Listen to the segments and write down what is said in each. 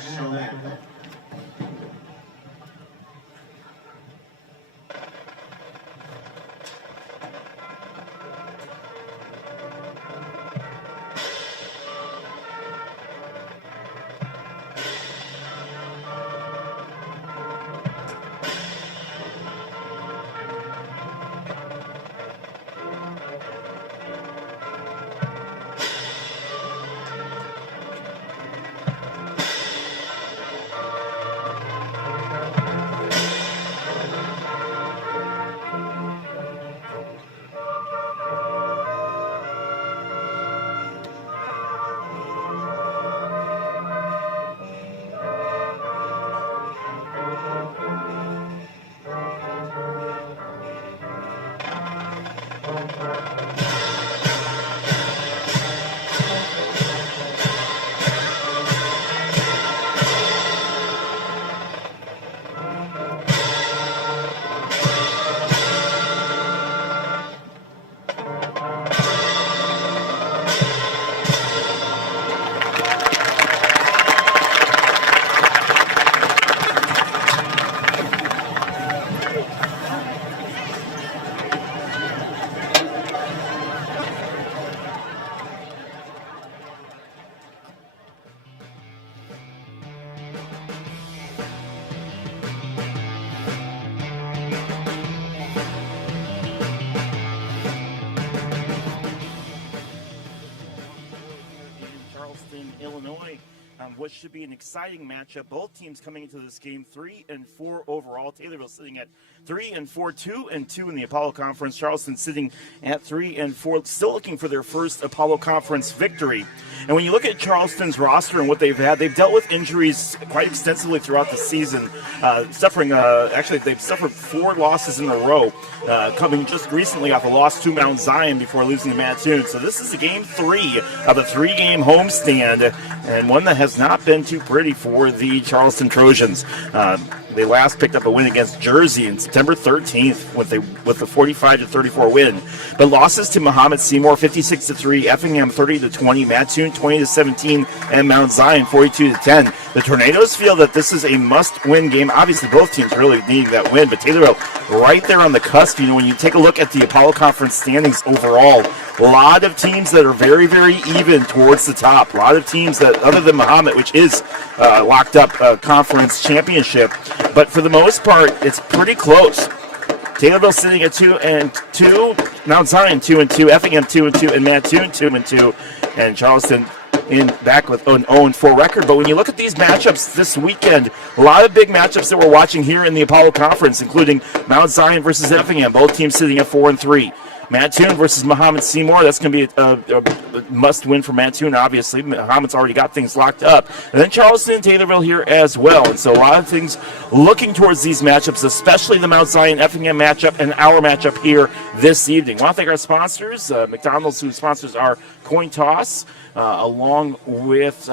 showdown. Charleston, Illinois. What should be an exciting matchup. Both teams coming into this game 3-4 overall. Taylorville sitting at 3-4, 2-2 in the Apollo Conference. Charleston sitting at 3-4, still looking for their first Apollo Conference victory. And when you look at Charleston's roster and what they've had, they've dealt with injuries quite extensively throughout the season. Actually, they've suffered 4 losses in a row, coming just recently off a loss to Mount Zion before losing to Mattoon. So this is game 3 of a 3-game homestand, and one that has not been too pretty for the Charleston Trojans. They last picked up a win against Jersey on September 13th with a 45-34 win. But losses to Muhammad Seymour 56-3, Effingham 30-20, Mattoon 20-17, and Mount Zion 42-10. The Tornadoes feel that this is a must-win game. Obviously, both teams really needing that win, but Taylorville right there on the cusp. You know, when you take a look at the Apollo Conference standings overall, a lot of teams that are very, very even towards the top. A lot of teams that, other than Muhammad, which is locked up conference championship, but for the most part, it's pretty close. Taylorville sitting at 2-2, Mount Zion 2-2, Effingham 2-2, and Mattoon 2-2, and Charleston back with an 0-4 record. But when you look at these matchups this weekend, a lot of big matchups that we're watching here in the Apollo Conference, including Mount Zion versus Effingham, both teams sitting at 4-3. Mattoon versus Muhammad Seymour, that's going to be a must-win for Mattoon, obviously. Muhammad's already got things locked up. And then Charleston and Taylorville here as well. And so a lot of things looking towards these matchups, especially the Mount Zion-Effingham matchup and our matchup here this evening. I want to thank our sponsors, McDonald's, who sponsors our coin toss, along with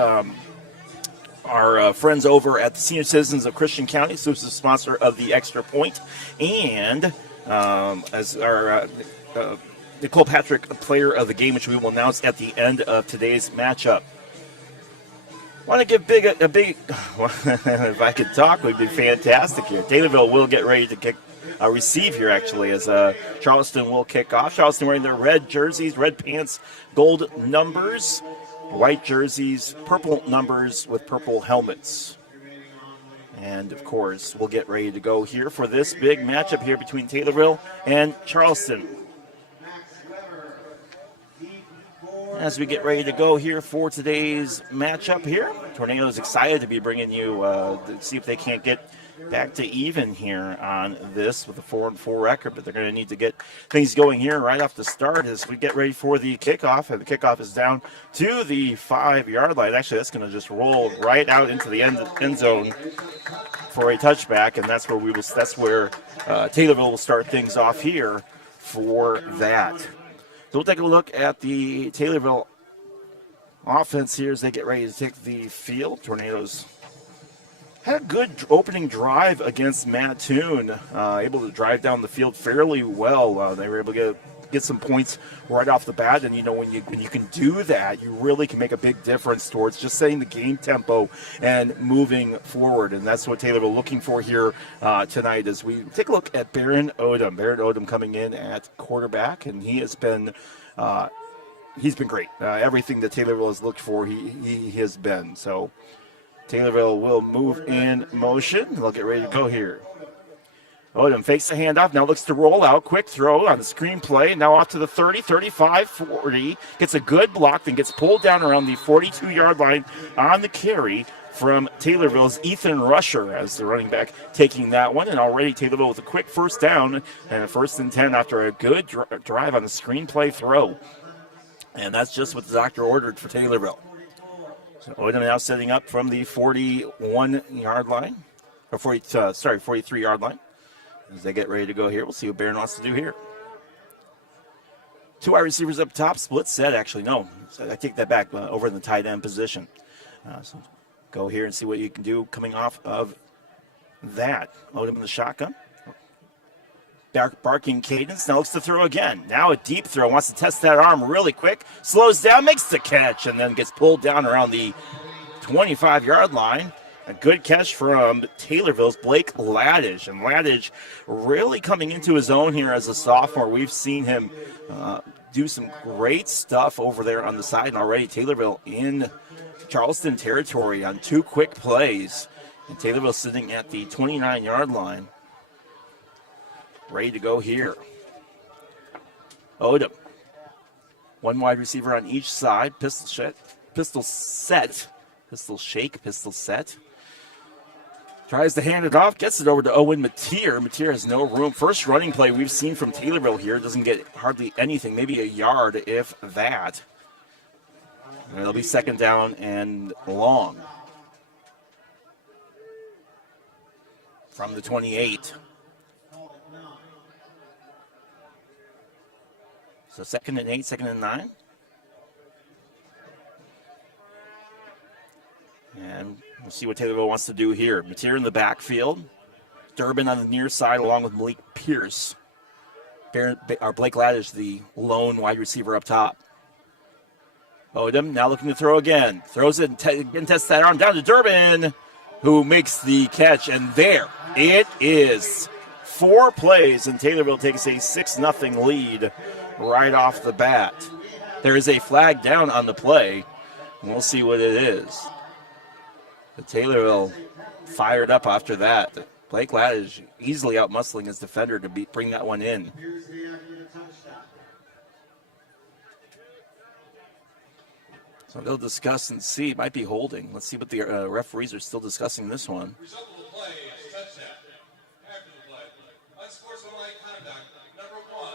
our friends over at the Senior Citizens of Christian County, who's the sponsor of the Extra Point, and as our Nicole Patrick, player of the game, which we will announce at the end of today's matchup. I want to give a big, if I could talk, would be fantastic here. Taylorville will get ready to receive here, actually, as Charleston will kick off. Charleston wearing their red jerseys, red pants, gold numbers, white jerseys, purple numbers with purple helmets. And, of course, we'll get ready to go here for this big matchup here between Taylorville and Charleston. As we get ready to go here for today's matchup here, Tornadoes excited to be bringing you to see if they can't get back to even here on this with a 4-4 record, but they're going to need to get things going here right off the start as we get ready for the kickoff. And the kickoff is down to the 5-yard line. Actually, that's going to just roll right out into the end zone for a touchback, and that's where Taylorville will start things off here for that. So we'll take a look at the Taylorville offense here as they get ready to take the field. Tornadoes had a good opening drive against Mattoon, able to drive down the field fairly well. They were able to get some points right off the bat. And, when you can do that, you really can make a big difference towards just setting the game tempo and moving forward. And that's what Taylorville looking for here tonight as we take a look at Baron Odom. Baron Odom coming in at quarterback, and he has been he's been great. Everything that Taylorville has looked for, he has been. So Taylorville will move in motion. They'll get ready to go here. Odom fakes the handoff, now looks to roll out. Quick throw on the screen play. Now off to the 30, 35, 40. Gets a good block, then gets pulled down around the 42-yard line on the carry from Taylorville's Ethan Rusher as the running back taking that one. And already Taylorville with a quick first down and a 1st and 10 after a good drive on the screen play throw. And that's just what the doctor ordered for Taylorville. So Odom now setting up from the 41-yard line, or 43-yard line. As they get ready to go here, we'll see what Barron wants to do here. 2 wide receivers up top, split set actually. No, so I take that back, over in the tight end position. So go here and see what you can do coming off of that. Odom in the shotgun. Barking cadence, now looks to throw again. Now a deep throw, wants to test that arm really quick. Slows down, makes the catch, and then gets pulled down around the 25-yard line. A good catch from Taylorville's Blake Laddish. And Laddish really coming into his own here as a sophomore. We've seen him do some great stuff over there on the side. And already Taylorville in Charleston territory on 2 quick plays. And Taylorville sitting at the 29-yard line. Ready to go here. Odom. 1 wide receiver on each side. Pistol set. Tries to hand it off, gets it over to Owen Mateer. Mateer has no room. First running play we've seen from Taylorville here. Doesn't get hardly anything, maybe a yard, if that. And it'll be 2nd down and long. From the 28. So 2nd and 8, 2nd and 9. And we'll see what Taylorville wants to do here. Mateer in the backfield. Durbin on the near side along with Malik Pierce. Blake Laddish, the lone wide receiver up top. Odom now looking to throw again. Throws it and tests that arm down to Durbin, who makes the catch. And there it is. 4 plays, and Taylorville takes a 6-0 lead right off the bat. There is a flag down on the play, and we'll see what it is. But Taylorville fired up after that. Blake Laddish easily out-muscling his defender to bring that one in. So they'll discuss and see. It might be holding. Let's see what the referees are still discussing this one. Result of the play is touchdown. After the play, unsportsmanlike conduct, number 1.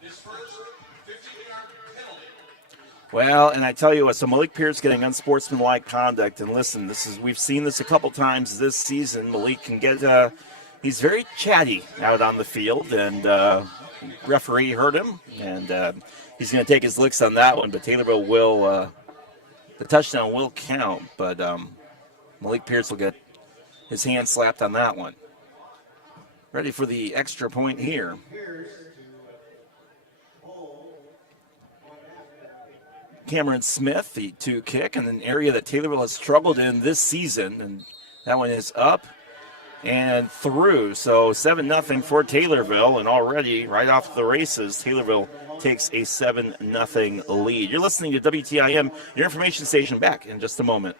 His first 15-yard penalty. Well, and I tell you what, so Malik Pierce getting unsportsmanlike conduct, and listen, we've seen this a couple times this season. Malik can get, he's very chatty out on the field, and referee heard him, and he's going to take his licks on that one, but Taylorville will, the touchdown will count, but Malik Pierce will get his hand slapped on that one. Ready for the extra point here. Cameron Smith, the 2 kick, in an area that Taylorville has struggled in this season, and that one is up and through. So 7-0 for Taylorville, and already right off the races, Taylorville takes a 7-0 lead. You're listening to WTIM, your information station. Back in just a moment.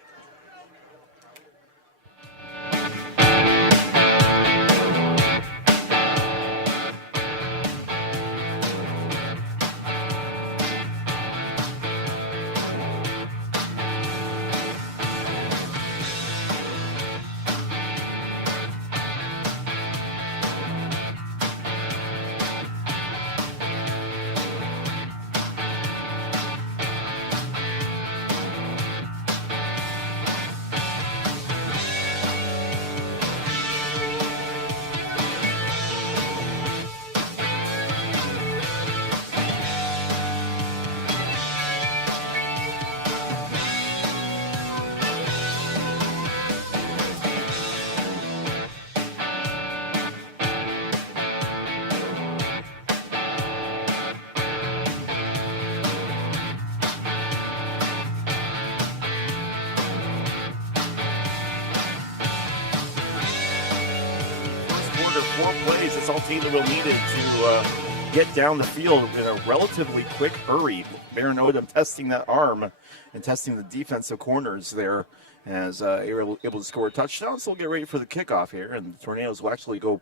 under 4 plays. That's all Taylorville needed to get down the field in a relatively quick hurry. Baron Odom testing that arm and testing the defensive corners there as they were able to score a touchdown. So we'll get ready for the kickoff here, and the Tornadoes will actually go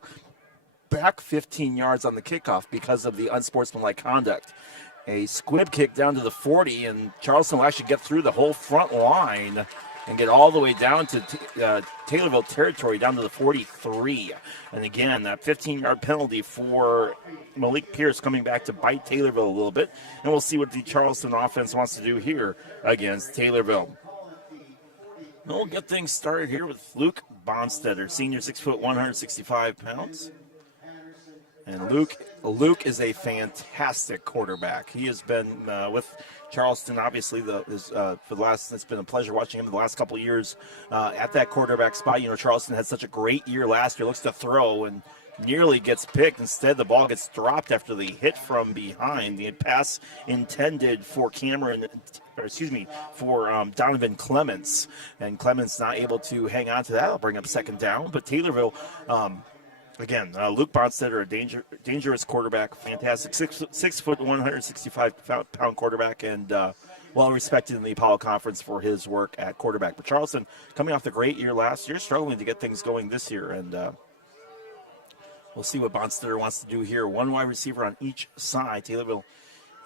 back 15 yards on the kickoff because of the unsportsmanlike conduct. A squib kick down to the 40, and Charleston will actually get through the whole front line and get all the way down to Taylorville territory, down to the 43. And again, that 15-yard penalty for Malik Pierce coming back to bite Taylorville a little bit. And we'll see what the Charleston offense wants to do here against Taylorville. We'll get things started here with Luke Bonstetter, senior, 6 foot, 165 pounds. And Luke is a fantastic quarterback. He has been with Charleston, obviously, it's been a pleasure watching him the last couple of years at that quarterback spot. You know, Charleston had such a great year last year, looks to throw and nearly gets picked. Instead, the ball gets dropped after the hit from behind. The pass intended for Donovan Clements, and Clements not able to hang on to that. I'll bring up second down, but Taylorville, again, Luke Bonstetter, a dangerous quarterback, fantastic, 6 foot, 165 pound quarterback, and well respected in the Apollo Conference for his work at quarterback. But Charleston, coming off the great year last year, struggling to get things going this year, and we'll see what Bonstetter wants to do here. One wide receiver on each side. Taylorville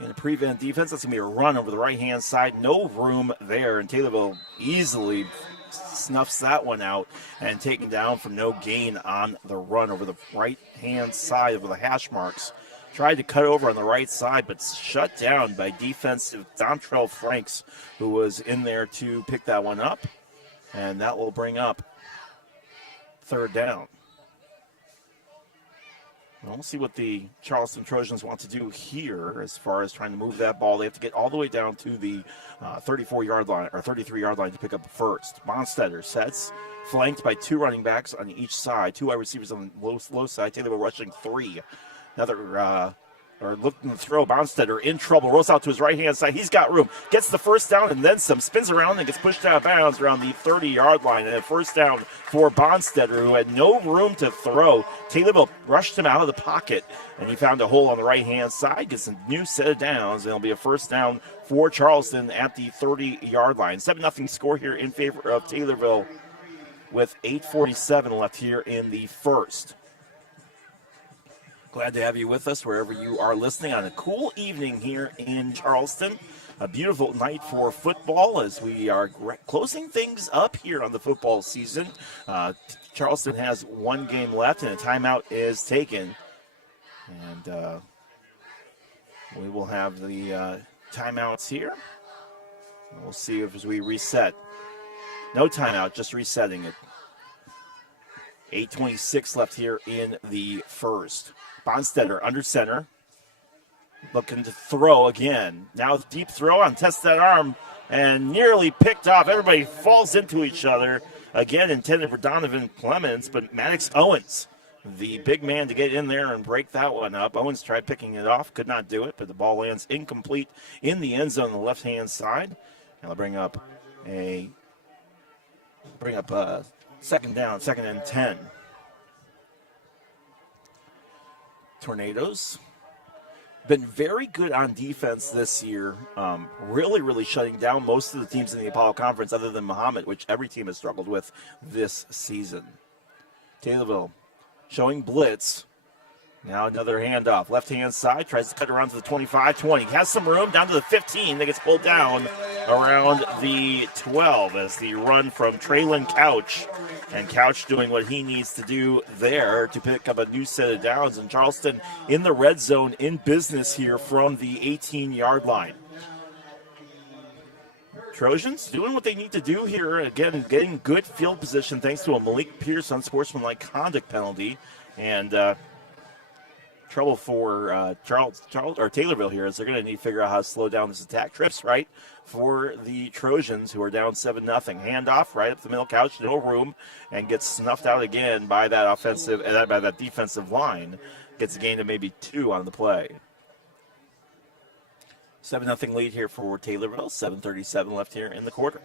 in a prevent defense. That's going to be a run over the right-hand side. No room there, and Taylorville easily snuffs that one out and taken down for no gain on the run over the right-hand side over the hash marks. Tried to cut over on the right side, but shut down by defensive Dontrell Franks, who was in there to pick that one up. And that will bring up third down. We'll see what the Charleston Trojans want to do here as far as trying to move that ball. They have to get all the way down to the 34-yard line or 33-yard line to pick up first. Bonstetter sets, flanked by 2 running backs on each side, 2 wide receivers on the low side. Taylorville rushing 3. Another looking to throw. Bonstetter in trouble, rolls out to his right-hand side. He's got room, gets the first down and then some, spins around and gets pushed out of bounds around the 30-yard line. And a first down for Bonstetter, who had no room to throw. Taylorville rushed him out of the pocket, and he found a hole on the right-hand side, gets a new set of downs, and it'll be a first down for Charleston at the 30-yard line. 7-0 score here in favor of Taylorville with 8:47 left here in the first. Glad to have you with us wherever you are listening on a cool evening here in Charleston. A beautiful night for football as we are closing things up here on the football season. Charleston has 1 game left and a timeout is taken. And we will have the timeouts here. We'll see if as we reset. No timeout, just resetting it. 8:26 left here in the first. Bonstetter under center, looking to throw again. Now deep throw on, test that arm, and nearly picked off. Everybody falls into each other. Again, intended for Donovan Clements, but Maddox Owens, the big man to get in there and break that one up. Owens tried picking it off, could not do it, but the ball lands incomplete in the end zone on the left-hand side. Now bring up a second down, 2nd and 10. Tornadoes been very good on defense this year, really shutting down most of the teams in the Apollo Conference other than Muhammad, which every team has struggled with this season. Taylorville showing blitz. Now another handoff. Left-hand side, tries to cut around to the 25-20. Has some room down to the 15. That gets pulled down around the 12 as the run from Traylon Couch. And Couch doing what he needs to do there to pick up a new set of downs. And Charleston in the red zone in business here from the 18-yard line. Trojans doing what they need to do here. Again, getting good field position thanks to a Malik Pierce unsportsmanlike conduct penalty. And trouble for Taylorville here is they're going to need to figure out how to slow down this attack. Trips right for the Trojans, who are down 7-0. Handoff right up the middle. Couch, no room, and gets snuffed out again by that defensive line. Gets a gain of maybe 2 on the play. 7-0 lead here for Taylorville. 7:37 left here in the quarter.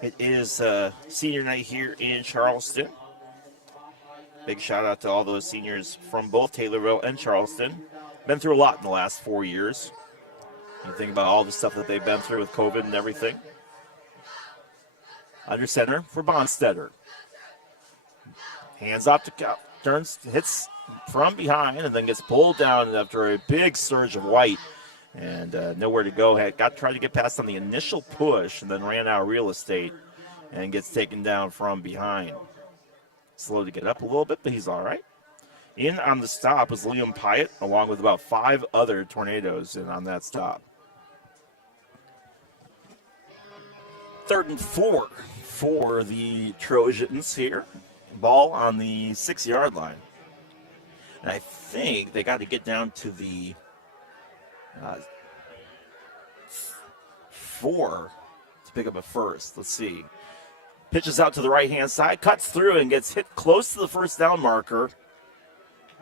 It is senior night here in Charleston. Big shout out to all those seniors from both Taylorville and Charleston. Been through a lot in the last 4 years. You think about all the stuff that they've been through with COVID and everything. Under center for Bonstetter. Hands off to Cal. Turns, hits from behind, and then gets pulled down after a big surge of White. And nowhere to go. Tried to get past on the initial push, and then ran out of real estate and gets taken down from behind. Slow to get up a little bit, but he's all right. In on the stop was Liam Pyatt, along with about 5 other Tornadoes in on that stop. 3rd and 4 for the Trojans here. Ball on the 6-yard line. And I think they got to get down to the 4 to pick up a first. Let's see. Pitches out to the right-hand side, cuts through, and gets hit close to the first down marker.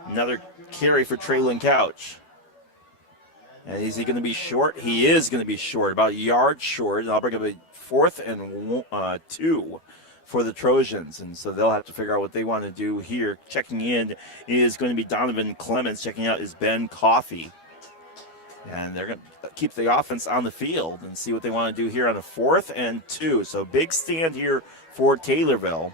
Another carry for Traylon Couch. And is he going to be short? He is going to be short, about a yard short. And I'll bring up a 4th and 2 for the Trojans. And so they'll have to figure out what they want to do here. Checking in is going to be Donovan Clemens. Checking out is Ben Coffey. And they're going to keep the offense on the field and see what they want to do here on a 4th and 2. So big stand here for Taylorville.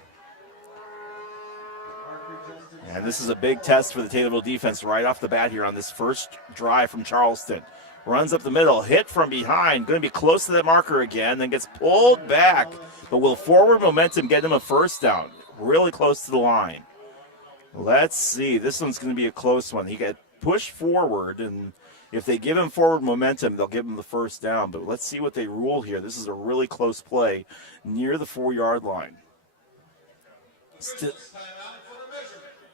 And this is a big test for the Taylorville defense right off the bat here on this first drive from Charleston. Runs up the middle, hit from behind, going to be close to that marker again, then gets pulled back. But will forward momentum get him a first down? Really close to the line. Let's see. This one's going to be a close one. He got pushed forward, and if they give him forward momentum, they'll give him the first down. But let's see what they rule here. This is a really close play near the 4-yard line.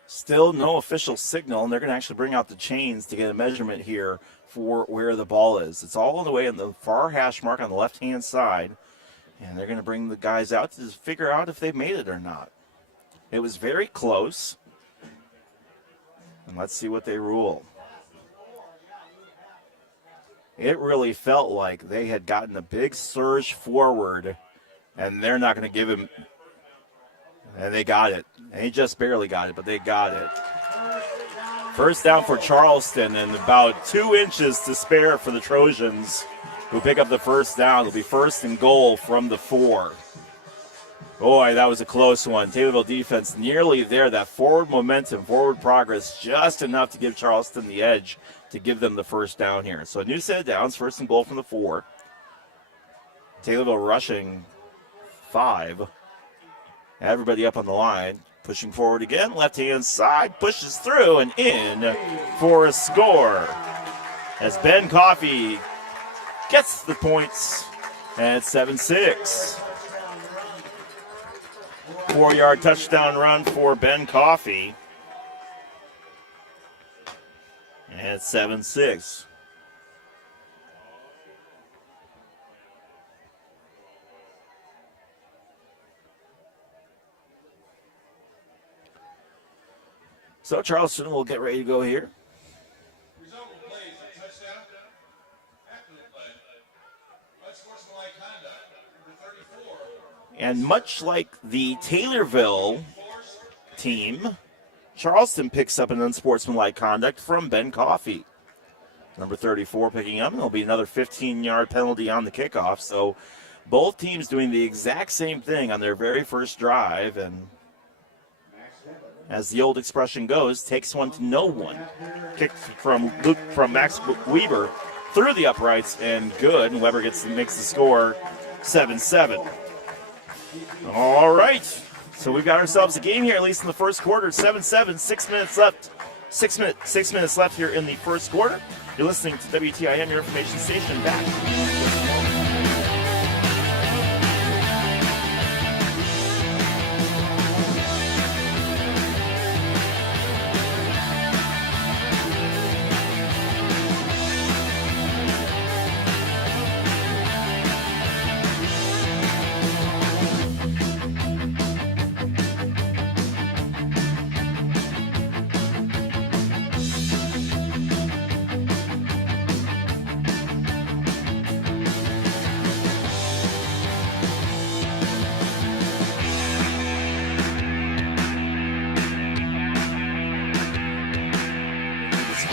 Still no official signal, and they're going to actually bring out the chains to get a measurement here for where the ball is. It's all the way in the far hash mark on the left-hand side, and they're going to bring the guys out to figure out if they've made it or not. It was very close, and let's see what they rule. It really felt like they had gotten a big surge forward, and they're not going to give him. And they got it. And he just barely got it, but they got it. First down for Charleston, and about 2 inches to spare for the Trojans, who pick up the first down. It'll be 1st and goal from the 4. Boy, that was a close one. Taylorville defense nearly there. That forward momentum, forward progress, just enough to give Charleston the edge to give them the first down here. So a new set of downs, 1st and goal from the 4. Taylorville rushing 5. Everybody up on the line, pushing forward again. Left-hand side, pushes through and in for a score. As Ben Coffey gets the points at 7-6. 4-yard touchdown run for Ben Coffey. And 7-6. So Charleston will get ready to go here. Result of the play is a touchdown. After the play, unsportsmanlike conduct, number 34. And much like the Taylorville team, Charleston picks up an unsportsmanlike conduct from Ben Coffey. Number 34 picking up, and there'll be another 15-yard penalty on the kickoff. So both teams doing the exact same thing on their very first drive, and as the old expression goes, takes one to know one. Kick from Max Weber through the uprights and good. And Weber makes the score 7-7. All right. So we've got ourselves a game here, at least in the first quarter. 7-7, 6 minutes left. 6 minutes left here in the first quarter. You're listening to WTIM, your information station. Back.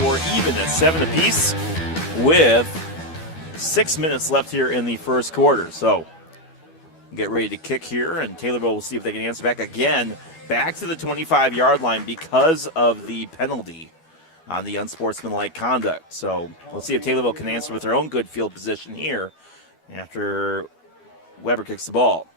score even at 7 apiece with 6 minutes left here in the first quarter. So get ready to kick here, and Taylorville will see if they can answer back again. Back to the 25-yard line because of the penalty on the unsportsmanlike conduct. So we'll see if Taylorville can answer with their own good field position here after Weber kicks the ball.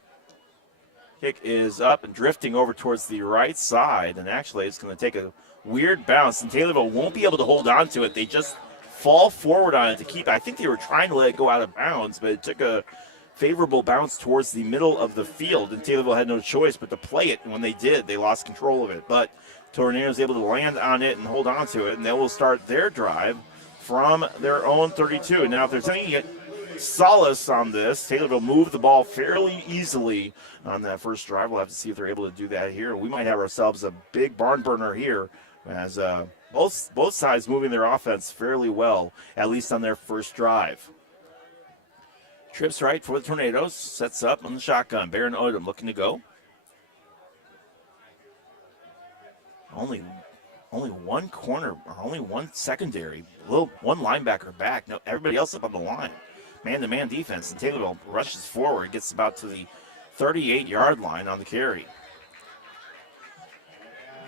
Kick is up and drifting over towards the right side, and actually it's going to take a weird bounce, and Taylorville won't be able to hold on to it. They just fall forward on it to keep it. I think they were trying to let it go out of bounds, but it took a favorable bounce towards the middle of the field, and Taylorville had no choice but to play it. And when they did, they lost control of it. But Tornadoes able to land on it and hold on to it, and they will start their drive from their own 32. Now, if there's any solace on this, Taylorville moved the ball fairly easily on that first drive. We'll have to see if they're able to do that here. We might have ourselves a big barn burner here, as both sides moving their offense fairly well, at least on their first drive. Trips right for the Tornadoes, sets up on the shotgun. Baron Odom looking to go. Only one corner, or only one secondary, one linebacker back. No, everybody else up on the line. Man-to-man defense, and Taylorville rushes forward, gets about to the 38-yard line on the carry.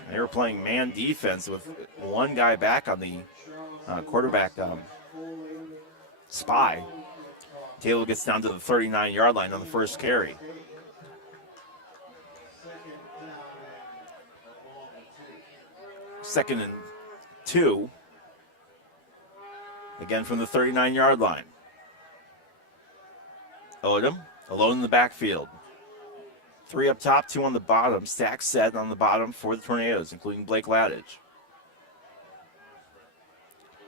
They were playing man defense with one guy back on the quarterback spy. Taylor gets down to the 39-yard line on the first carry. Second and 2. Again from the 39-yard line. Odom alone in the backfield. 3 up top, 2 on the bottom. Stack set on the bottom for the Tornadoes, including Blake Laddage.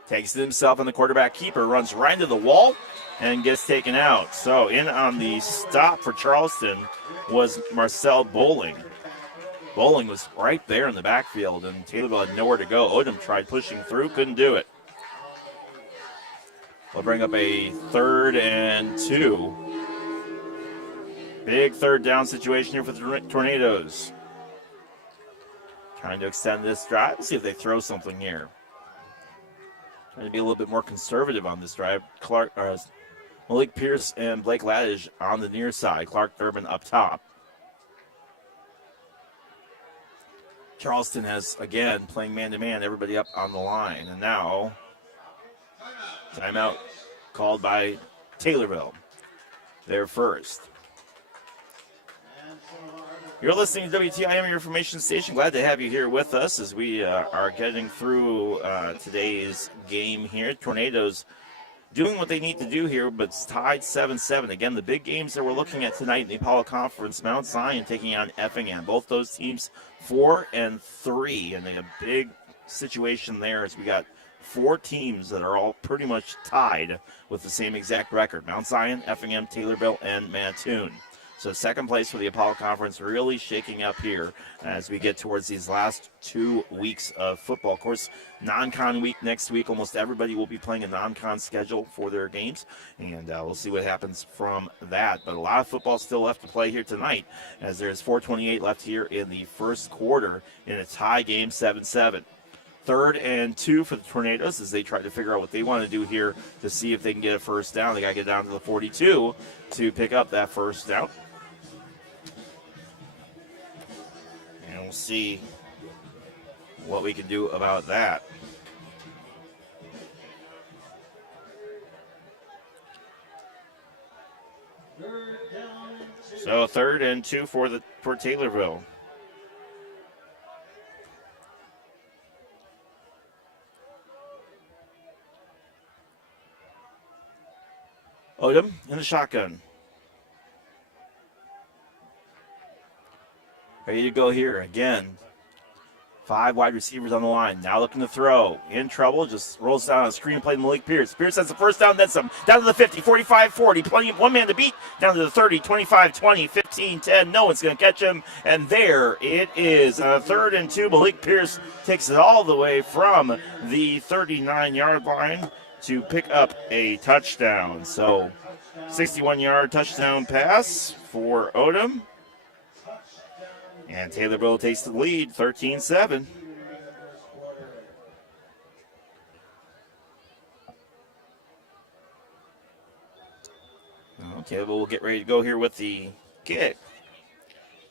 Takes it himself on the quarterback keeper, runs right into the wall, and gets taken out. So in on the stop for Charleston was Marcel Bowling. Bowling was right there in the backfield, and Taylorville had nowhere to go. Odom tried pushing through, couldn't do it. We'll bring up a 3rd and 2. Big third down situation here for the Tornadoes. Trying to extend this drive. Let's see if they throw something here. Trying to be a little bit more conservative on this drive. Malik Pierce and Blake Laddage on the near side. Clark Durbin up top. Charleston has, again, playing man-to-man, everybody up on the line. And now, timeout called by Taylorville. They're first. You're listening to WTIM, your information station. Glad to have you here with us as we are getting through today's game here. Tornadoes doing what they need to do here, but it's tied 7-7. Again, the big games that we're looking at tonight in the Apollo Conference, Mount Zion taking on Effingham. Both those teams 4-3, and a big situation there as we got 4 teams that are all pretty much tied with the same exact record. Mount Zion, Effingham, Taylorville, and Mattoon. So second place for the Apollo Conference really shaking up here as we get towards these last 2 weeks of football. Of course, non-con week next week. Almost everybody will be playing a non-con schedule for their games, and we'll see what happens from that. But a lot of football still left to play here tonight as there's 4:28 left here in the first quarter in a tie game, 7-7. 3rd and 2 for the Tornadoes as they try to figure out what they want to do here to see if they can get a first down. They got to get down to the 42 to pick up that first down. And we'll see what we can do about that. So 3rd and 2 for Taylorville. Odom in the shotgun. Ready to go here again. 5 wide receivers on the line. Now looking to throw. In trouble. Just rolls down on a screen play to Malik Pierce. Pierce has the first down, then some. Down to the 50, 45, 40. Plenty of one man to beat. Down to the 30, 25, 20, 15, 10. No one's going to catch him. And there it is. 3rd and 2. Malik Pierce takes it all the way from the 39-yard line to pick up a touchdown. So 61-yard touchdown pass for Odom. And Taylorville takes the lead, 13-7. Taylorville will get ready to go here with the kick.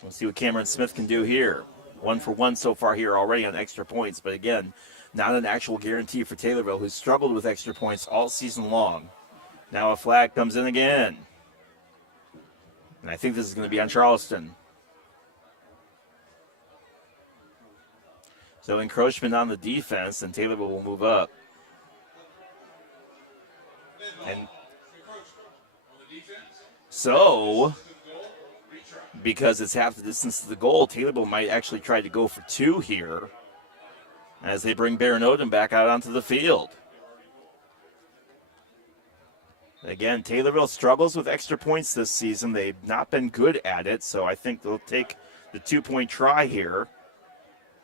We'll see what Cameron Smith can do here. 1 for 1 so far here already on extra points, but again, not an actual guarantee for Taylorville, who's struggled with extra points all season long. Now a flag comes in again. And I think this is going to be on Charleston. So encroachment on the defense, and Taylorville will move up. And so, because it's half the distance to the goal, Taylorville might actually try to go for 2 here as they bring Baron Odom back out onto the field. Again, Taylorville struggles with extra points this season. They've not been good at it, so I think they'll take the 2-point try here.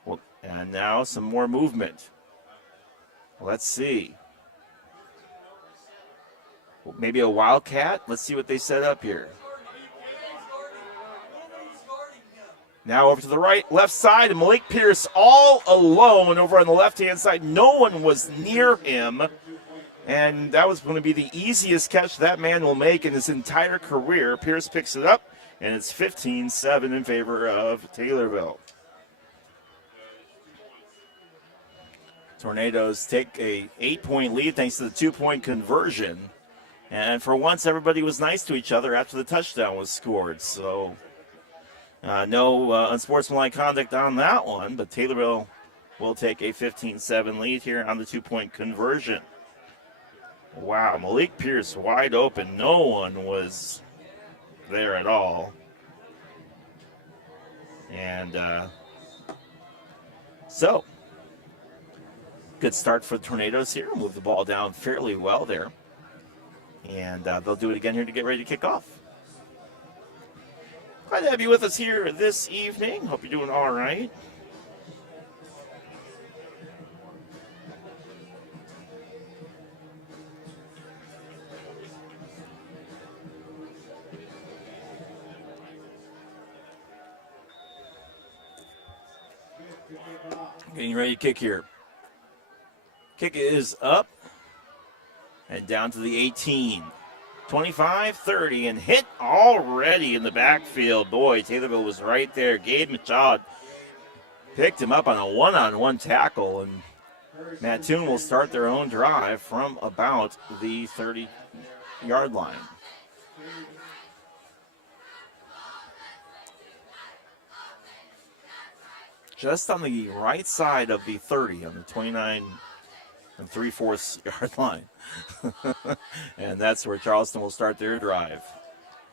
Well, and now some more movement. Let's see. Maybe a wildcat? Let's see what they set up here. Now over to the left side, and Malik Pierce all alone over on the left-hand side. No one was near him, and that was going to be the easiest catch that man will make in his entire career. Pierce picks it up, and it's 15-7 in favor of Taylorville. Tornadoes take a 8-point lead thanks to the 2-point conversion. And for once, everybody was nice to each other after the touchdown was scored. So no unsportsmanlike conduct on that one, but Taylorville will take a 15-7 lead here on the 2-point conversion. Wow, Malik Pierce wide open. No one was there at all. And so, good start for the Tornadoes here. Move the ball down fairly well there. And they'll do it again here to get ready to kick off. Glad to have you with us here this evening. Hope you're doing all right. Getting ready to kick here. Kick is up. And down to the 18. 25-30 and hit already in the backfield. Boy, Taylorville was right there. Gabe Machad picked him up on a one-on-one tackle. And Mattoon will start their own drive from about the 30-yard line. Just on the right side of the 30, on the 29 and 3/4 yard line. And that's where Charleston will start their drive.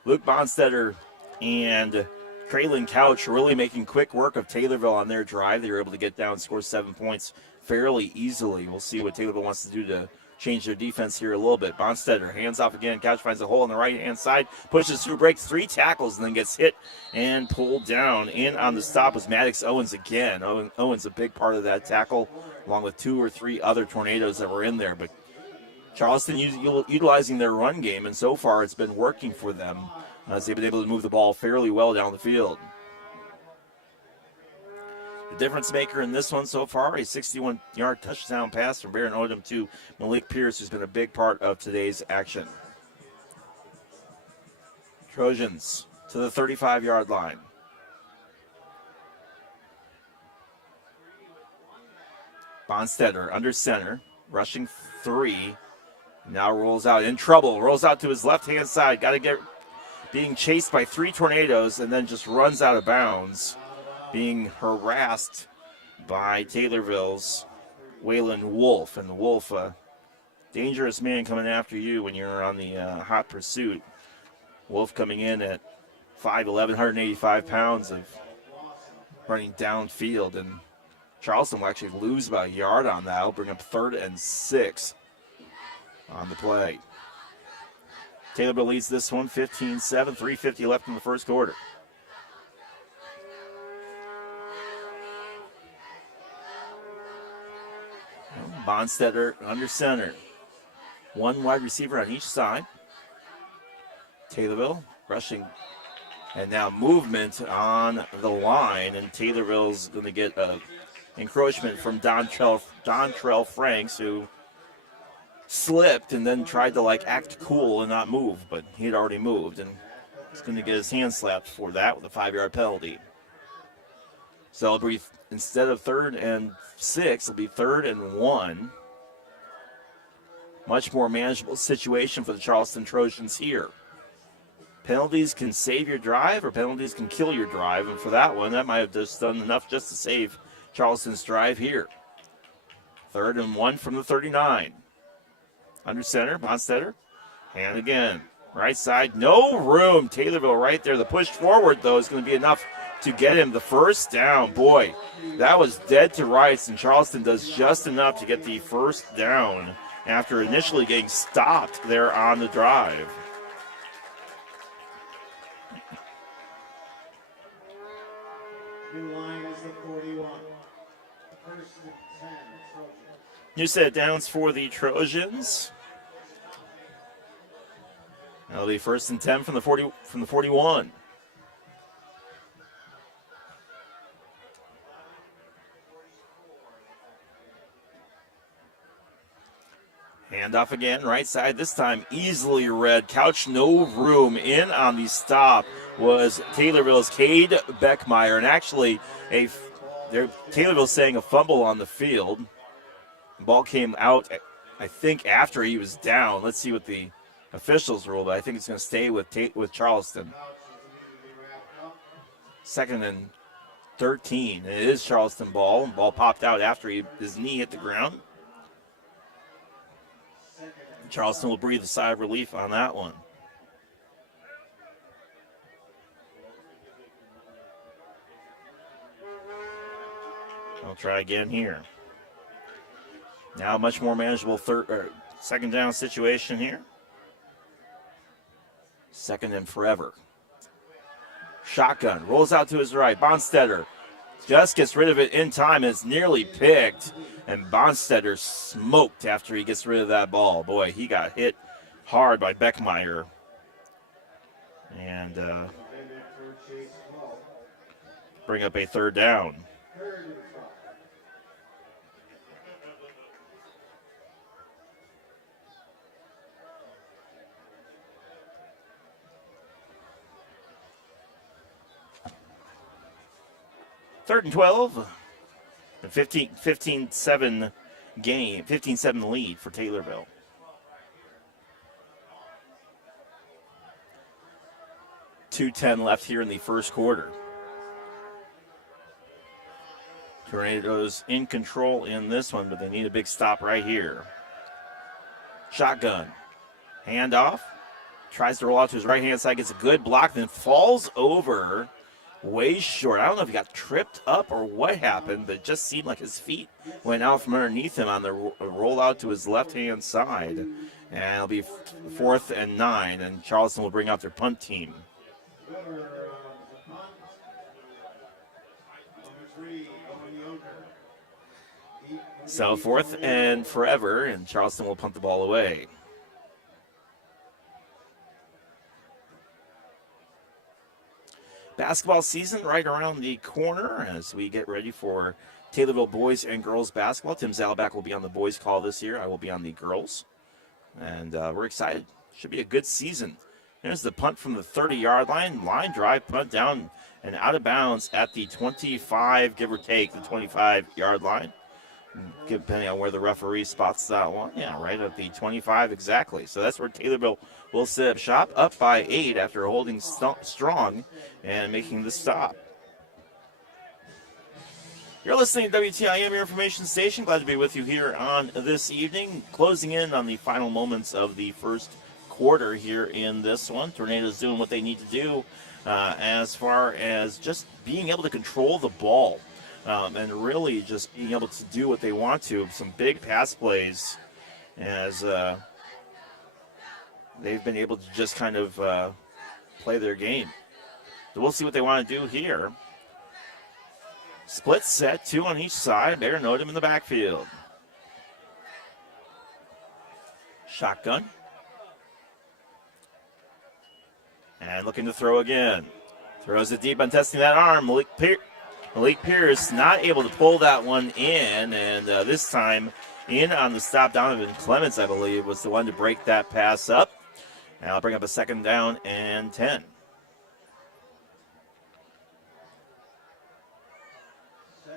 Luke Bonstetter and Traylon Couch really making quick work of Taylorville on their drive. They were able to get down and score 7 points fairly easily. We'll see what Taylorville wants to do to change their defense here a little bit. Bonstetter hands off again. Couch finds a hole on the right-hand side, pushes through, breaks 3 tackles, and then gets hit and pulled down. In on the stop was Maddox Owens again. Owens a big part of that tackle, along with 2 or 3 other Tornadoes that were in there. But Charleston utilizing their run game, and so far it's been working for them as they've been able to move the ball fairly well down the field. The difference maker in this one so far, a 61-yard touchdown pass from Baron Odom to Malik Pierce, who's been a big part of today's action. Trojans to the 35-yard line. Bonstetter under center, rushing 3. Now rolls out in trouble, rolls out to his left-hand side. Got to get being chased by 3 Tornadoes and then just runs out of bounds, being harassed by Taylorville's Waylon Wolf. And the Wolf, dangerous man coming after you when you're on the hot pursuit. Wolf coming in at 5'11", 185 pounds of running downfield. And Charleston will actually lose about a yard on that. It'll bring up 3rd and 6 on the play. Taylorville leads this one 15-7, 3:50 left in the first quarter. Bonstetter under center. 1 wide receiver on each side. Taylorville rushing. And now movement on the line. And Taylorville's going to get a encroachment from Dontrell Franks, who slipped and then tried to like act cool and not move, but he had already moved, and he's going to get his hand slapped for that with a 5-yard penalty. So it'll be, instead of 3rd and 6, it'll be 3rd and 1. Much more manageable situation for the Charleston Trojans here. Penalties can save your drive, or penalties can kill your drive, and for that one, that might have just done enough just to save Charleston's drive here. 3rd and 1 from the 39. Under center, Bonstetter. And again, right side, no room. Taylorville right there. The push forward, though, is going to be enough to get him the first down. Boy, that was dead to rights, and Charleston does just enough to get the first down after initially getting stopped there on the drive. New line is the 41. First and 10, Trojans. New set downs for the Trojans. That'll be 1st and 10 from the 41. Handoff again, right side. This time easily read. Couch no room. In on the stop was Taylorville's Cade Beckmeyer. And actually, Taylorville saying a fumble on the field. The ball came out, I think, after he was down. Let's see what the officials rule, but I think it's going to stay with Charleston. 2nd and 13. And it is Charleston ball. Ball popped out after his knee hit the ground. Charleston will breathe a sigh of relief on that one. I'll try again here. Now a much more manageable 2nd down situation here. 2nd and forever. Shotgun, rolls out to his right. Bonstetter just gets rid of it in time. It's nearly picked. And Bonstetter smoked after he gets rid of that ball. Boy, he got hit hard by Beckmeyer. And bring up a 3rd down. Third and 12. 15-7 game, 15-7 lead for Taylorville. .210 left here in the first quarter. Tornadoes in control in this one, but they need a big stop right here. Shotgun. Handoff. Tries to roll out to his right-hand side, gets a good block, then falls over way short. I don't know if he got tripped up or what happened, but it just seemed like his feet went out from underneath him on the roll out to his left-hand side. And it'll be 4th and 9, and Charleston will bring out their punt team. So 4th and forever, and Charleston will punt the ball away. Basketball season right around the corner as we get ready for Taylorville boys and girls basketball. Tim Zalback will be on the boys call this year. I will be on the girls. And we're excited. Should be a good season. There's the punt from the 30-yard line. Line drive, punt down and out of bounds at the 25, give or take, the 25-yard line. Depending on where the referee spots that one. Yeah, right at the 25 exactly. So that's where Taylorville will set up shop, up by 8 after holding strong and making the stop. You're listening to WTIM, your information station. Glad to be with you here on this evening. Closing in on the final moments of the first quarter here in this one. Tornadoes doing what they need to do as far as just being able to control the ball. And really just being able to do what they want to. Some big pass plays as they've been able to just kind of play their game. So we'll see what they want to do here. Split set, 2 on each side. Bear Nodum in the backfield. Shotgun. And looking to throw again. Throws it deep on testing that arm. Malik Pierce not able to pull that one in, and this time in on the stop. Donovan Clements, I believe, was the one to break that pass up. And I'll bring up a 2nd down and 10.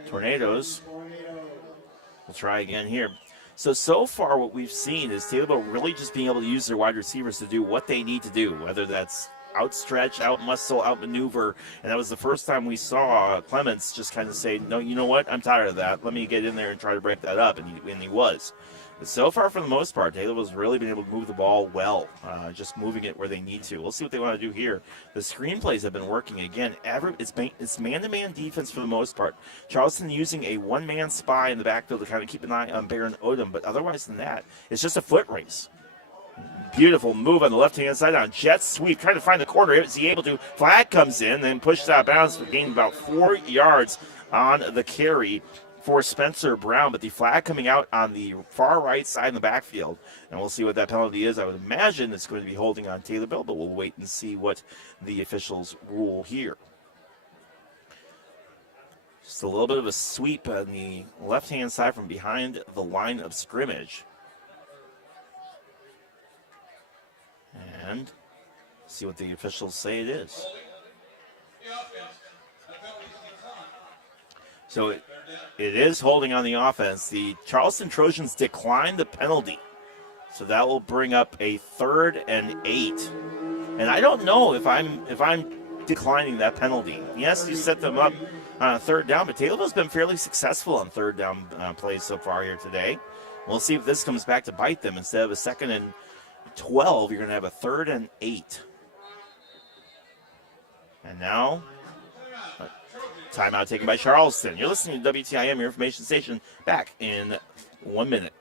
Tornadoes. We'll try again here. So far what we've seen is Taylorville really just being able to use their wide receivers to do what they need to do, whether that's outstretch, outmuscle, outmaneuver. And that was the first time we saw Clements just kind of say, no, you know what? I'm tired of that. Let me get in there and try to break that up. And he was. But so far, for the most part, Taylorville's really been able to move the ball well, just moving it where they need to. We'll see what they want to do here. The screenplays have been working again. It's man-to-man defense for the most part. Charleston using a one-man spy in the backfield to kind of keep an eye on Baron Odom, but otherwise than that, it's just a foot race. Beautiful move on the left-hand side on jet sweep, trying to find the corner. Is he able to? Flag comes in, then pushed out of bounds for gaining about 4 yards on the carry for Spencer Brown, but the flag coming out on the far right side in the backfield, and we'll see what that penalty is. I would imagine it's going to be holding on Taylorville, but we'll wait and see what the officials rule here. Just a little bit of a sweep on the left-hand side from behind the line of scrimmage. And see what the officials say it is. So it is holding on the offense. The Charleston Trojans declined the penalty. So that will bring up a 3rd and 8. And I don't know if I'm declining that penalty. Yes, you set them up on a 3rd down, but Taylorville's been fairly successful on 3rd down plays so far here today. We'll see if this comes back to bite them. Instead of a 2nd and 12, you're going to have a 3rd and 8. And now, timeout taken by Charleston. You're listening to WTIM, your information station, back in 1 minute.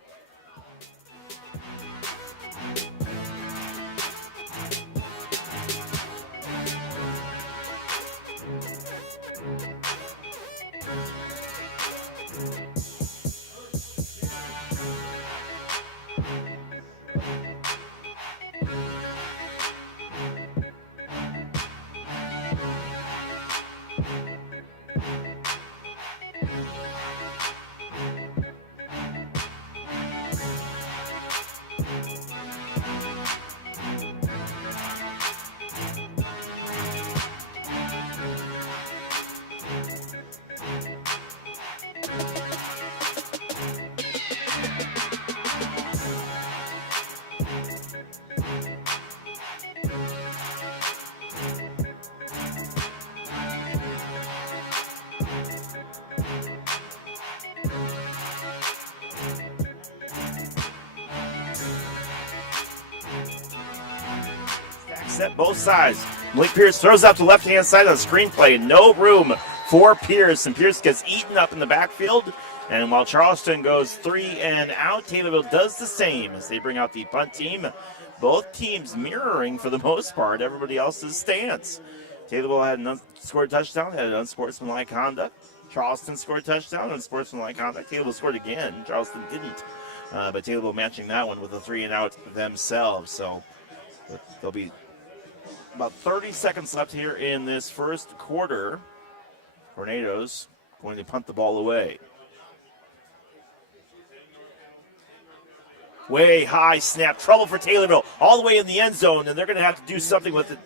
Set both sides. Malik Pierce throws out the left-hand side on the screenplay. No room for Pierce, and Pierce gets eaten up in the backfield. And while Charleston goes 3 and out, Taylorville does the same as they bring out the punt team. Both teams mirroring, for the most part, everybody else's stance. Taylorville had an unscored touchdown, had an unsportsmanlike conduct. Charleston scored a touchdown, unsportsmanlike conduct. Taylorville scored again. Charleston didn't. But Taylorville matching that one with a 3 and out themselves. So there'll be about 30 seconds left here in this first quarter. Tornadoes going to punt the ball away. Way high snap. Trouble for Taylorville. All the way in the end zone, and they're going to have to do something with it.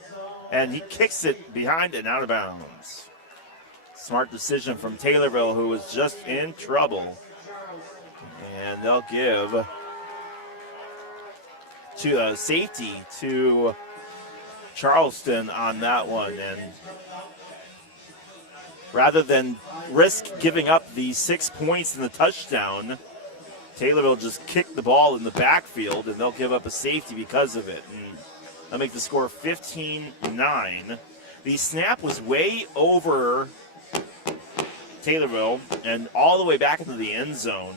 And he kicks it behind and out of bounds. Smart decision from Taylorville, who was just in trouble. And they'll give safety to Charleston on that one, and rather than risk giving up the 6 points in the touchdown, Taylorville just kicked the ball in the backfield, and they'll give up a safety because of it. And they'll make the score 15-9. The snap was way over Taylorville and all the way back into the end zone.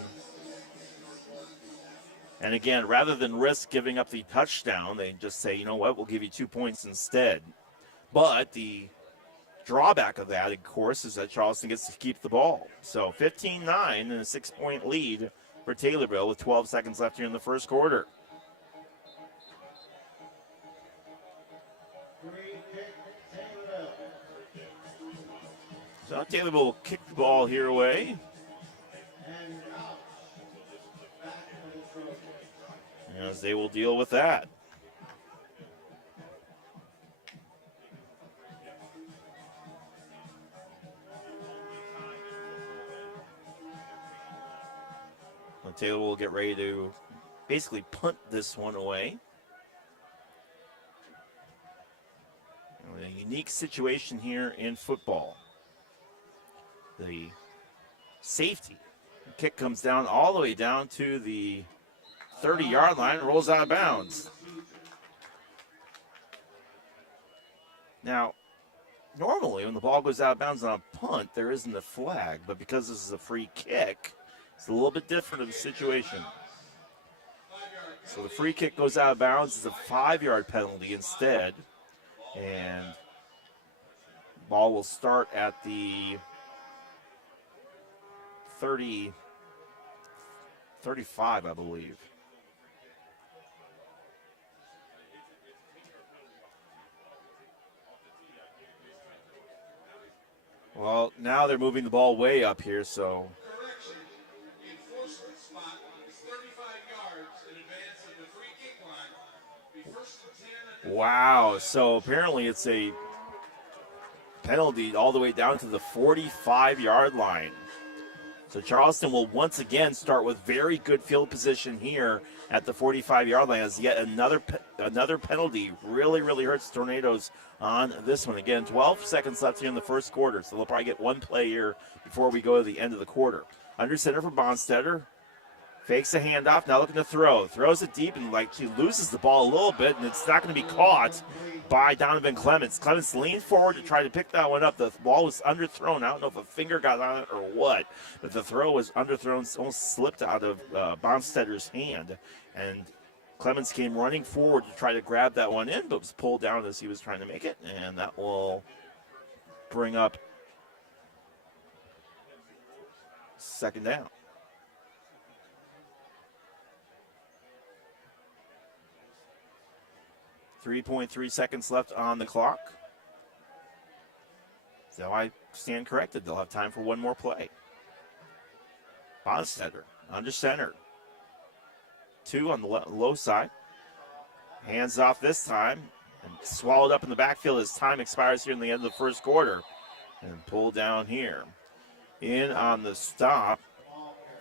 And again, rather than risk giving up the touchdown, they just say, you know what, we'll give you 2 points instead. But the drawback of that, of course, is that Charleston gets to keep the ball. So 15-9 and a 6-point lead for Taylorville with 12 seconds left here in the first quarter. So Taylorville will kick the ball here away. as they will deal with that. Taylor will get ready to basically punt this one away. A unique situation here in football. The safety kick comes down all the way down to the 30-yard line, rolls out of bounds. Now, normally when the ball goes out of bounds on a punt, there isn't a flag, but because this is a free kick, it's a little bit different of a situation. So the free kick goes out of bounds. It's a 5-yard penalty instead. And ball will start at the 35, I believe. Well, now they're moving the ball way up here, so. Correction, the enforcement spot is 35 yards in advance of the free kick line. Be first and 10 at the Wow, so apparently it's a penalty all the way down to the 45-yard line. So Charleston will once again start with very good field position here at the 45-yard line as yet another penalty really hurts the Tornadoes on this one. Again, 12 seconds left here in the first quarter, so they'll probably get one play here before we go to the end of the quarter. Under center for Bonstetter. Fakes a handoff, now looking to throw. Throws it deep and she loses the ball a little bit, and it's not going to be caught by Donovan Clements. Clements leaned forward to try to pick that one up. The ball was underthrown. I don't know if a finger got on it or what, but the throw was underthrown, almost slipped out of Bonstetter's hand. And Clements came running forward to try to grab that one in, but was pulled down as he was trying to make it, and that will bring up second down. 3.3 seconds left on the clock. So I stand corrected. They'll have time for one more play. Bonstetter under center. 2 on the low side. Hands off this time. And swallowed up in the backfield as time expires here in the end of the first quarter. And pulled down here. In on the stop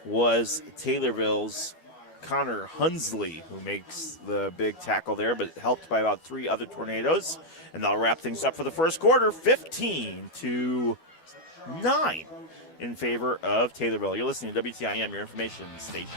was Taylorville's Connor Hunsley, who makes the big tackle there, but helped by about 3 other Tornadoes. And that'll wrap things up for the first quarter, 15-9 in favor of Taylorville. You're listening to WTIM, your information station.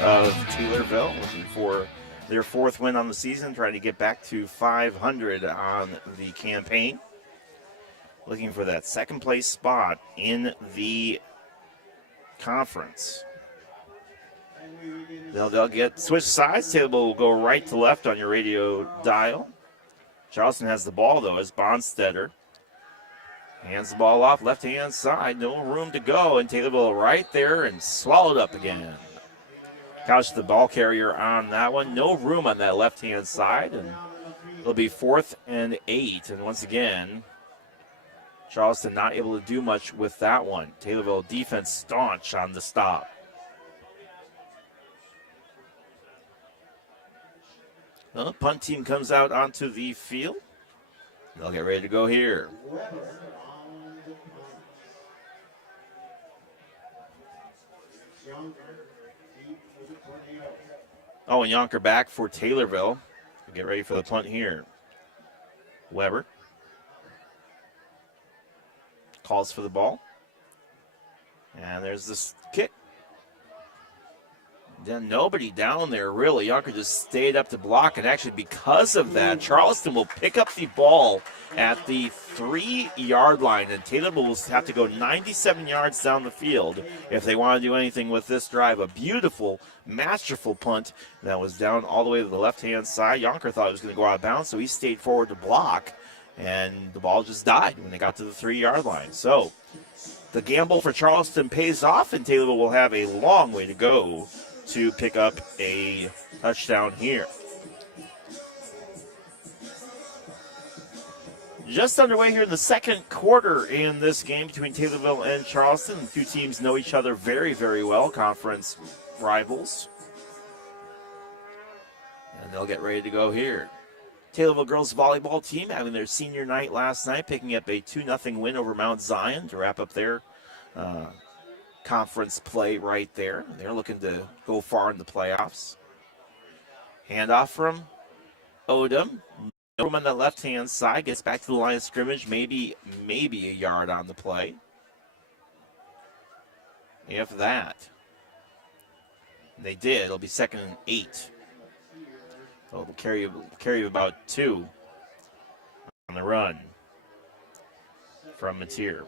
Of Taylorville, looking for their 4th win on the season, trying to get back to 500 on the campaign. Looking for that second place spot in the conference. They'll get switch sides. Taylorville will go right to left on your radio dial. Charleston has the ball, though, as Bonstetter hands the ball off left-hand side. No room to go, and Taylorville right there and swallowed up again. Couch the ball carrier on that one. No room on that left-hand side, and it'll be 4th and 8. And once again, Charleston not able to do much with that one. Taylorville defense staunch on the stop. Well, the punt team comes out onto the field. They'll get ready to go here. Younger, deep for the Tornadoes. Oh, and Yonker back for Taylorville. Get ready for the punt here. Weber calls for the ball. And there's this kick. Then nobody down there, really. Yonker just stayed up to block, and actually because of that, Charleston will pick up the ball at the 3-yard line, and Taylorville will have to go 97 yards down the field if they want to do anything with this drive. A beautiful, masterful punt that was down all the way to the left-hand side. Yonker thought it was going to go out of bounds, so he stayed forward to block, and the ball just died when they got to the 3-yard line. So the gamble for Charleston pays off, and Taylorville will have a long way to go to pick up a touchdown here. Just underway here in the second quarter in this game between Taylorville and Charleston. The two teams know each other very, very well, conference rivals. And they'll get ready to go here. Taylorville girls volleyball team having their senior night last night, picking up a 2-0 win over Mount Zion to wrap up their conference play right there. They're looking to go far in the playoffs. Handoff from Odom. Odom on the left-hand side gets back to the line of scrimmage, maybe a yard on the play. If that. They did. It'll be 2nd and 8. So it'll carry about 2 on the run from Mateer.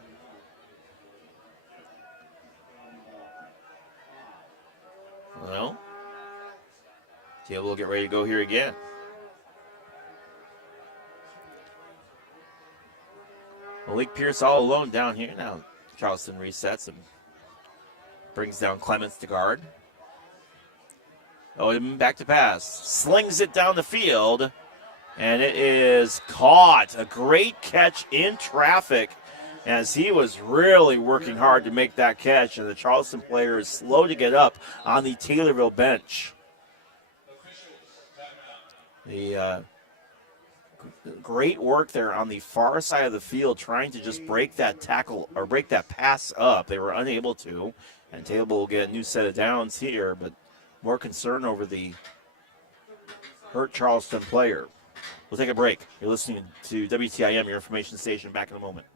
Well, Taylor will get ready to go here again. Malik Pierce all alone down here. Now Charleston resets and brings down Clements to guard. Odom back to pass. Slings it down the field. And it is caught. A great catch in traffic as he was really working hard to make that catch. And the Charleston player is slow to get up on the Taylorville bench. The great work there on the far side of the field trying to just break that tackle or break that pass up. They were unable to. And Taylorville will get a new set of downs here, but more concern over the hurt Charleston player. We'll take a break. You're listening to WTIM, your information station. Back in a moment.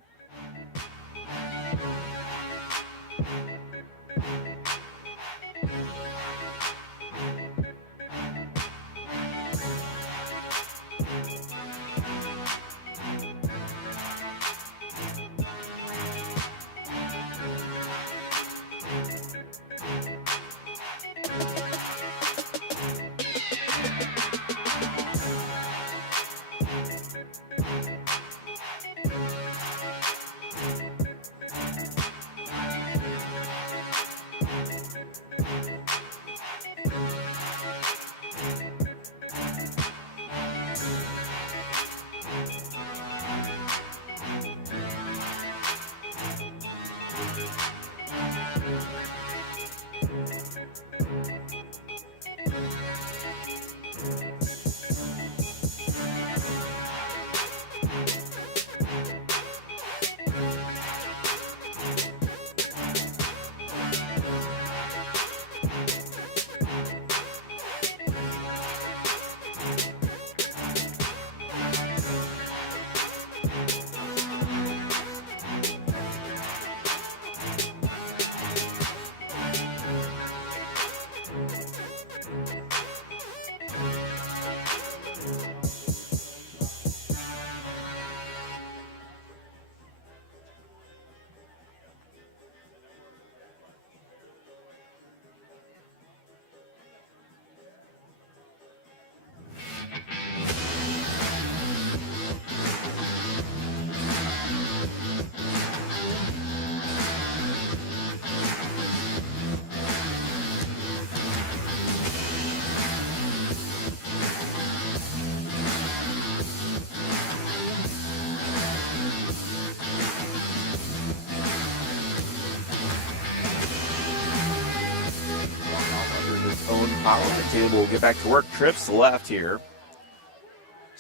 Taylor will get back to work. Trips left here.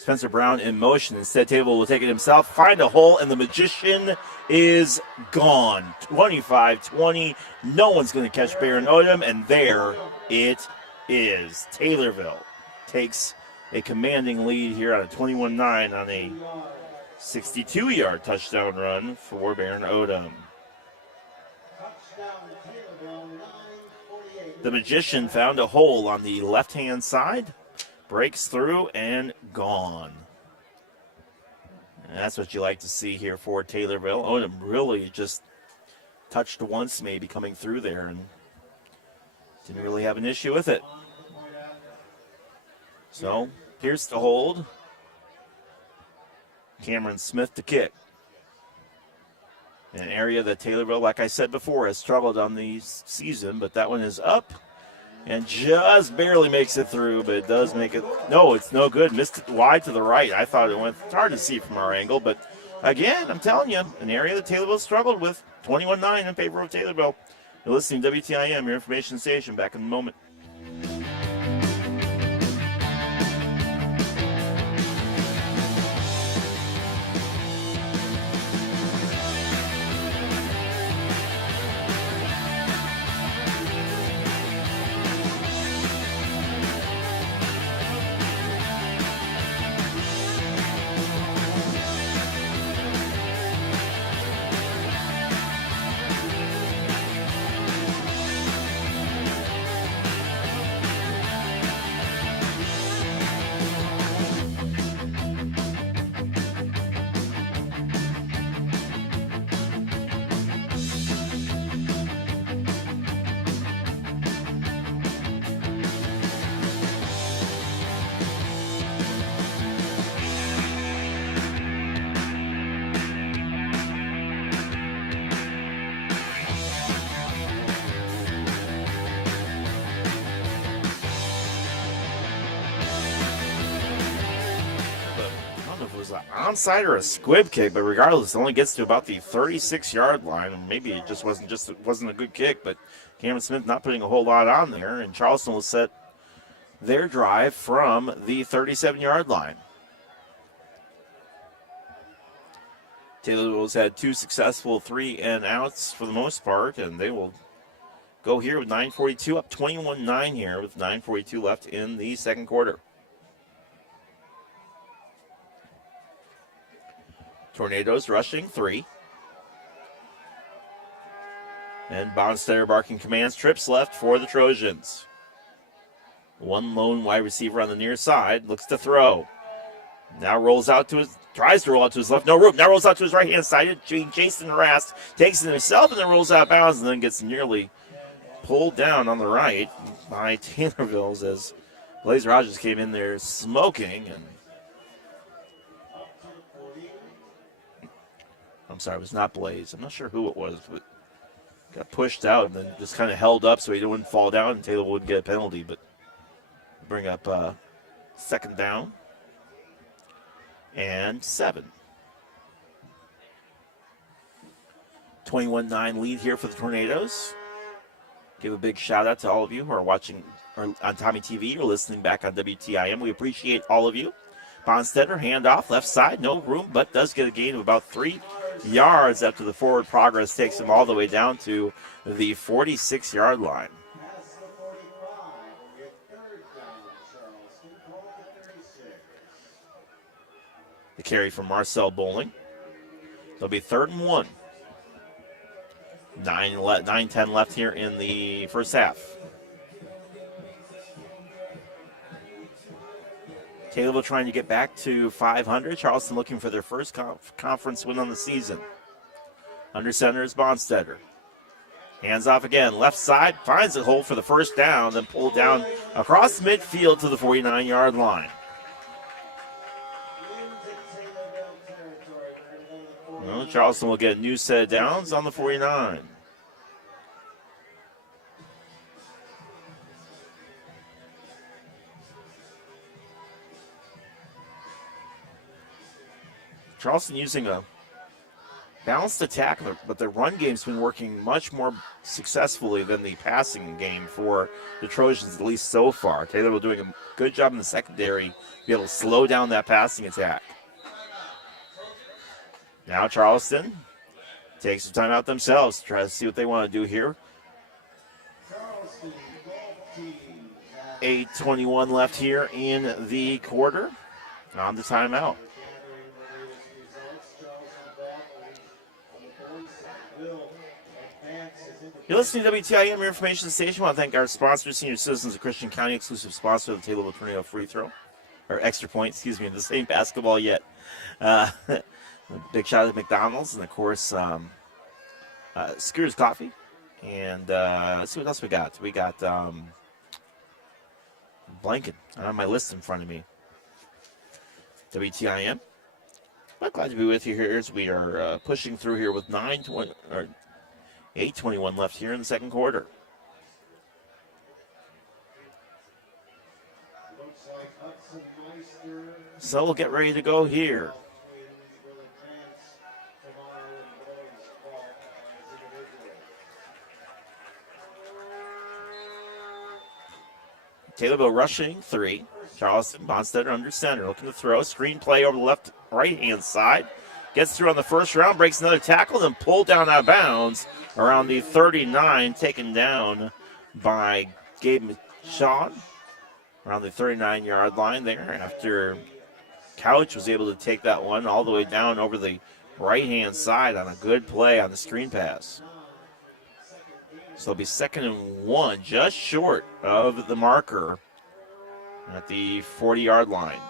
Spencer Brown in motion. Instead, Taylorville will take it himself, find a hole, and the Magician is gone. 25-20. No one's going to catch Baron Odom, and there it is. Taylorville takes a commanding lead here on a 21-9 on a 62-yard touchdown run for Baron Odom. The Magician found a hole on the left-hand side, breaks through, and gone. And that's what you like to see here for Taylorville. Odom really just touched once maybe coming through there and didn't really have an issue with it. So, here's the hold. Cameron Smith to kick. An area that Taylorville, like I said before, has struggled on the season, but that one is up and just barely makes it through, but it does make it. No, it's no good. Missed it wide to the right. I thought it went. It's hard to see from our angle, but again, I'm telling you, an area that Taylorville struggled with. 21-9 in favor of Taylorville. You're listening to WTIM, your information station. Back in a moment. Onside or a squib kick, but regardless, it only gets to about the 36-yard line. Maybe it just wasn't a good kick, but Cameron Smith not putting a whole lot on there, and Charleston will set their drive from the 37-yard line. Taylorville's had two successful 3-and-outs for the most part, and they will go here with 9:42, up 21-9 here with 9:42 left in the second quarter. Tornadoes rushing 3. And Bonstetter barking commands. Trips left for the Trojans. One lone wide receiver on the near side. Looks to throw. Now tries to roll out to his left. No room. Now rolls out to his right-hand side. Being chased and harassed. Takes it himself and then rolls out of bounds and then gets nearly pulled down on the right by Taylorville's as Blaze Rogers came in there smoking and I'm sorry, it was not Blaze. I'm not sure who it was, but got pushed out and then just kind of held up so he wouldn't fall down and Taylor wouldn't get a penalty. But bring up second down and 7. 21-9 lead here for the Tornadoes. Give a big shout out to all of you who are watching on TommyTV or listening back on WTIM. We appreciate all of you. Bonstetter, handoff, left side, no room, but does get a gain of about 3 yards after the forward progress takes him all the way down to the 46-yard line. The carry from Marcel Bowling. It'll be 3rd and 1. 9-10 left here in the first half. Taylorville trying to get back to 500. Charleston looking for their first conference win on the season. Under center is Bonstetter. Hands off again. Left side. Finds a hole for the first down. Then pulled down across midfield to the 49-yard line. Well, Charleston will get a new set of downs on the 49. Charleston using a balanced attack, but their run game's been working much more successfully than the passing game for the Trojans, at least so far. Taylorville doing a good job in the secondary to be able to slow down that passing attack. Now Charleston takes some time out themselves to try to see what they want to do here. 8:21 left here in the quarter. On the timeout. You're listening to WTIM, your information station. I want to thank our sponsors, Senior Citizens of Christian County, exclusive sponsor of the Taylorville Tornado free throw, or extra point, in the same basketball yet. Big shout out to McDonald's and, of course, Scooters Coffee. And let's see what else we got. We got blanket. I have my list in front of me. WTIM. I'm glad to be with you here as we are pushing through here with 8:21 left here in the second quarter. So we'll get ready to go here. Taylorville rushing 3. Charleston, Bonstetter under center, looking to throw. Screen play over the left, right-hand side. Gets through on the first round, breaks another tackle, then pulled down out of bounds around the 39, taken down by Gabe Shaw around the 39-yard line there after Couch was able to take that one all the way down over the right-hand side on a good play on the screen pass. So it'll be 2nd and 1, just short of the marker at the 40-yard line.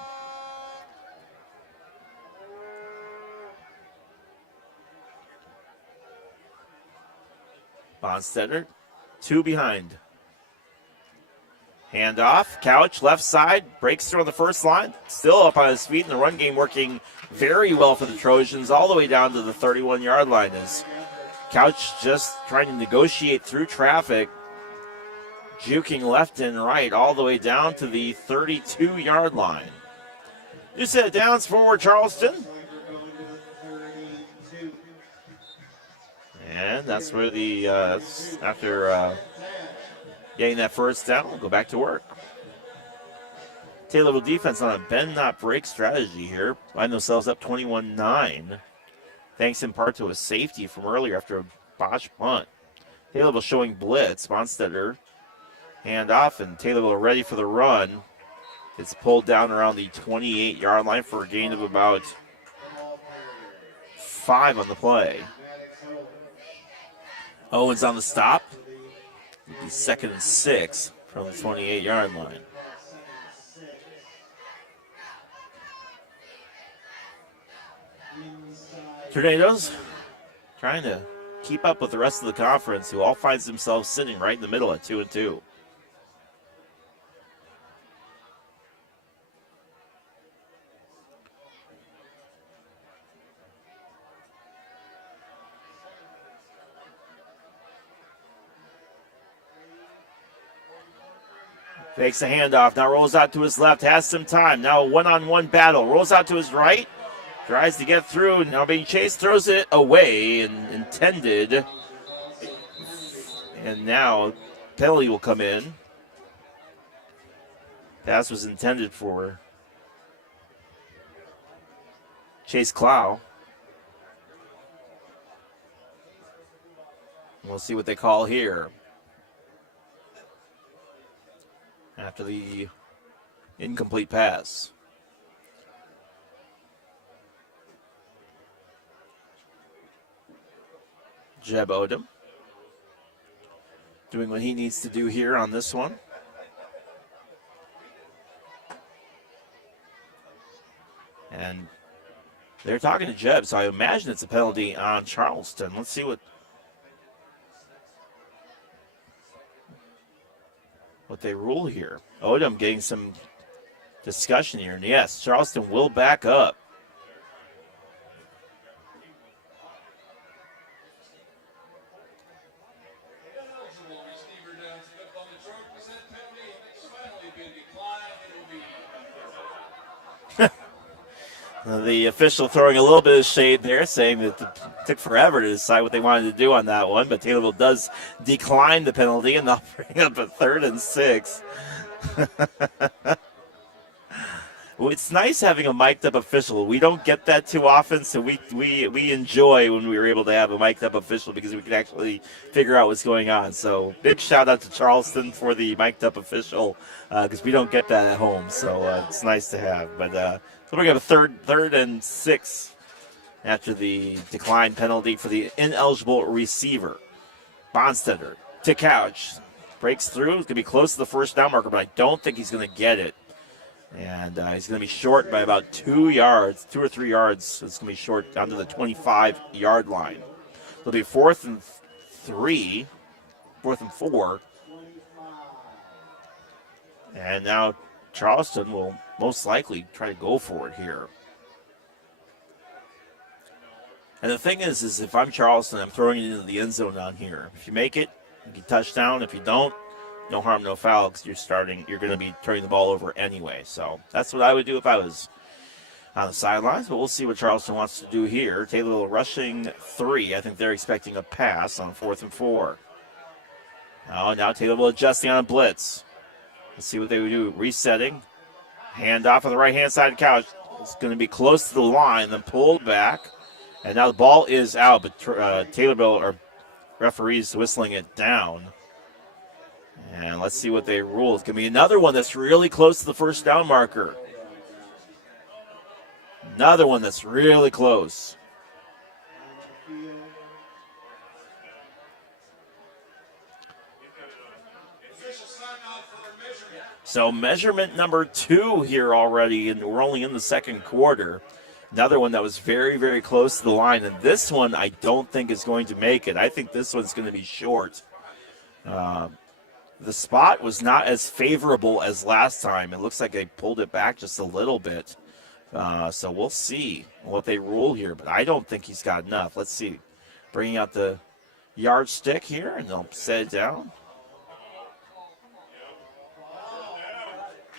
Bonstetter, 2 behind. Handoff, Couch, left side, breaks through on the first line, still up on his feet, and the run game working very well for the Trojans all the way down to the 31-yard line as Couch just trying to negotiate through traffic, juking left and right all the way down to the 32-yard line. New set of downs for Charleston. And that's where the, after getting that first down, we'll go back to work. Taylorville defense on a bend not break strategy here. Find themselves up 21-9. Thanks in part to a safety from earlier after a botched punt. Taylorville showing blitz. Bonstetter hand off, and Taylorville ready for the run. It's pulled down around the 28-yard line for a gain of about 5 on the play. Owens on the stop. It'll be 2nd and 6 from the 28-yard line. Tornadoes trying to keep up with the rest of the conference, who all finds themselves sitting right in the middle at 2-2. Takes a handoff, now rolls out to his left, has some time. Now a one-on-one battle, rolls out to his right, tries to get through, now being chased, throws it away and intended. And now penalty will come in. Pass was intended for Chase Clow. We'll see what they call here. After the incomplete pass. Jeb Odom doing what he needs to do here on this one. And they're talking to Jeb, so I imagine it's a penalty on Charleston. Let's see what they rule here. Odom getting some discussion here. And yes, Charleston will back up. The official throwing a little bit of shade there, saying that the took forever to decide what they wanted to do on that one, but Taylorville does decline the penalty, and they'll bring up a 3rd and 6. Well, it's nice having a mic'd up official. We don't get that too often, so we enjoy when we were able to have a mic'd up official because we can actually figure out what's going on. So big shout out to Charleston for the mic'd up official because we don't get that at home. So it's nice to have. But so we got a third and 6 after the decline penalty for the ineligible receiver. Bonstetter to Couch. Breaks through. It's going to be close to the first down marker, but I don't think he's going to get it. And he's going to be short by about 2 yards, 2 or 3 yards. It's going to be short down to the 25-yard line. It'll be 4th and 3, 4th and 4. And now Charleston will most likely try to go for it here. And the thing is if I'm Charleston, I'm throwing it into the end zone down here. If you make it, you get touchdown. If you don't, no harm, no foul, because you're going to be turning the ball over anyway. So that's what I would do if I was on the sidelines. But we'll see what Charleston wants to do here. Taylorville rushing 3. I think they're expecting a pass on 4th and 4. Oh, now Taylorville adjusting on a blitz. Let's see what they would do. Resetting. Hand off on the right-hand side of the Couch. It's going to be close to the line, then pulled back. And now the ball is out, but Taylorville, or referees, whistling it down. And let's see what they rule. It's going to be another one that's really close to the first down marker. Another one that's really close. So measurement number 2 here already, and we're only in the second quarter. Another one that was very, very close to the line. And this one I don't think is going to make it. I think this one's going to be short. The spot was not as favorable as last time. It looks like they pulled it back just a little bit. So we'll see what they rule here. But I don't think he's got enough. Let's see. Bringing out the yardstick here, and they'll set it down.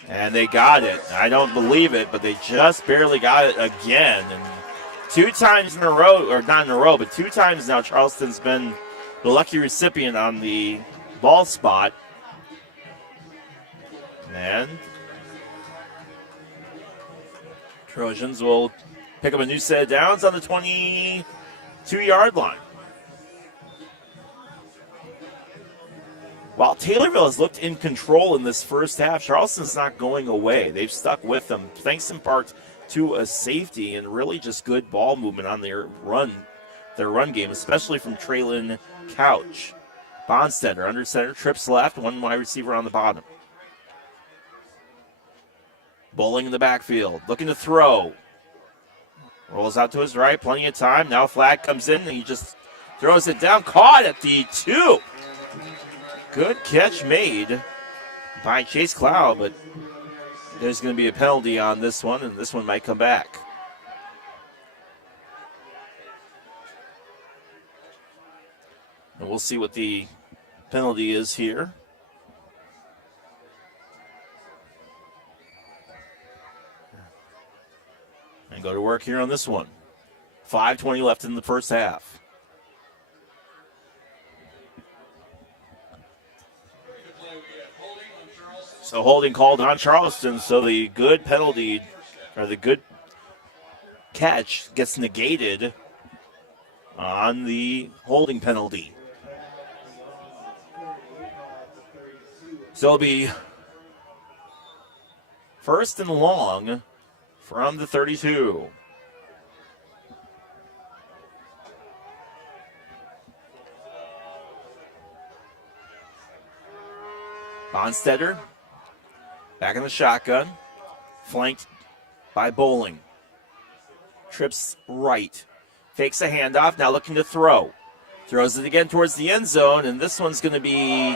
And they got it. I don't believe it, but they just barely got it again. And 2 times in a row, or not in a row, but 2 times now Charleston's been the lucky recipient on the ball spot. And Trojans will pick up a new set of downs on the 22-yard line. While Taylorville has looked in control in this first half, Charleston's not going away. They've stuck with them, thanks in part to a safety and really just good ball movement on their run game, especially from Traylon Couch. Bonstetter under center, trips left, one wide receiver on the bottom. Bowling in the backfield, looking to throw. Rolls out to his right, plenty of time. Now flag comes in, and he just throws it down. Caught at the 2. Good catch made by Chase Cloud, but there's going to be a penalty on this one, and this one might come back. And we'll see what the penalty is here. And go to work here on this one. 5:20 left in the first half. So holding called on Charleston, so the good penalty, or the good catch gets negated on the holding penalty. So it'll be 1st and long from the 32. Bonstetter back in the shotgun, flanked by Bowling. Trips right, fakes a handoff, now looking to throw. Throws it again towards the end zone, and this one's going to be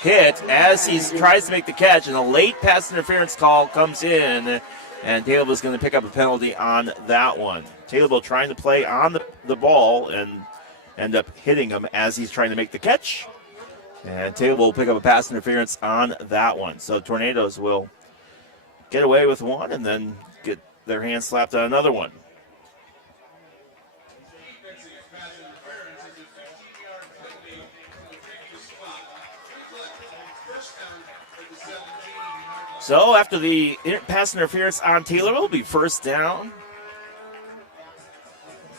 hit as he tries to make the catch, and a late pass interference call comes in, and Taylorville's going to pick up a penalty on that one. Taylorville trying to play on the ball and end up hitting him as he's trying to make the catch. And Taylorville will pick up a pass interference on that one. So Tornadoes will get away with one and then get their hand slapped on another one. So after the pass interference on Taylor, will be first down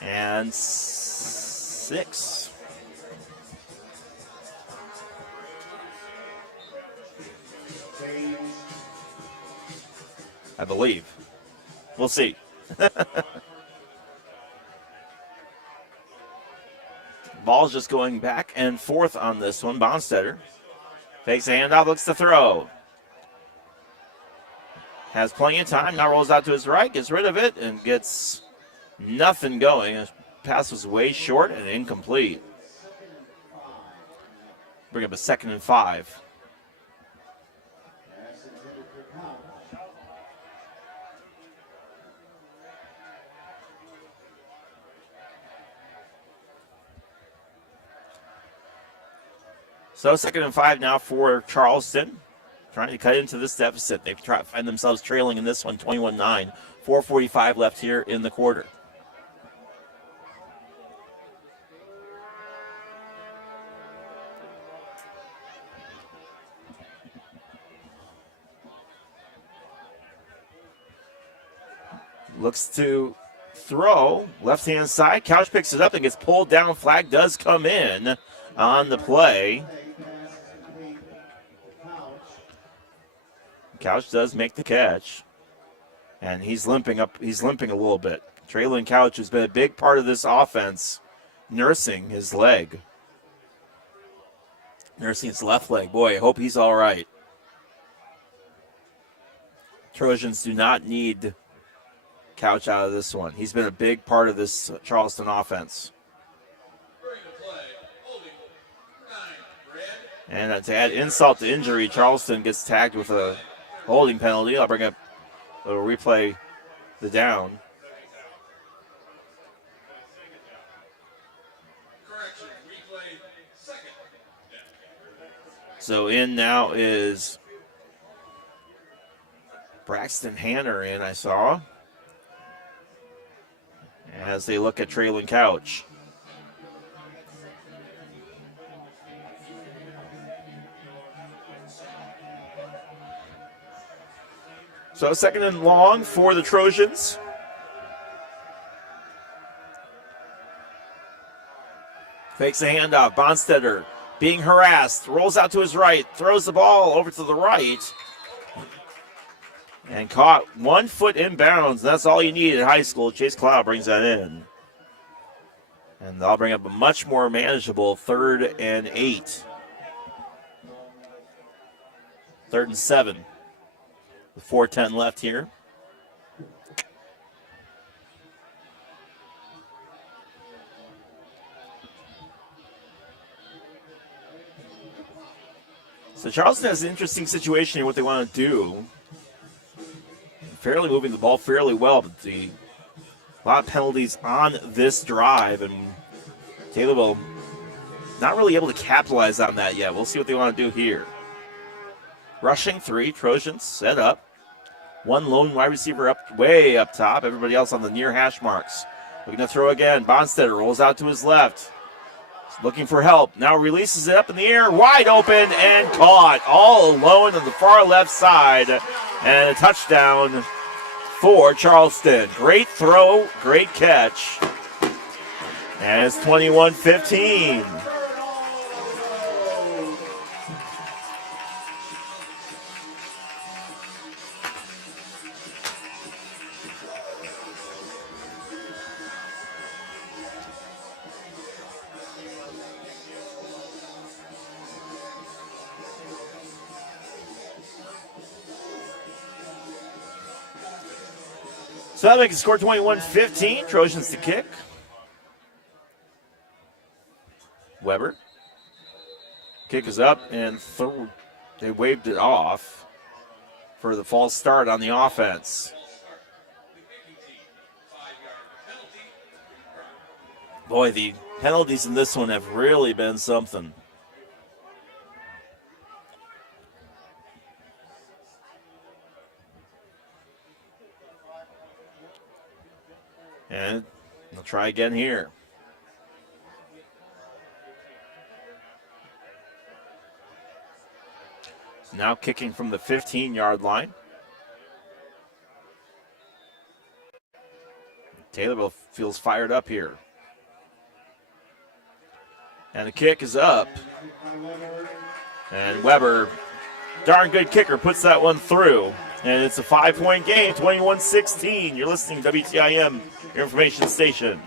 and 6. I believe. We'll see. Ball's just going back and forth on this one. Bonstetter fakes a handoff, looks to throw. Has plenty of time, now rolls out to his right, gets rid of it, and gets nothing going. His pass was way short and incomplete. Bring up a 2nd and 5. So 2nd and 5 now for Charleston. Trying to cut into this deficit. They've tried to find themselves trailing in this one, 21-9. 4:45 left here in the quarter. Looks to throw. Left-hand side. Couch picks it up and gets pulled down. Flag does come in on the play. Couch does make the catch, and he's limping up. He's limping a little bit. Traylon Couch has been a big part of this offense, nursing his leg, nursing his left leg. Boy, I hope he's all right. Trojans do not need Couch out of this one. He's been a big part of this Charleston offense. And to add insult to injury, Charleston gets tagged with a holding penalty. I'll bring up a replay the down. So in now is Braxton Hanner in, I saw, as they look at Traylon Couch. So 2nd and long for the Trojans. Fakes a handoff. Bonstetter being harassed. Rolls out to his right. Throws the ball over to the right. And caught 1 foot inbounds. That's all you need in high school. Chase Cloud brings that in. And they'll bring up a much more manageable 3rd and 8. 3rd and 7. 4:10 left here. So Charleston has an interesting situation here, what they want to do. Fairly moving the ball fairly well, but a lot of penalties on this drive, and Taylorville not really able to capitalize on that yet. We'll see what they want to do here. Rushing 3, Trojans set up. 1 lone wide receiver way up top. Everybody else on the near hash marks. Looking to throw again. Bonstetter rolls out to his left. Looking for help. Now releases it up in the air. Wide open and caught. All alone on the far left side. And a touchdown for Charleston. Great throw. Great catch. And it's 21-15. So that makes the score 21-15. Trojans to kick. Weber. Kick is up and they waved it off for the false start on the offense. Boy, the penalties in this one have really been something. And they'll try again here. So now kicking from the 15-yard line. Taylorville feels fired up here. And the kick is up. And Weber, darn good kicker, puts that one through. And it's a 5-point game, 21-16. You're listening to WTIM, your information station.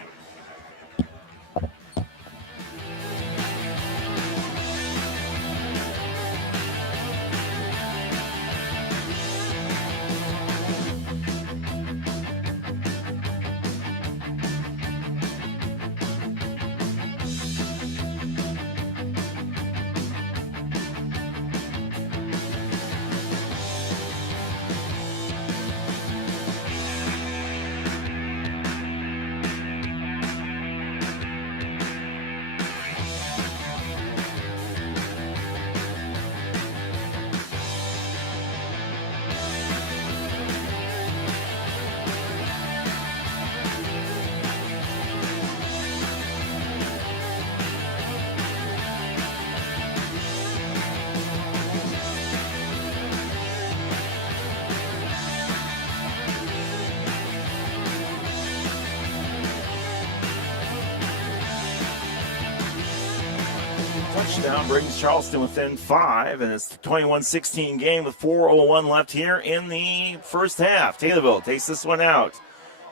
Touchdown brings Charleston within 5, and it's a 21-16 game with 4:01 left here in the first half. Taylorville takes this one out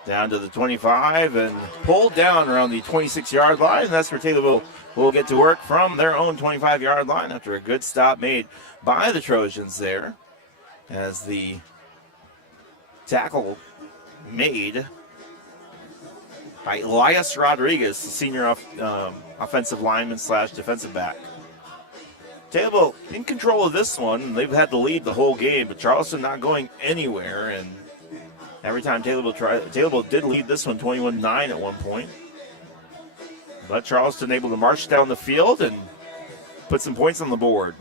down to the 25 and pulled down around the 26-yard line. And that's where Taylorville will get to work from their own 25-yard line after a good stop made by the Trojans there, as the tackle made by Elias Rodriguez, the senior offensive lineman / defensive back. Taylorville in control of this one. They've had the lead the whole game, but Charleston not going anywhere. And every time Taylorville did lead this one 21-9 at one point. But Charleston able to march down the field and put some points on the board.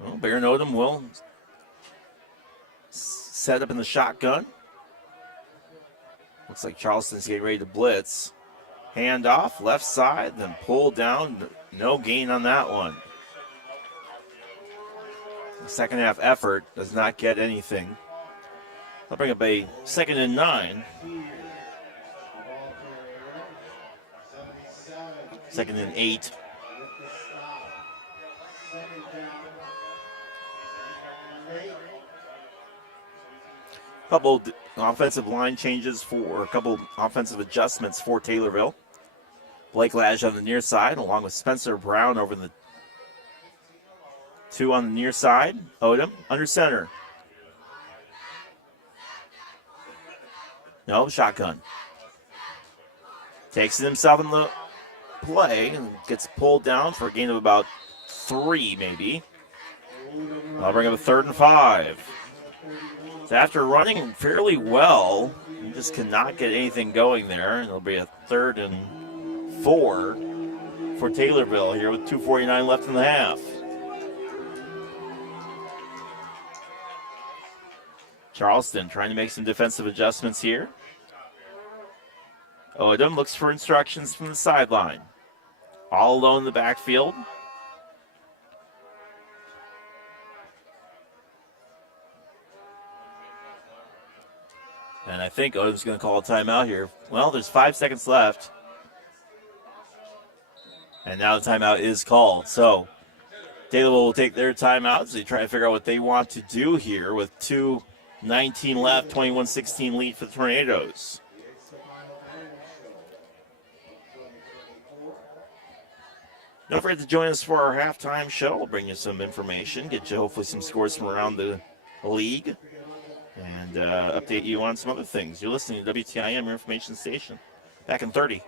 Well, Baron Odom will set up in the shotgun. Looks like Charleston's getting ready to blitz. Hand off, left side, then pull down. No gain on that one. The second half effort does not get anything. I'll bring up a 2nd and 9. 2nd and 8. Couple offensive line changes a couple offensive adjustments for Taylorville. Blake Lash on the near side, along with Spencer Brown over the 2 on the near side. Odom under center. No, shotgun. Takes it himself in the play and gets pulled down for a gain of about 3, maybe. I'll bring up a 3rd and 5. So after running fairly well, you just cannot get anything going there. It'll be a 3rd and 4 for Taylorville here with 2:49 left in the half. Charleston trying to make some defensive adjustments here. Odom looks for instructions from the sideline. All alone in the backfield. And I think Odom's going to call a timeout here. Well, there's 5 seconds left. And now the timeout is called. So Taylorville will take their timeout as they try to figure out what they want to do here with 2:19 left, 21-16 lead for the Tornadoes. Don't forget to join us for our halftime show. We'll bring you some information, get you hopefully some scores from around the league, and update you on some other things. You're listening to WTIM, your information station. Back in 30.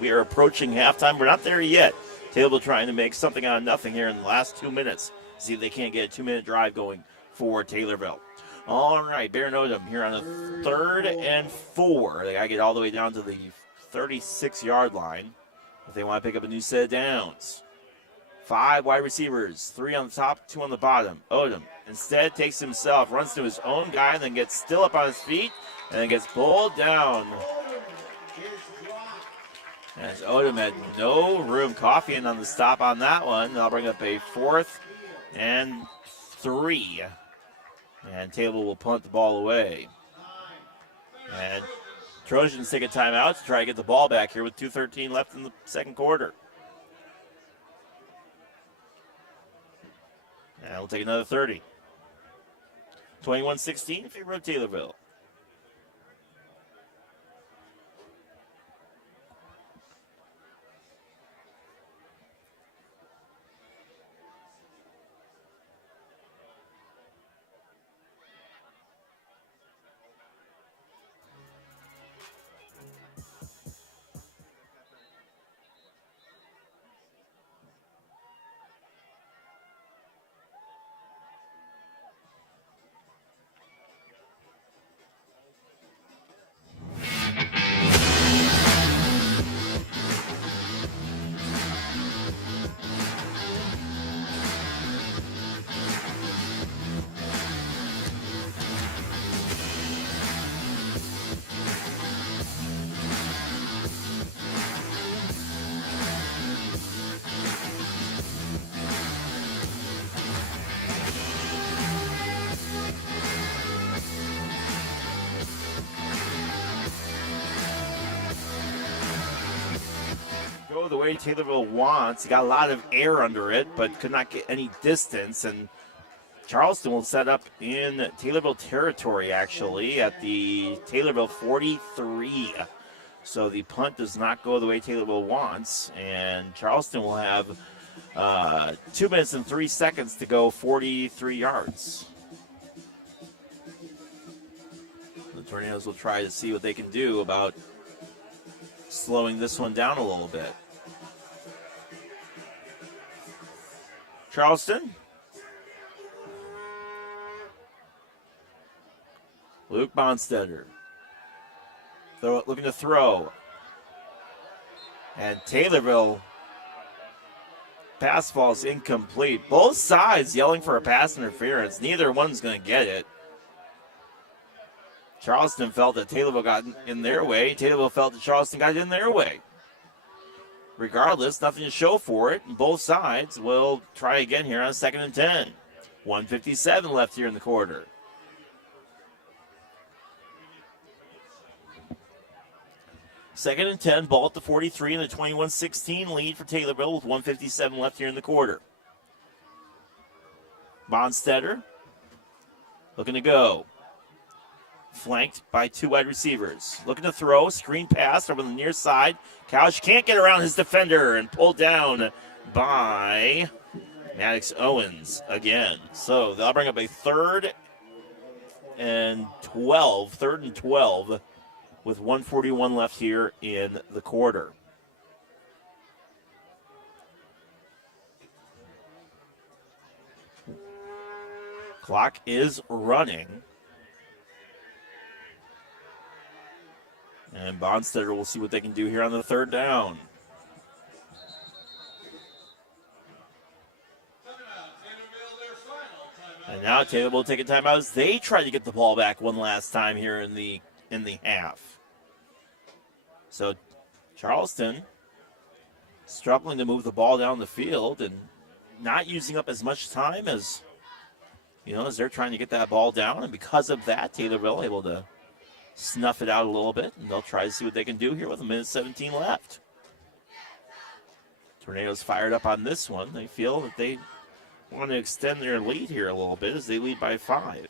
We are approaching halftime. We're not there yet. Taylorville trying to make something out of nothing here in the last 2 minutes. See if they can't get a 2-minute drive going for Taylorville. All right, Baron Odom here on a 3rd and 4. They got to get all the way down to the 36-yard line if they want to pick up a new set of downs. 5 wide receivers, 3 on the top, 2 on the bottom. Odom instead takes himself, runs to his own guy, and then gets still up on his feet, and then gets pulled down. As Odom had no room. Coffee in on the stop on that one. They'll bring up a 4th and 3. And Taylorville will punt the ball away. And Trojans take a timeout to try to get the ball back here with 2:13 left in the second quarter. And we'll take another 30. 21-16 in favor of Taylorville. The way Taylorville wants. He got a lot of air under it, but could not get any distance. And Charleston will set up in Taylorville territory, actually, at the Taylorville 43. So the punt does not go the way Taylorville wants, and Charleston will have 2 minutes and 3 seconds to go 43 yards. The Tornadoes will try to see what they can do about slowing this one down a little bit. Charleston. Luke Bonstetter. Looking to throw. And Taylorville. Pass falls incomplete. Both sides yelling for a pass interference. Neither one's going to get it. Charleston felt that Taylorville got in their way. Taylorville felt that Charleston got in their way. Regardless, nothing to show for it. Both sides will try again here on 2nd and 10. 1:57 left here in the quarter. Second and 10, ball at the 43 and a 21-16 lead for Taylorville with 1:57 left here in the quarter. Bonstetter looking to go. Flanked by 2 wide receivers. Looking to throw, screen pass over the near side. Couch can't get around his defender and pulled down by Maddox Owens again. So they'll bring up a 3rd and 12 with 1:41 left here in the quarter. Clock is running. And Bonstetter will see what they can do here on the 3rd down. And now Taylor will take a timeout as they try to get the ball back one last time here in the half. So Charleston struggling to move the ball down the field and not using up as much time as they're trying to get that ball down. And because of that, Taylorville able to snuff it out a little bit, and they'll try to see what they can do here with 1:17 left. Tornadoes fired up on this one. They feel that they want to extend their lead here a little bit as they lead by 5.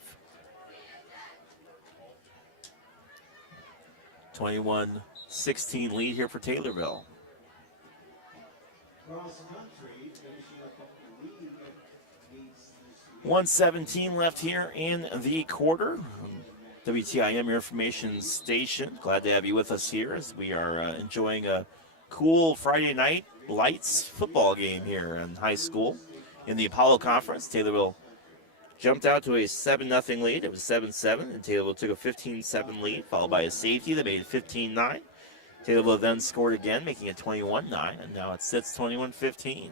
21-16 lead here for Taylorville. 1:17 left here in the quarter. WTIM, your information station. Glad to have you with us here as we are enjoying a cool Friday night lights football game here in high school. In the Apollo Conference, Taylorville jumped out to a 7-0 lead. It was 7-7, and Taylorville took a 15-7 lead, followed by a safety that made it 15-9. Taylorville then scored again, making it 21-9, and now it sits 21-15.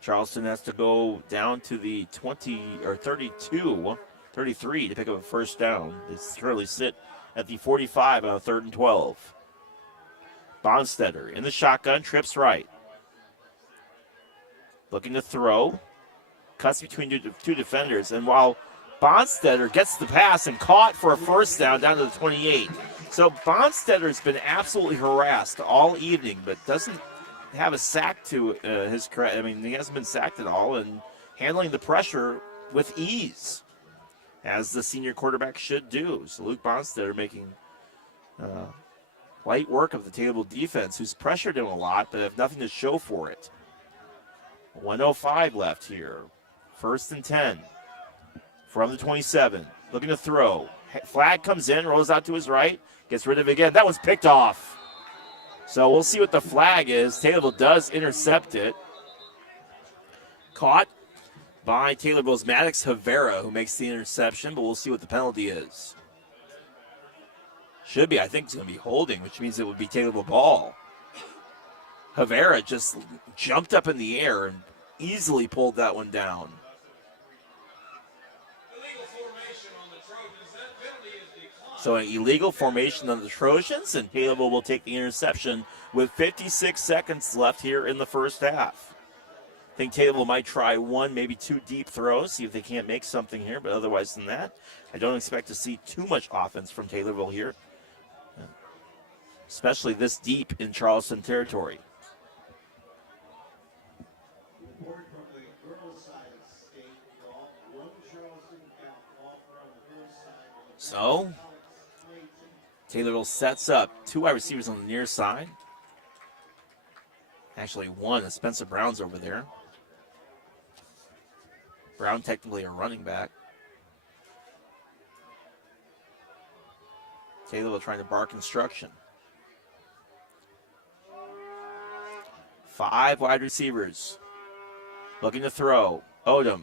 Charleston has to go down to the 33 to pick up a first down. They currently sit at the 45 on a 3rd and 12. Bonstetter in the shotgun, trips right. Looking to throw. Cuts between two defenders. And while Bonstetter gets the pass and caught for a first down to the 28. So Bonstetter's been absolutely harassed all evening, but doesn't have a sack to his credit. I mean, he hasn't been sacked at all and handling the pressure with ease, as the senior quarterback should do. So Luke Bonstetter making light work of the Taylorville defense, who's pressured him a lot, but have nothing to show for it. 1:05 left here. 1st and 10 from the 27. Looking to throw. Flag comes in, rolls out to his right, gets rid of it again. That one's picked off. So we'll see what the flag is. Taylorville does intercept it. Caught by Taylorville's Maddox Havera, who makes the interception, but we'll see what the penalty is. Should be, I think it's going to be holding, which means it would be Taylorville ball. Havera just jumped up in the air and easily pulled that one down. Illegal formation on the Trojans. That penalty is declined. So an illegal formation on the Trojans, and Taylorville will take the interception with 56 seconds left here in the first half. I think Taylorville might try one, maybe two deep throws, see if they can't make something here, but otherwise than that, I don't expect to see too much offense from Taylorville here, especially this deep in Charleston territory. Report from the girls' side of state golf. One Charleston golfer on the girls' side. So Taylorville sets up two wide receivers on the near side. Actually one, Spencer Brown's over there. Brown technically a running back. Taylorville trying to bark instruction. 5 wide receivers. Looking to throw. Odom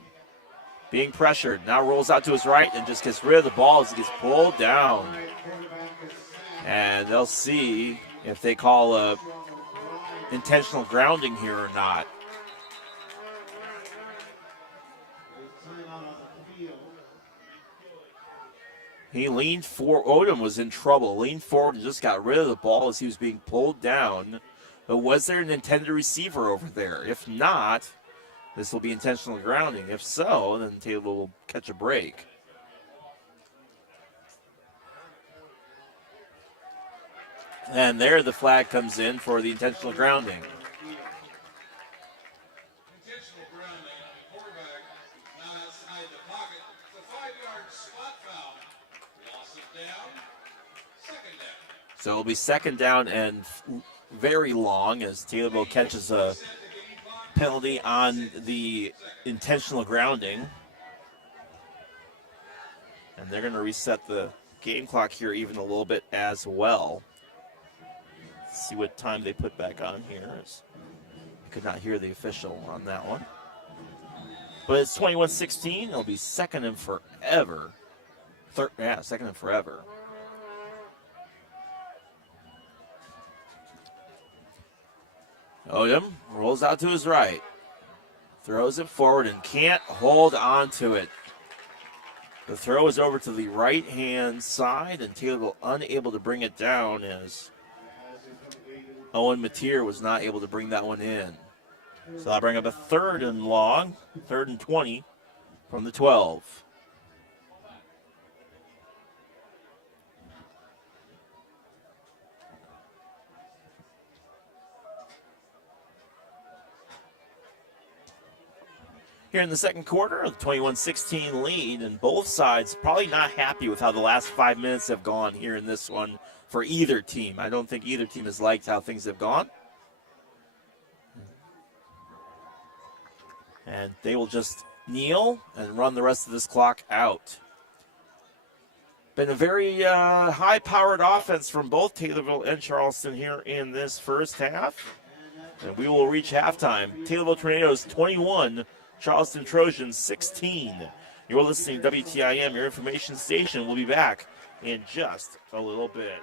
being pressured. Now rolls out to his right and just gets rid of the ball as he gets pulled down. And they'll see if they call a intentional grounding here or not. He leaned forward. Odom was in trouble. Leaned forward and just got rid of the ball as he was being pulled down. But was there an intended receiver over there? If not, this will be intentional grounding. If so, then Taylor will catch a break. And there the flag comes in for the intentional grounding. Intentional grounding on the quarterback. Now outside the pocket. It's a 5-yard spot foul. Loss of down. 2nd down. So it'll be 2nd down and very long as Taylorville catches a penalty on the intentional grounding. And they're going to reset the game clock here even a little bit as well. Let's see what time they put back on here. I could not hear the official on that one. But it's 21-16. It'll be 2nd and forever. 2nd and forever. Odom rolls out to his right. Throws it forward and can't hold on to it. The throw is over to the right-hand side, and Taylorville unable to bring it down as Owen Mateer was not able to bring that one in. So I'll bring up a 3rd and long, 3rd and 20 from the 12. Here in the second quarter, the 21-16 lead, and both sides probably not happy with how the last 5 minutes have gone here in this one for either team. I don't think either team has liked how things have gone. And they will just kneel and run the rest of this clock out. Been a very high-powered offense from both Taylorville and Charleston here in this first half. And we will reach halftime. Taylorville Tornadoes 21, Charleston Trojans 16. You're listening to WTIM, your information station. We'll be back in just a little bit.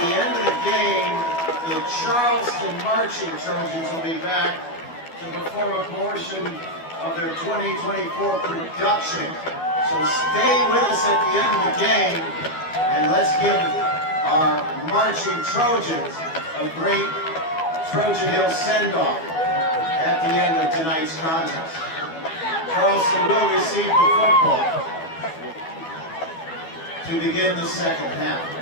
the end of the game, the Charleston Marching Trojans will be back to perform a portion of their 2024 production. So stay with us at the end of the game, and let's give our Marching Trojans a great Trojan Hill send-off at the end of tonight's contest. Charleston will receive the football to begin the second half.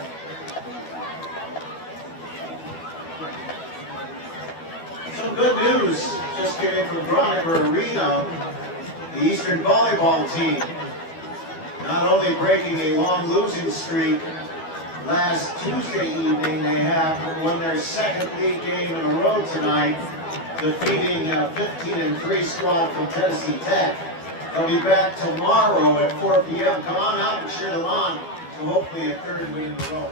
Some good news just came in from Veronica Arena. The Eastern volleyball team not only breaking a long losing streak last Tuesday evening, they have won their second league game in a row tonight, defeating 15-3 squad from Tennessee Tech. They'll be back tomorrow at 4 p.m. Come on out and cheer them on. So hopefully a third win in a row.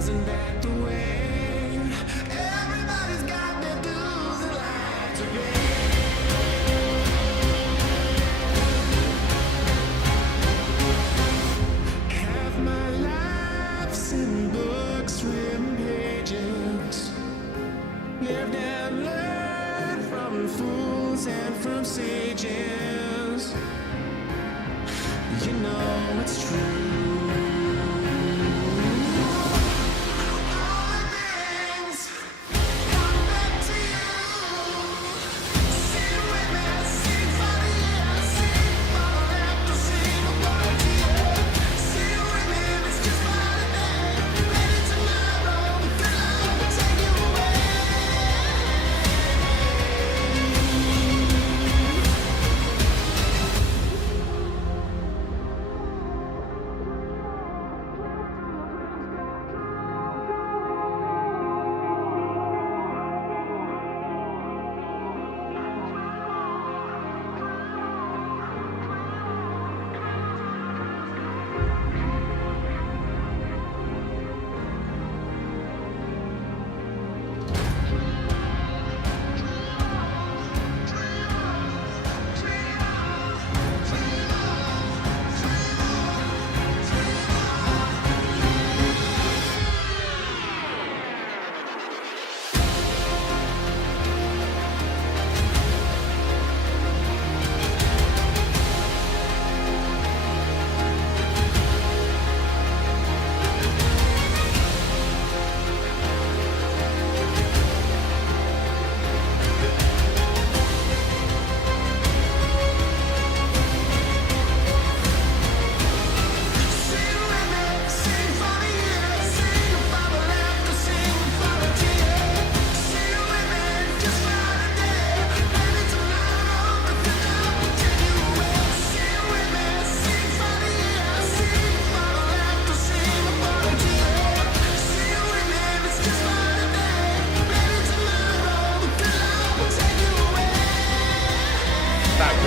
isn't that the way? Everybody's got their dues in life to pay. Half my life's in books, written pages. Lived and learned from fools and from sages. You know it's true. All things come back to you. Sing with me, sing for the year, sing for the laughter, sing for the tears. Sing with me, it's just for the day. Maybe tomorrow, the love will take you away.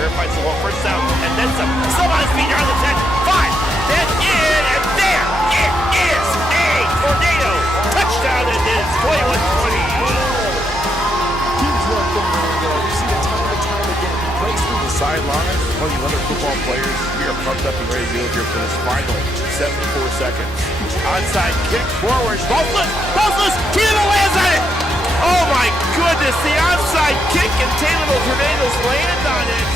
Fights the wall, first down, and then some. Somebody's beat on the 10, 5, 10, in, and there it is a tornado touchdown, and it's 21-20. Huge run from Mario. We've seen it time and time again. He breaks through the Sideline, one of you other football players, we are pumped up and ready to go here for this final 74 seconds. Onside kick forward, Bossless, Taylor lands on it. Oh my goodness, the onside kick, and Taylorville Tornadoes land on it.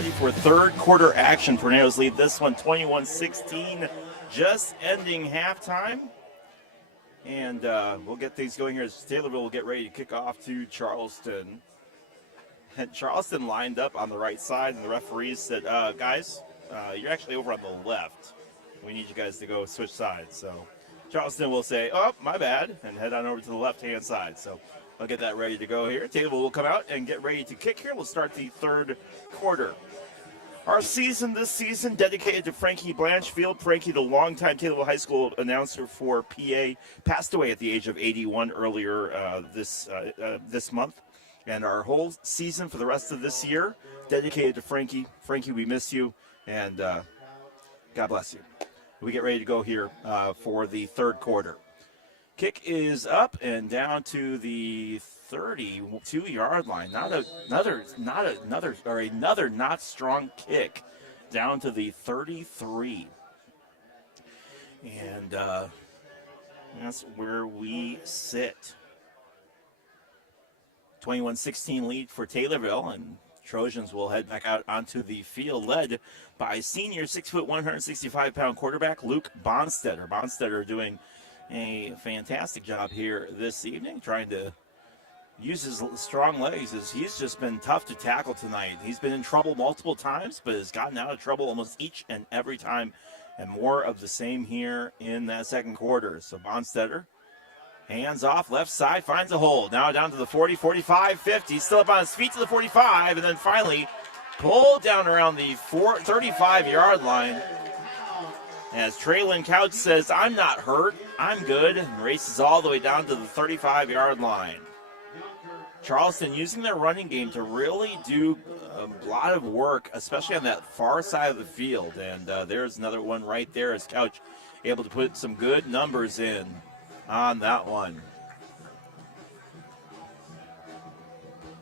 Ready for third quarter action. Tornadoes lead this one 21-16, just ending halftime. And we'll get things going here as Taylorville will get ready to kick off to Charleston. And Charleston lined up on the right side, and the referees said, guys, you're actually over on the left. We need you guys to go switch sides. So Charleston will say, oh, my bad, and head on over to the left-hand side. So I'll get that ready to go here. Taylorville will come out and get ready to kick here. We'll start the third quarter. Our season this season dedicated to Frankie Blanchfield. Frankie, the longtime Taylorville High School announcer for PA, passed away at the age of 81 earlier this month. And our whole season for the rest of this year dedicated to Frankie. Frankie, we miss you, and God bless you. We get ready to go here for the third quarter. Kick is up and down to the 32-yard line. Another not strong kick down to the 33. And that's where we sit. 21-16 lead for Taylorville, and Trojans will head back out onto the field, led by senior 6', 165-pound quarterback Luke Bonstetter. Bonstetter doing a fantastic job here this evening, trying to use his strong legs, as he's just been tough to tackle tonight. He's been in trouble multiple times, but has gotten out of trouble almost each and every time, and more of the same here in that second quarter. So Bonstetter, hands off, left side, finds a hole. Now down to the 40, 45, 50, still up on his feet to the 45, and then finally pulled down around the 35-yard line. As Traylon Couch says, I'm not hurt, I'm good, and races all the way down to the 35-yard line. Charleston using their running game to really do a lot of work, especially on that far side of the field. And there's another one right there as Couch able to put some good numbers in on that one.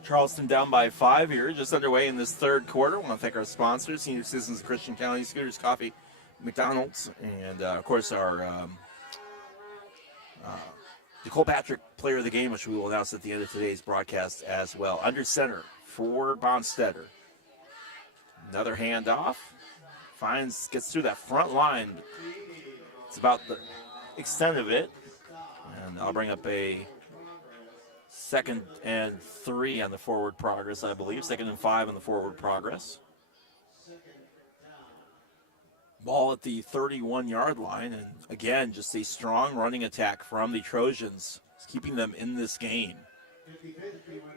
Charleston down by 5 here, just underway in this third quarter. I want to thank our sponsors, Senior Citizens of Christian County, Scooters Coffee, McDonald's, and of course our Nicole Patrick Player of the Game, which we will announce at the end of today's broadcast as well. Under center for Bonstetter. Another handoff. Gets through that front line. It's about the extent of it. And I'll bring up a 2nd and 3 on the forward progress, I believe. 2nd and 5 on the forward progress. Ball at the 31-yard line, and again, just a strong running attack from the Trojans, keeping them in this game.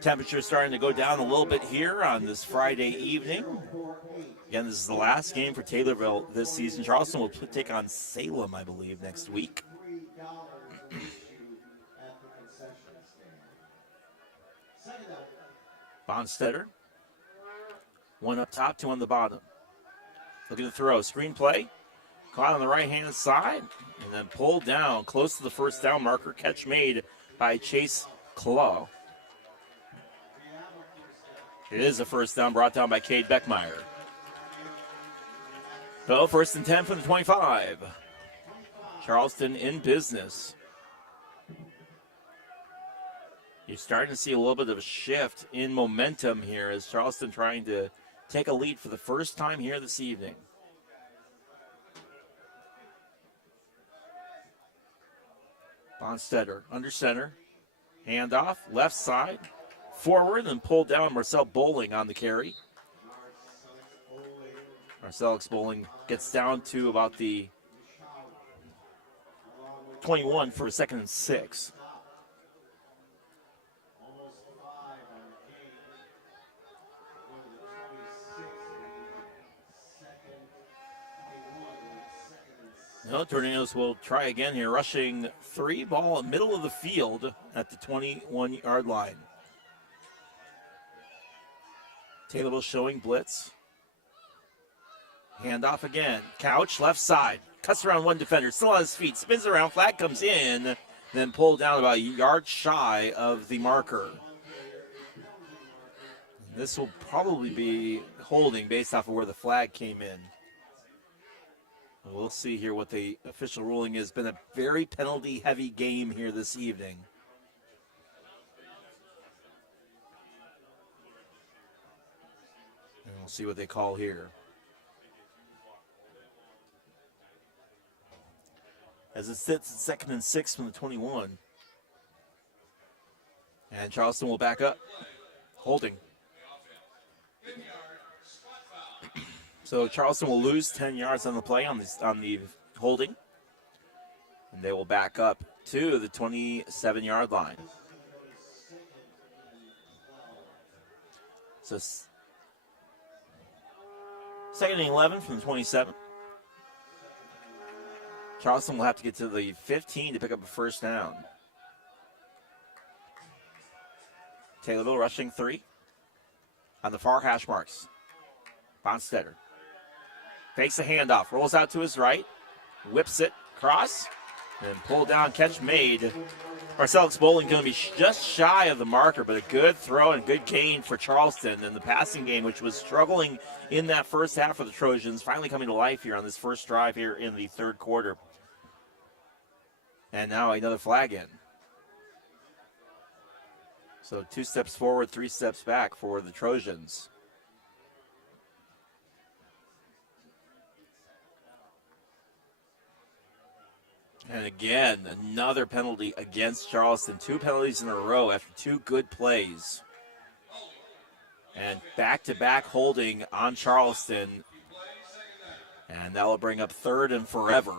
Temperature starting to go down a little bit here on this Friday evening. Again, this is the last game for Taylorville this season. Charleston will take on Salem, I believe, next week. Bonstetter, one up top, 2 on the bottom. Looking to throw. Screenplay. Caught on the right-hand side. And then pulled down close to the first down marker. Catch made by Chase Claw. It is a first down brought down by Cade Beckmeyer. So 1st and 10 from the 25. Charleston in business. You're starting to see a little bit of a shift in momentum here as Charleston trying to take a lead for the first time here this evening. Bonstetter under center. Handoff, left side, forward, and pulled down Marcel Bowling on the carry. Marcellix Bowling gets down to about the 21 for a 2nd and 6. No, Tornadoes will try again here, rushing 3, ball middle of the field at the 21-yard line. Taylorville showing blitz. Handoff again. Couch, left side. Cuts around one defender, still on his feet. Spins around, flag comes in, then pulled down about a yard shy of the marker. This will probably be holding based off of where the flag came in. We'll see here what the official ruling is. Been a very penalty-heavy game here this evening. And we'll See what they call here. As it sits at 2nd and 6 from the 21. And Charleston will back up. Holding. So Charleston will lose 10 yards on the play on the holding. And they will back up to the 27-yard line. So 2nd and 11 from the 27. Charleston will have to get to the 15 to pick up a first down. Taylorville rushing 3 on the far hash marks. Bonstetter fakes a handoff, rolls out to his right, whips it across, and pull down, catch made. Marcellus Bowling going to be just shy of the marker, but a good throw and good gain for Charleston. And the passing game, which was struggling in that first half of the Trojans, finally coming to life here on this first drive here in the third quarter. And now another flag in. So 2 steps forward, 3 steps back for the Trojans. And again, another penalty against Charleston. 2 penalties in a row after 2 good plays. And back-to-back holding on Charleston. And that will bring up 3rd and forever.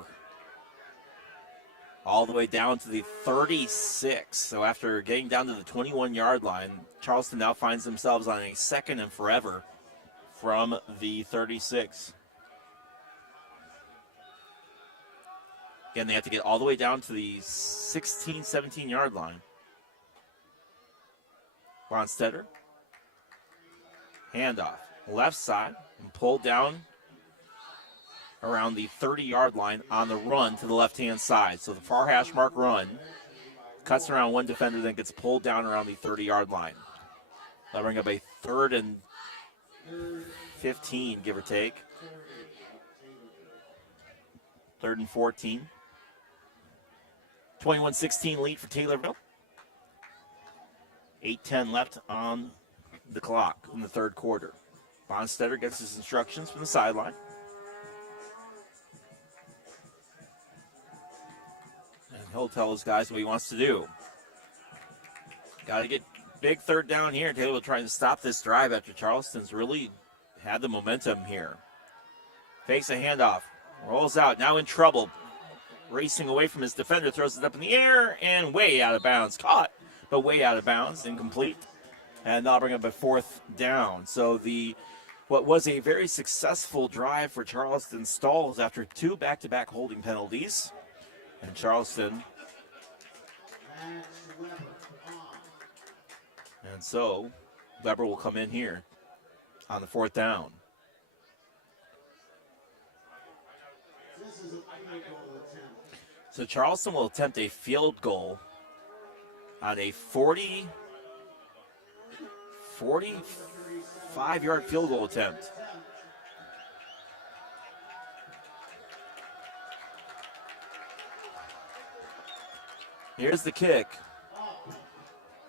All the way down to the 36. So after getting down to the 21-yard line, Charleston now finds themselves on a 2nd and forever from the 36. Again, they have to get all the way down to the 16, 17-yard line. Bonstetter. Handoff. Left side. And pulled down around the 30-yard line on the run to the left-hand side. So the far hash mark run. Cuts around one defender, then gets pulled down around the 30-yard line. That'll bring up a 3rd and 15, give or take. 3rd and 14. 21-16 lead for Taylorville. 8:10 left on the clock in the third quarter. Bonstetter gets his instructions from the sideline. And he'll tell his guys what he wants to do. Got to get big 3rd down here. Taylorville trying to stop this drive after Charleston's really had the momentum here. Fakes a handoff. Rolls out. Now in trouble. Racing away from his defender, throws it up in the air and way out of bounds. Caught, but way out of bounds, incomplete. And that'll bring up a 4th down. So what was a very successful drive for Charleston stalls after 2 back-to-back holding penalties. And Charleston. And so Weber will come in here on the 4th down. So Charleston will attempt a field goal on a 45-yard field goal attempt. Here's the kick.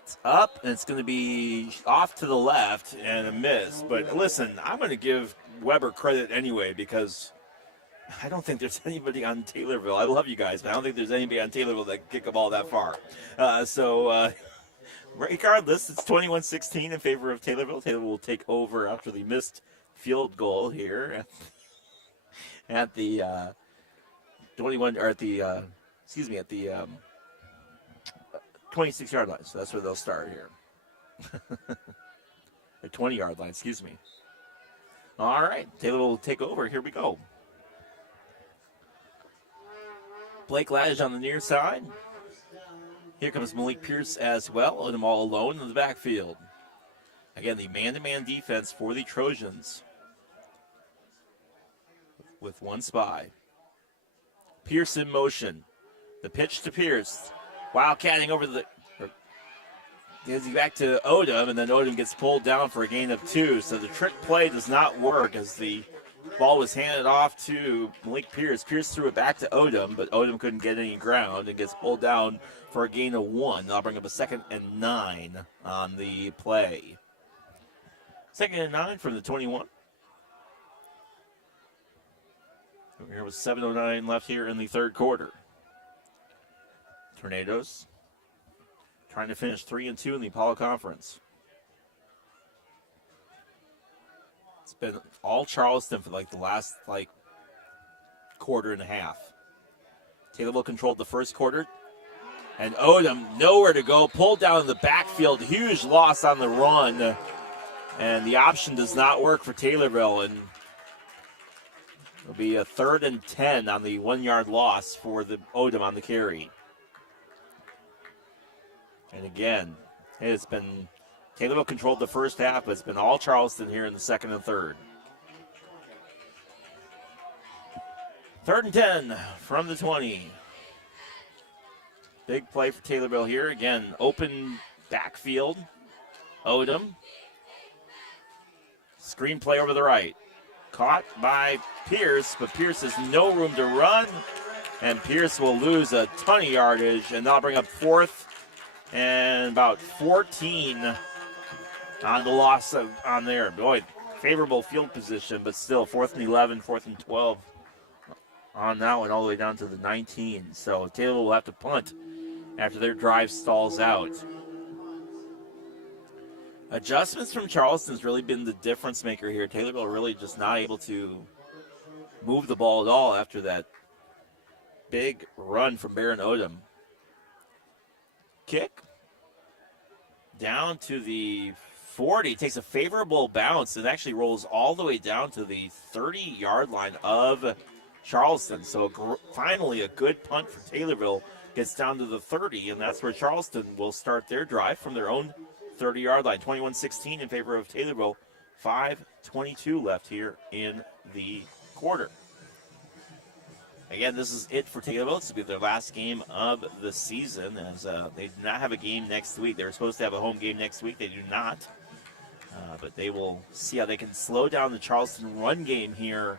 It's up, and it's going to be off to the left and a miss. But listen, I'm going to give Weber credit anyway because I don't think there's anybody on Taylorville. I love you guys, but I don't think there's anybody on Taylorville that can kick a ball that far. Regardless, it's 21-16 in favor of Taylorville. Taylorville will take over after the missed field goal here at the 26-yard line. So that's where they'll start here. The 20-yard line, excuse me. All right, Taylorville will take over. Here we go. Blake Ladge on the near side. Here comes Malik Pierce as well, and them all alone in the backfield. Again, the man-to-man defense for the Trojans with 1 spy. Pierce in motion. The pitch to Pierce. Wildcatting over gives it back to Odom, and then Odom gets pulled down for a gain of 2. So the trick play does not work as the ball was handed off to Malik Pierce. Pierce threw it back to Odom, but Odom couldn't get any ground and gets pulled down for a gain of 1. That'll bring up a 2nd and 9 on the play. 2nd and 9 from the 21. Here with 7:09 left here in the third quarter. Tornadoes trying to finish 3-2 in the Apollo Conference. It's been all Charleston for the last quarter and a half. Taylorville controlled the first quarter, and Odom nowhere to go, pulled down in the backfield, huge loss on the run, and the option does not work for Taylorville, and it'll be a 3rd and 10 on the 1-yard loss for the Odom on the carry. And again, it's been Taylorville controlled the first half, but it's been all Charleston here in the second and third. 3rd and 10 from the 20. Big play for Taylorville here. Again, open backfield. Odom. Screen play over the right. Caught by Pierce, but Pierce has no room to run. And Pierce will lose a ton of yardage, and that'll bring up 4th and about 14 on the loss on there. Boy, favorable field position, but still 4th and 11, 4th and 12 on that one, all the way down to the 19. So Taylor will have to punt after their drive stalls out. Adjustments from Charleston's really been the difference maker here. Taylorville really just not able to move the ball at all after that big run from Baron Odom. Kick down to the 40, takes a favorable bounce and actually rolls all the way down to the 30-yard line of Charleston. So finally a good punt for Taylorville, gets down to the 30, and that's where Charleston will start their drive from their own 30-yard line. 21-16 in favor of Taylorville. 5:22 left here in the quarter. Again, this is it for Taylorville. This will be their last game of the season, as they do not have a game next week. They were supposed to have a home game next week. They do not. But they will see how they can slow down the Charleston run game here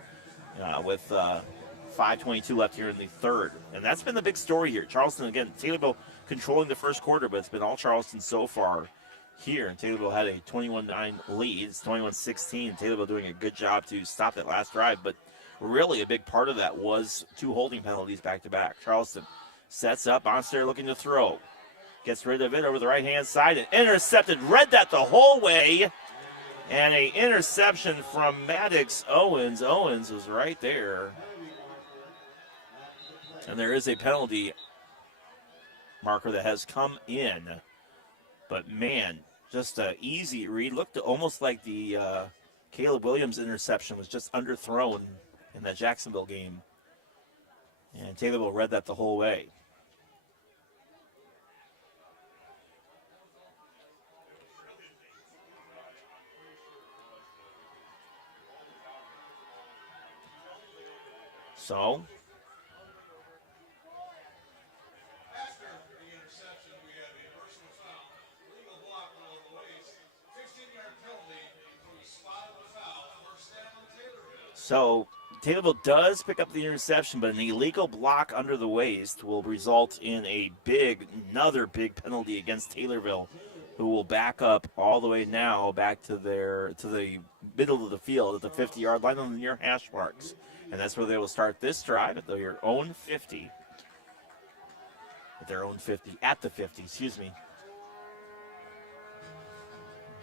with 5:22 left here in the third. And that's been the big story here. Charleston, again, Taylorville controlling the first quarter, but it's been all Charleston so far here. And Taylorville had a 21-9 lead. It's 21-16. Taylorville doing a good job to stop that last drive, but really a big part of that was 2 holding penalties back-to-back. Charleston sets up, Bonster looking to throw. Gets rid of it over the right-hand side and intercepted. Read that the whole way. And an interception from Maddox Owens. Owens was right there. And there is a penalty marker that has come in. But, man, just an easy read. Looked almost like the Caleb Williams interception was just underthrown in that Jacksonville game. And Taylorville read that the whole way. So, After the interception, we have a personal foul, legal block below the waist, 15-yard penalty, so we spotted the foul, first down Taylorville. so Taylorville does pick up the interception, but an illegal block under the waist will result in another big penalty against Taylorville, who will back up all the way now back to the middle of the field at the 50-yard line on the near hash marks. And that's where they will start this drive at their own 50. At the 50, excuse me.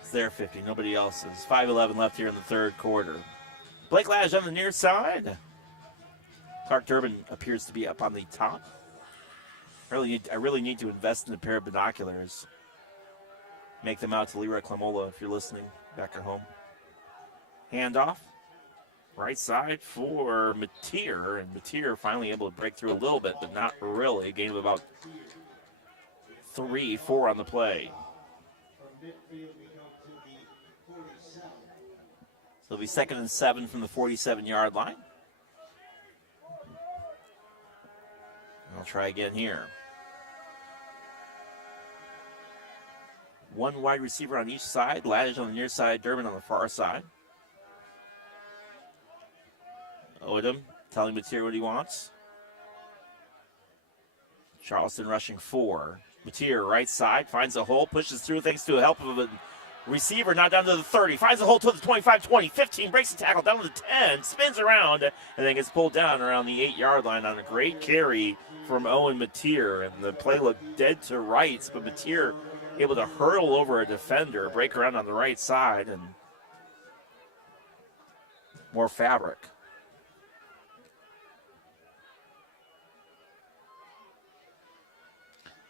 It's their 50, nobody else's. 5:11 left here in the third quarter. Blake Lash on the near side. Clark Durbin appears to be up on the top. I really need to invest in a pair of binoculars. Make them out to Leroy Clamola if you're listening back at home. Handoff. Right side for Mateer, and Mateer finally able to break through a little bit, but not really. A gain of about 3-4 on the play. So it'll be 2nd and 7 from the 47-yard line. I'll try again here. 1 wide receiver on each side. Laddish on the near side, Durbin on the far side. Odom telling Mateer what he wants. Charleston rushing 4. Mateer right side, finds a hole, pushes through thanks to a help of a Receiver not down to the 30. Finds a hole to the 25, 20, 15. Breaks the tackle down to the 10. Spins around and then gets pulled down around the 8-yard line on a great carry from Owen Mateer. And the play looked dead to rights, but Mateer able to hurdle over a defender, break around on the right side, and more fabric.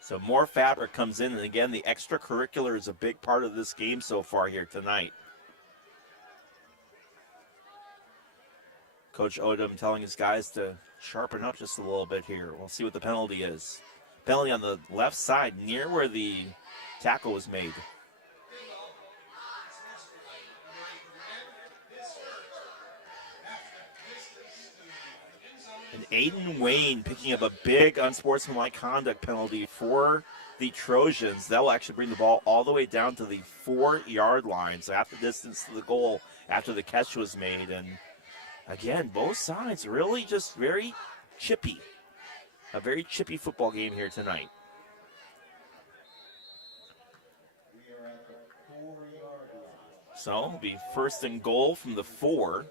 So more fabric comes in, and again, the extracurricular is a big part of this game so far here tonight. Coach Odom telling his guys to sharpen up just a little bit here. We'll see what the penalty is. Penalty on the left side, near where the tackle was made. And Aiden Wayne picking up a big unsportsmanlike conduct penalty for the Trojans. That will actually bring the ball all the way down to the 4-yard line. So half the distance to the goal after the catch was made. And again, both sides really just very chippy. A very chippy football game here tonight. So it'll be first and goal from the 4.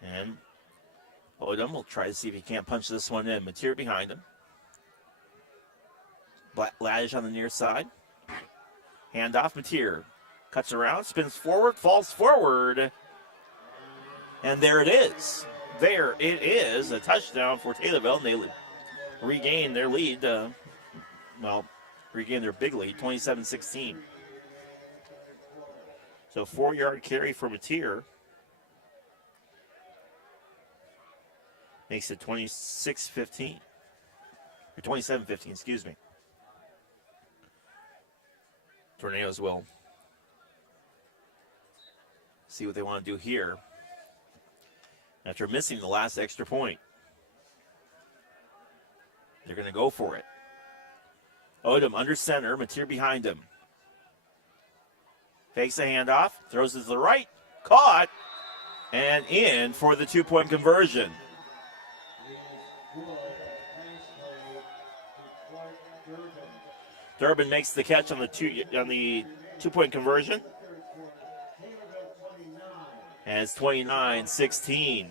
And Odom will try to see if he can't punch this one in. Mateer behind him. Laddish on the near side. Handoff, Mateer. Cuts around, spins forward, falls forward. And there it is. There it is. A touchdown for Taylorville. And they regain their lead. Regain their big lead, 27-16. So 4-yard carry for Mateer. Makes it 26-15. Or 27-15, excuse me. Tornadoes will see what they want to do here after missing the last extra point. They're going to go for it. Odom under center, Mateer behind him. Fakes a handoff, throws it to the right, caught, and in for the 2-point conversion. Durbin makes the catch on the 2-point conversion. And it's 29-16.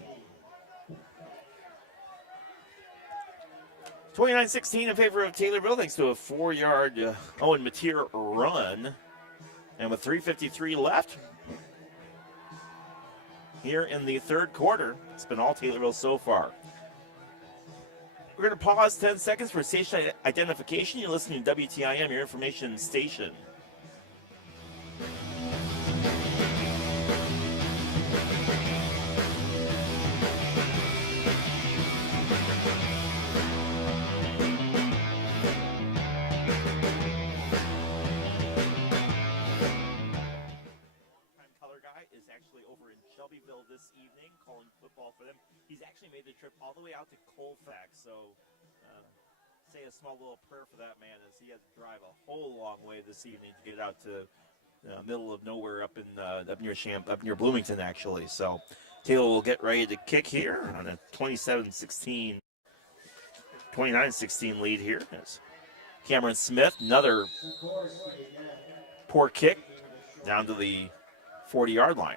29-16 in favor of Taylorville thanks to a 4-yard Owen Mateer run. And with 3:53 left here in the third quarter, it's been all Taylorville so far. We're going to pause 10 seconds for station identification. You're listening to WTIM, your information station. Color guy is actually over in Shelbyville this evening calling football for them. He's actually made the trip all the way out to Colfax, so say a small little prayer for that man as he has to drive a whole long way this evening to get out to middle of nowhere up near Bloomington actually. So Taylor will get ready to kick here on a 29-16 lead here. As Cameron Smith, another poor kick down to the 40-yard line.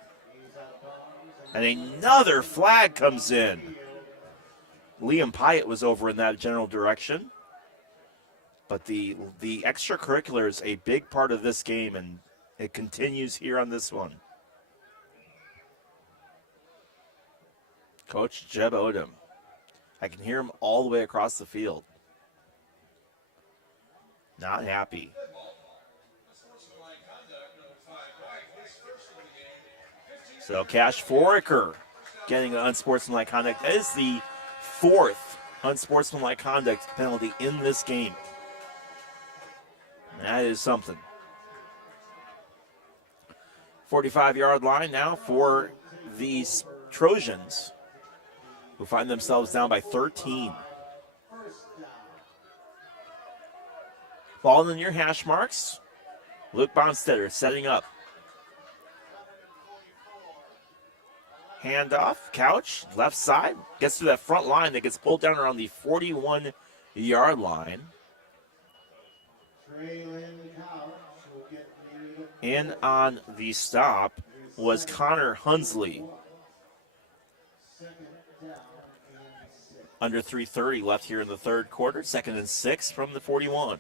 And another flag comes in. Liam Pyatt was over in that general direction. But the extracurricular is a big part of this game, and it continues here on this one. Coach Jeb Odom. I can hear him all the way across the field. Not happy. So Cash Foraker getting an unsportsmanlike conduct. That is the 4th unsportsmanlike conduct penalty in this game. That is something. 45-yard line now for the Trojans, who find themselves down by 13. Ball in the near hash marks. Luke Bonstetter setting up. Handoff, Couch, left side. Gets to that front line that gets pulled down around the 41-yard line. In on the stop was Connor Hunsley. Under 3:30 left here in the third quarter. 2nd and 6 from the 41.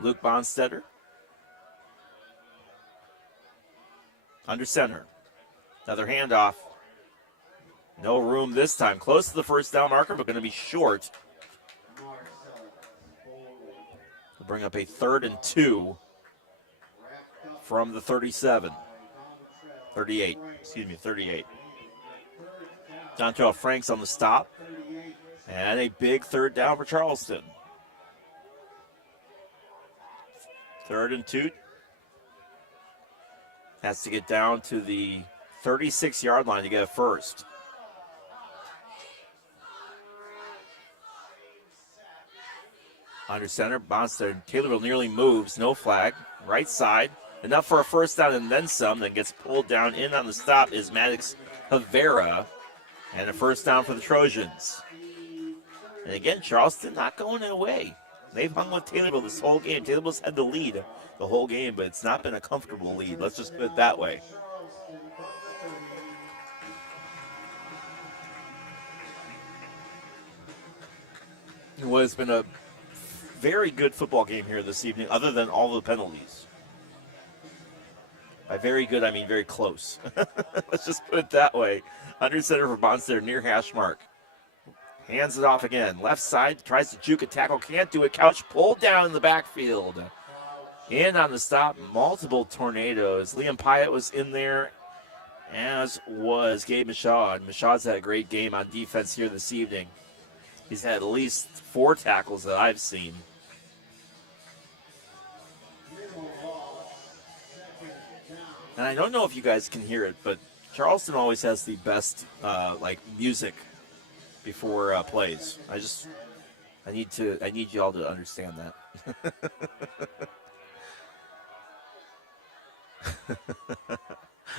Luke Bonstetter. Under center. Another handoff. No room this time. Close to the first down marker, but going to be short. We'll bring up a 3rd and 2 from the 37. 38. Excuse me, 38. Dontrell Franks on the stop. And a big 3rd down for Charleston. 3rd and 2. Has to get down to the 36-yard line to get a first. Under center, Bonster. Taylorville nearly moves. No flag. Right side. Enough for a first down and then some. Then gets pulled down. In on the stop is Maddox Havera. And a first down for the Trojans. And again, Charleston not going away. They've hung with Taylorville this whole game. Taylorville's had the lead the whole game, but it's not been a comfortable lead. Let's just put it that way. It has been a very good football game here this evening, other than all the penalties. By very good, I mean very close. Let's just put it that way. Under center for Bonster, near hash mark. Hands it off again. Left side, tries to juke a tackle, can't do it. Couch pulled down in the backfield. In on the stop, multiple Tornadoes. Liam Pyatt was in there, as was Gabe Michaud. Michaud's had a great game on defense here this evening. He's had at least 4 tackles that I've seen. And I don't know if you guys can hear it, but Charleston always has the best music before plays. I need y'all to understand that.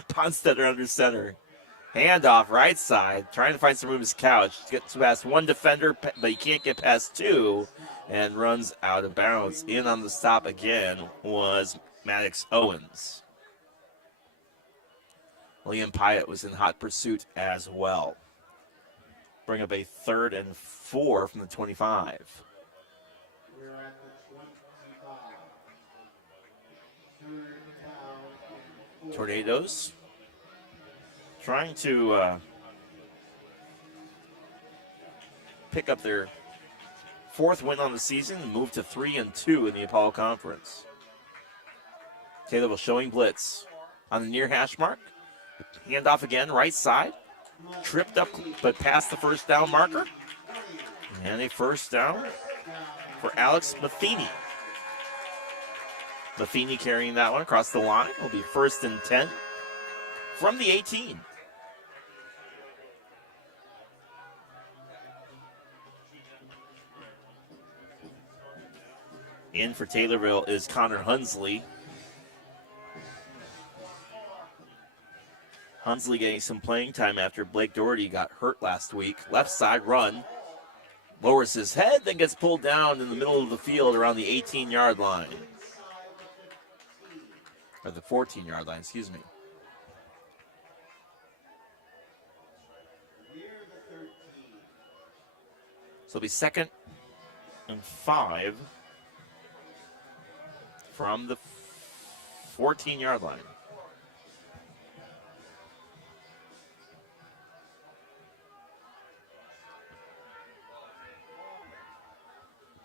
Bonstetter under center. Handoff right side, trying to find some room in his couch. Gets past one defender, but he can't get past 2, and runs out of bounds. In on the stop again was Maddox Owens. Liam Pyatt was in hot pursuit as well. Bring up a 3rd and 4 from the 25. We're at the 25. Tornadoes trying to pick up their 4th win on the season and move to 3-2 in the Apollo Conference. Taylorville showing blitz on the near hash mark. Handoff again, right side. Tripped up, but past the first down marker. And a first down for Alex Matheny. Matheny carrying that one across the line. Will be 1st and 10 from the 18. In for Taylorville is Connor Hunsley. Hunsley getting some playing time after Blake Doherty got hurt last week. Left side run. Lowers his head, then gets pulled down in the middle of the field around the 18-yard line. Or the 14-yard line, excuse me. So it'll be 2nd and 5 from the 14-yard line.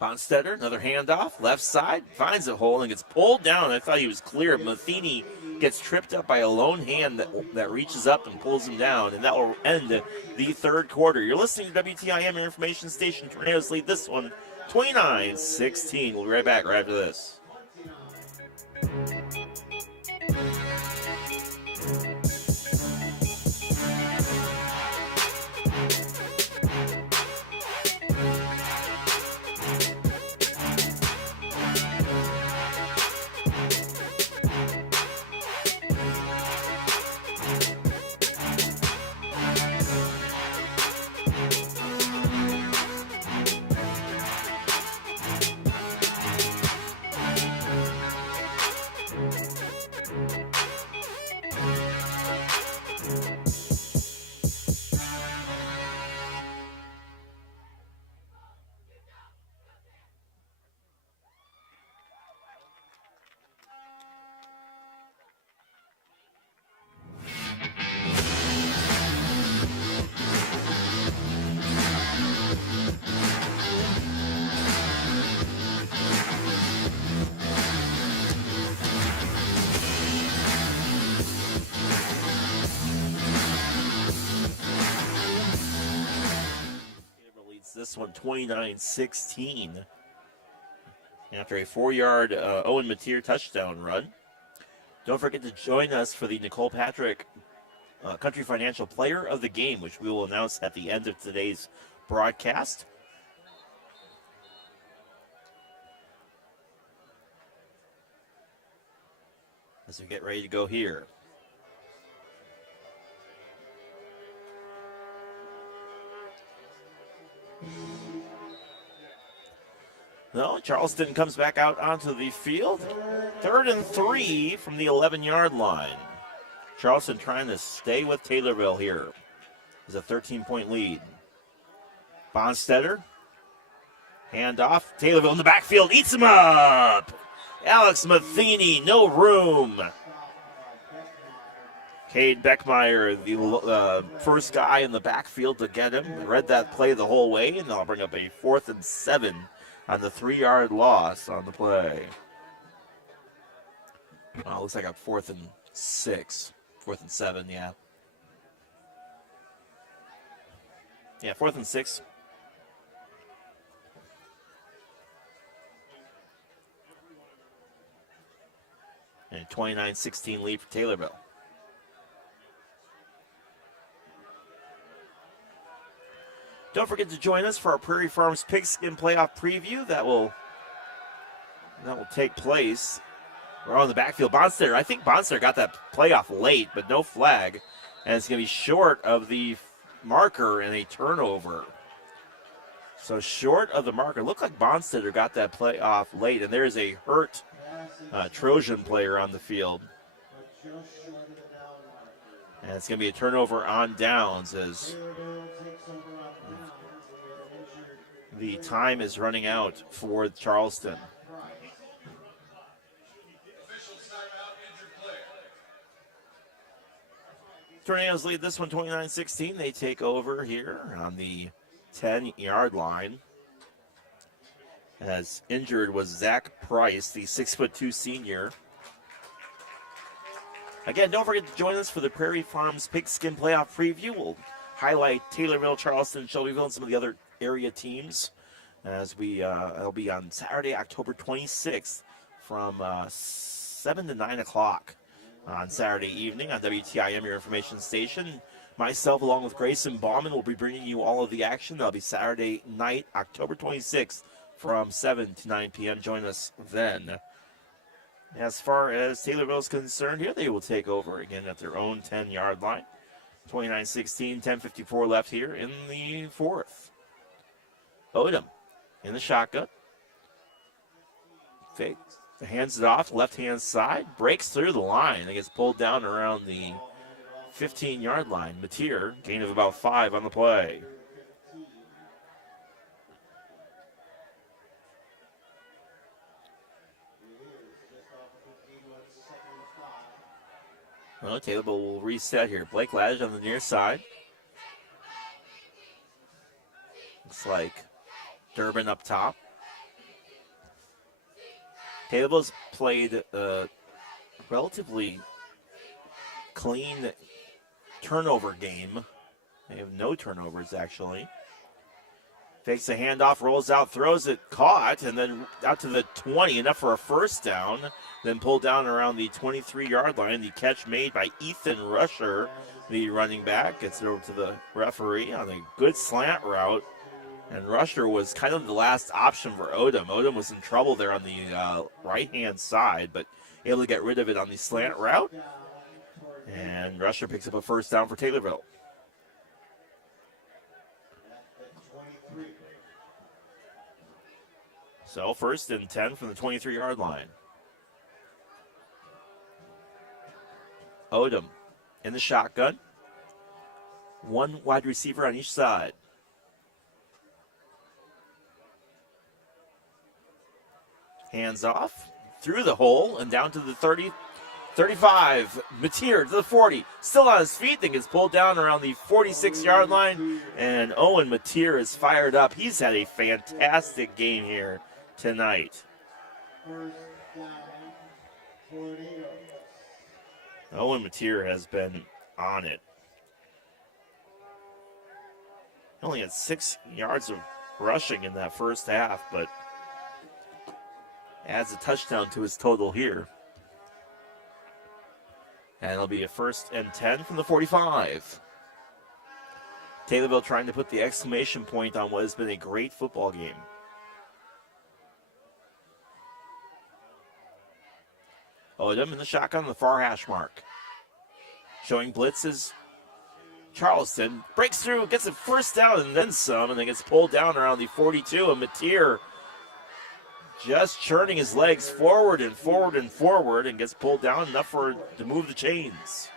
Bonstetter, another handoff, left side, finds a hole and gets pulled down. I thought he was clear. Matheny gets tripped up by a lone hand that reaches up and pulls him down, and that will end the 3rd quarter. You're listening to WTIM, your information station. Tornadoes lead this one 29-16. We'll be right back right after this. one 29-16 after a 4-yard Owen Mateer touchdown run. Don't forget to join us for the Nicole Patrick Country Financial Player of the Game, which we will announce at the end of today's broadcast. As we get ready to go here. No, Charleston comes back out onto the field. 3rd and 3 from the 11-yard line. Charleston trying to stay with Taylorville here. It's a 13-point lead. Bonstetter. Handoff. Taylorville in the backfield. Eats him up. Alex Matheny, no room. Cade Beckmeyer, the first guy in the backfield to get him. Read that play the whole way, and they'll bring up a 4th and 7 on the 3-yard loss on the play. Looks like a 4th and 6. 4th and 7, yeah. Yeah, 4th and 6. And a 29-16 lead for Taylorville. Don't forget to join us for our Prairie Farms Pigskin Playoff preview. That will take place. We're on the backfield. Bonstetter, I think Bonstetter got that playoff late, but no flag. And it's going to be short of the marker and a turnover. So short of the marker. Looked like Bonstetter got that playoff late, and there's a hurt Trojan player on the field. And it's going to be a turnover on downs as the time is running out for Charleston. Tornadoes lead this one 29-16. They take over here on the 10-yard line. As injured was Zach Price, the 6'2" senior. Again, don't forget to join us for the Prairie Farms Pigskin Playoff preview. We'll highlight Taylorville, Charleston, Shelbyville, and some of the other area teams as it'll be on Saturday, October 26th from 7 to 9 o'clock on Saturday evening on WTIM, your information station. Myself, along with Grayson Bauman, will be bringing you all of the action. That'll be Saturday night, October 26th from 7 to 9 p.m. Join us then. As far as Taylorville is concerned here, they will take over again at their own 10-yard line. 29-16, 10:54 left here in the 4th. Odom in the shotgun. Fakes, hands it off, left-hand side, breaks through the line and gets pulled down around the 15-yard line. Mateer, gain of about 5 on the play. Well, Taylorville will reset here. Blake Ladge on the near side. Looks like Durbin up top. Taylorville's played a relatively clean turnover game. They have no turnovers, actually. Takes a handoff, rolls out, throws it, caught, and then out to the 20, enough for a first down. Then pulled down around the 23-yard line. The catch made by Ethan Rusher, the running back. Gets it over to the referee on a good slant route. And Rusher was kind of the last option for Odom. Odom was in trouble there on the right-hand side, but able to get rid of it on the slant route. And Rusher picks up a first down for Taylorville. So 1st and 10 from the 23-yard line. Odom in the shotgun. One wide receiver on each side. Hands off, through the hole, and down to the 30, 35. Mateer to the 40. Still on his feet, then gets pulled down around the 46-yard line. And Owen Mateer is fired up. He's had a fantastic game here tonight. Owen Mateer has been on it. Only had 6 yards of rushing in that first half, but adds a touchdown to his total here. And it'll be a 1st and 10 from the 45. Taylorville trying to put the exclamation point on what has been a great football game. Odom in the shotgun on the far hash mark. Showing blitzes. Charleston breaks through, gets a first down and then some, and then gets pulled down around the 42. And Mateer just churning his legs forward and forward and forward, and gets pulled down enough to move the chains.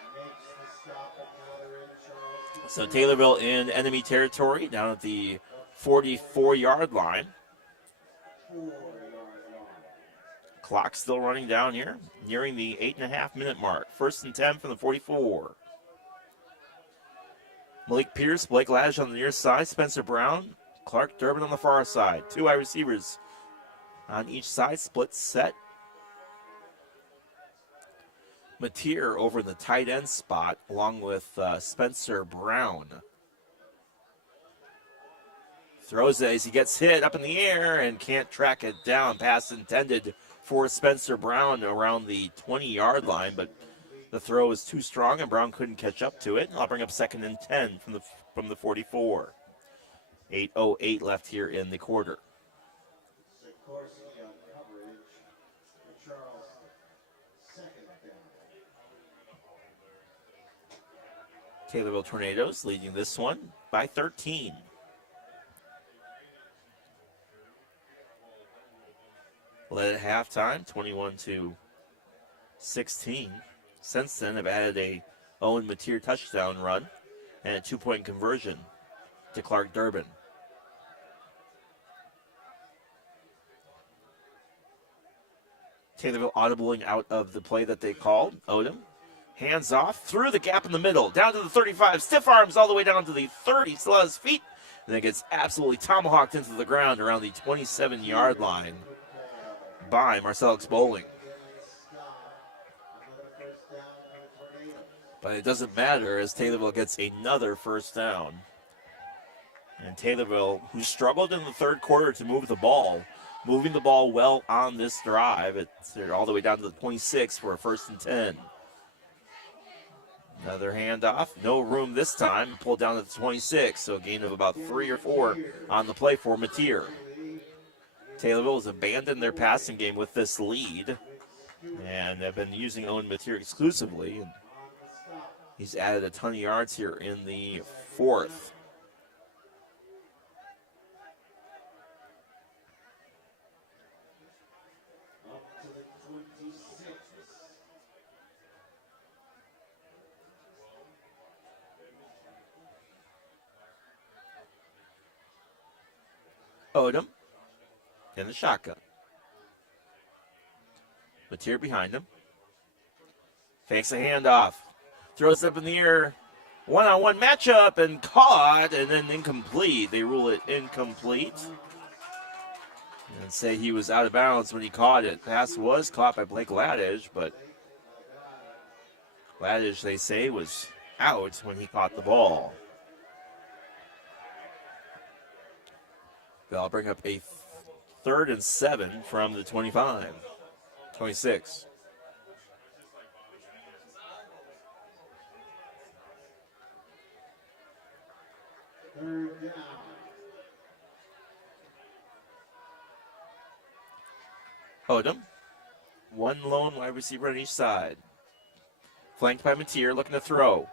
So Taylorville in enemy territory down at the 44-yard line. Clock still running down here, nearing the 8.5-minute mark. 1st and 10 from the 44. Malik Pierce, Blake Ladge on the near side, Spencer Brown, Clark Durbin on the far side. 2 wide receivers on each side, split set. Mateer over in the tight end spot, along with Spencer Brown. Throws it as he gets hit up in the air and can't track it down. Pass intended for Spencer Brown around the 20-yard line, but the throw is too strong and Brown couldn't catch up to it. I'll bring up 2nd and 10 from the 44. 8:08 left here in the quarter. Taylorville Tornadoes leading this one by 13. Led at halftime, 21-16. Since then, have added a Owen Mateer touchdown run and a 2-point conversion to Clark Durbin. Taylorville audibling out of the play that they called. Odom, hands off, through the gap in the middle, down to the 35, stiff arms all the way down to the 30, still on his feet, and then gets absolutely tomahawked into the ground around the 27-yard line by Marcellus Bowling. But it doesn't matter as Taylorville gets another first down. And Taylorville, who struggled in the third quarter to move the ball, moving the ball well on this drive. It's all the way down to the 26 for a 1st and 10. Another handoff, no room this time, pulled down to the 26, so a gain of about 3 or 4 on the play for Mateer. Taylorville has abandoned their passing game with this lead, and have been using Owen Mateer exclusively. He's added a ton of yards here in the 4th. Odom in the shotgun. Mateer behind him. Fakes a handoff. Throws it up in the air. One-on-one matchup and caught and then incomplete. They rule it incomplete. And say he was out of bounds when he caught it. Pass was caught by Blake Ladge, but Ladge, they say, was out when he caught the ball. They'll bring up a 3rd and 7 from the 26. Third down. Odom, one lone wide receiver on each side. Flanked by Mateer, looking to throw.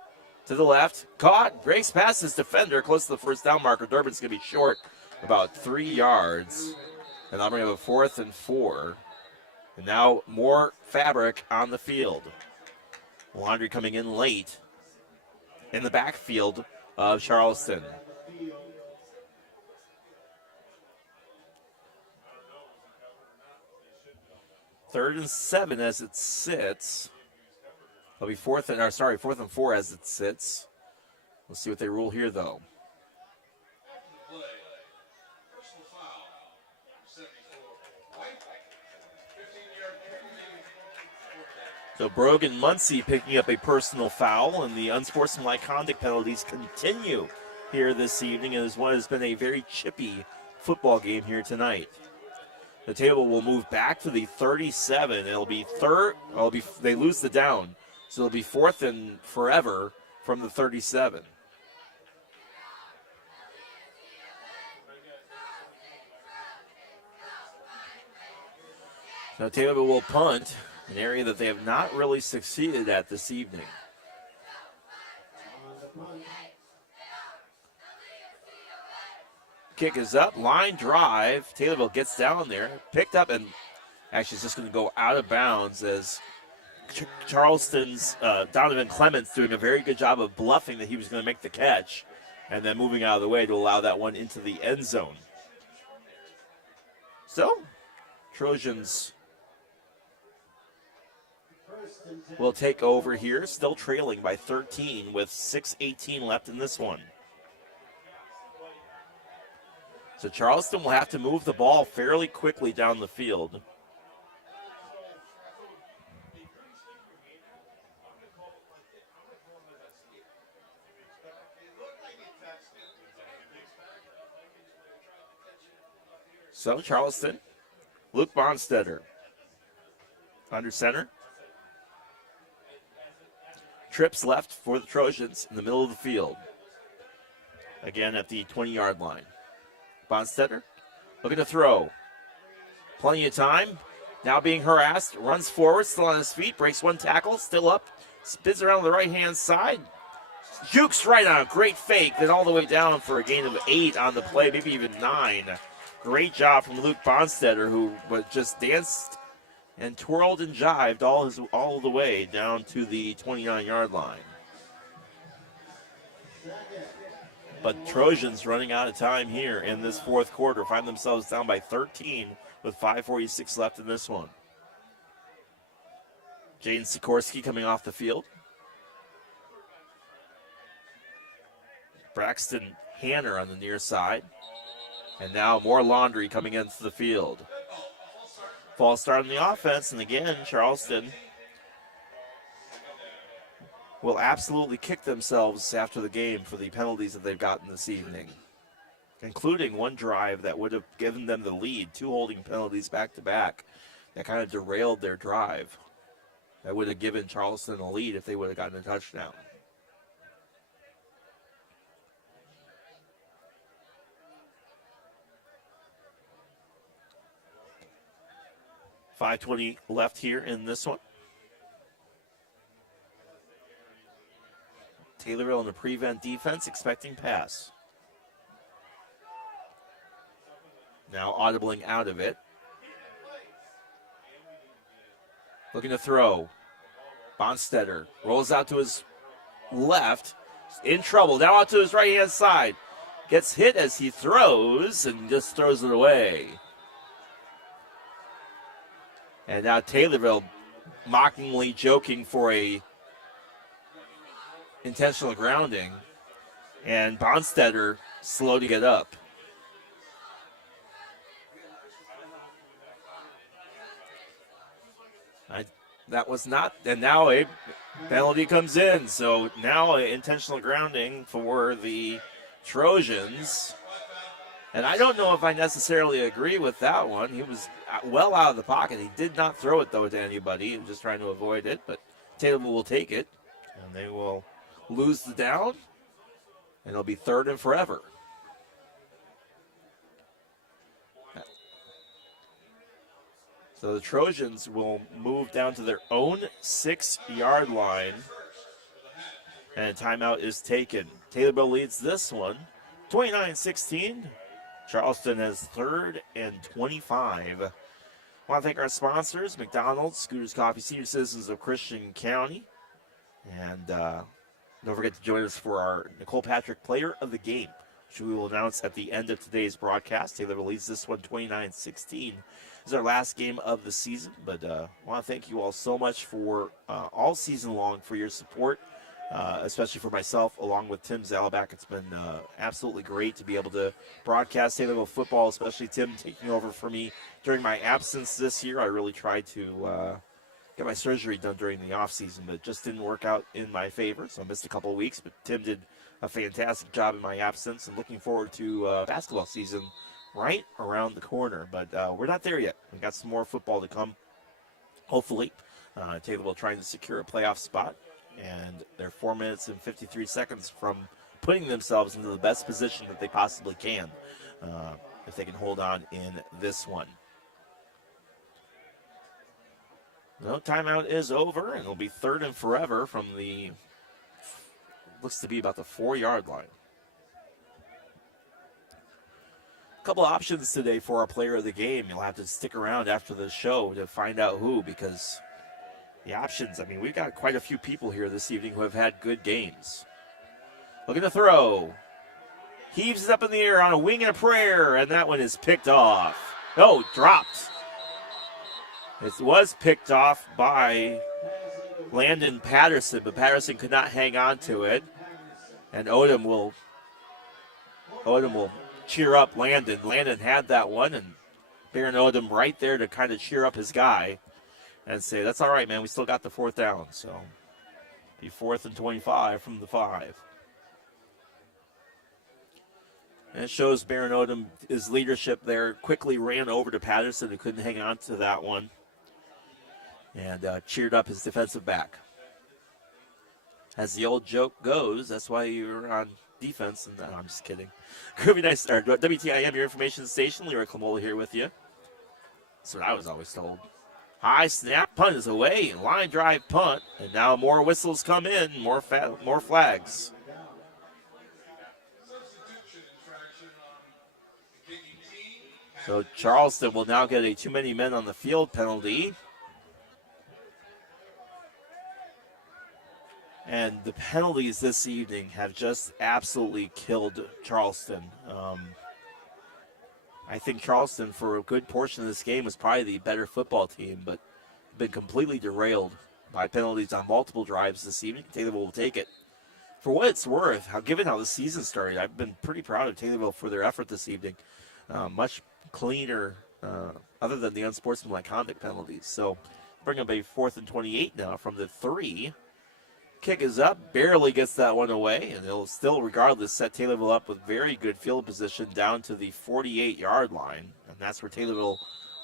To the left, caught, breaks past his defender, close to the first down marker. Durbin's going to be short about 3 yards. And I'm going to have a 4th and 4. And now more fabric on the field. Laundry coming in late in the backfield of Charleston. Third and 7 as it sits. It'll be 4th and 4 as it sits. We'll see what they rule here, though. So Brogan Muncie picking up a personal foul, and the unsportsmanlike conduct penalties continue here this evening as what has been a very chippy football game here tonight. The table will move back to the 37. It'll be they lose the down, so it'll be 4th and forever from the 37. Now Taylorville will punt, an area that they have not really succeeded at this evening. Kick is up, line drive. Taylorville gets down there, picked up, and actually is just going to go out of bounds as Charleston's Donovan Clements doing a very good job of bluffing that he was going to make the catch and then moving out of the way to allow that one into the end zone. So, Trojans will take over here, still trailing by 13 with 6:18 left in this one. So Charleston will have to move the ball fairly quickly down the field. So Charleston, Luke Bonstetter under center. Trips left for the Trojans in the middle of the field. Again at the 20-yard line. Bonstetter looking to throw. Plenty of time. Now being harassed. Runs forward, still on his feet. Breaks one tackle, still up. Spins around the right-hand side. Jukes right on. Great fake. Then all the way down for a gain of 8 on the play, maybe even 9. Great job from Luke Bonstetter, who just danced and twirled and jived all the way down to the 29-yard line. But Trojans running out of time here in this fourth quarter, find themselves down by 13 with 5:46 left in this one. Jaden Sikorsky coming off the field. Braxton Hanner on the near side. And now more Laundry coming into the field. False start on the offense, and again, Charleston will absolutely kick themselves after the game for the penalties that they've gotten this evening, including one drive that would have given them the lead, 2 holding penalties back-to-back that kind of derailed their drive. That would have given Charleston a lead if they would have gotten a touchdown. .520 left here in this one. Taylorville in the prevent defense, expecting pass. Now audibling out of it. Looking to throw. Bonstetter rolls out to his left. In trouble. Now out to his right-hand side. Gets hit as he throws and just throws it away. And now Taylorville mockingly joking for a intentional grounding. And Bonstetter slow to get up. That was not, and now a penalty comes in. So now an intentional grounding for the Trojans. And I don't know if I necessarily agree with that one. He was well out of the pocket. He did not throw it, though, to anybody. He was just trying to avoid it. But Taylorville will take it, and they will lose the down, and it'll be 3rd and forever. So the Trojans will move down to their own 6-yard line, and a timeout is taken. Taylorville leads this one, 29-16. Charleston has 3rd and 25. I want to thank our sponsors, McDonald's, Scooters Coffee, Senior Citizens of Christian County. And don't forget to join us for our Nicole Patrick Player of the Game, which we will announce at the end of today's broadcast. Taylorville leads this one 29-16. This is our last game of the season, but I want to thank you all so much for all season long for your support, especially for myself along with Tim Zalabak. It's been absolutely great to be able to broadcast Taylorville football, especially Tim taking over for me during my absence this year. I really tried to get my surgery done during the offseason, but it just didn't work out in my favor, so I missed a couple of weeks, but Tim did a fantastic job in my absence, and looking forward to basketball season right around the corner, but we're not there yet. We got some more football to come. Hopefully, Taylorville trying to secure a playoff spot, and they're 4 minutes and 53 seconds from putting themselves into the best position that they possibly can, if they can hold on in this one. No, timeout is over, and it'll be 3rd and forever from the, looks to be about the 4-yard line. A couple options today for our player of the game. You'll have to stick around after the show to find out who, because the options, I mean, we've got quite a few people here this evening who have had good games. Look at the throw. Heaves it up in the air on a wing and a prayer, and that one is picked off. Oh, dropped. It was picked off by Landon Patterson, but Patterson could not hang on to it. And Odom will cheer up Landon. Landon had that one, and Baron Odom right there to kind of cheer up his guy and say, that's all right, man, we still got the 4th down. So be 4th and 25 from the 5. And it shows Baron Odom, his leadership there, quickly ran over to Patterson, who couldn't hang on to that one, and cheered up his defensive back. As the old joke goes, that's why you're on defense. And no, I'm just kidding. Groovy Nice Start. WTIM, your information station. Leroy Clamola here with you. That's what I was always told. High snap, punt is away. Line drive punt. And now more whistles come in. More flags. So Charleston will now get a too many men on the field penalty. And the penalties this evening have just absolutely killed Charleston. I think Charleston, for a good portion of this game, was probably the better football team, but been completely derailed by penalties on multiple drives this evening. Taylorville will take it. For what it's worth, given how the season started, I've been pretty proud of Taylorville for their effort this evening. Much cleaner, other than the unsportsmanlike conduct penalties. So bring up a 4th and 28 now from the 3. Kick is up, barely gets that one away, and it'll still, regardless, set Taylorville up with very good field position down to the 48-yard line. And that's where Taylorville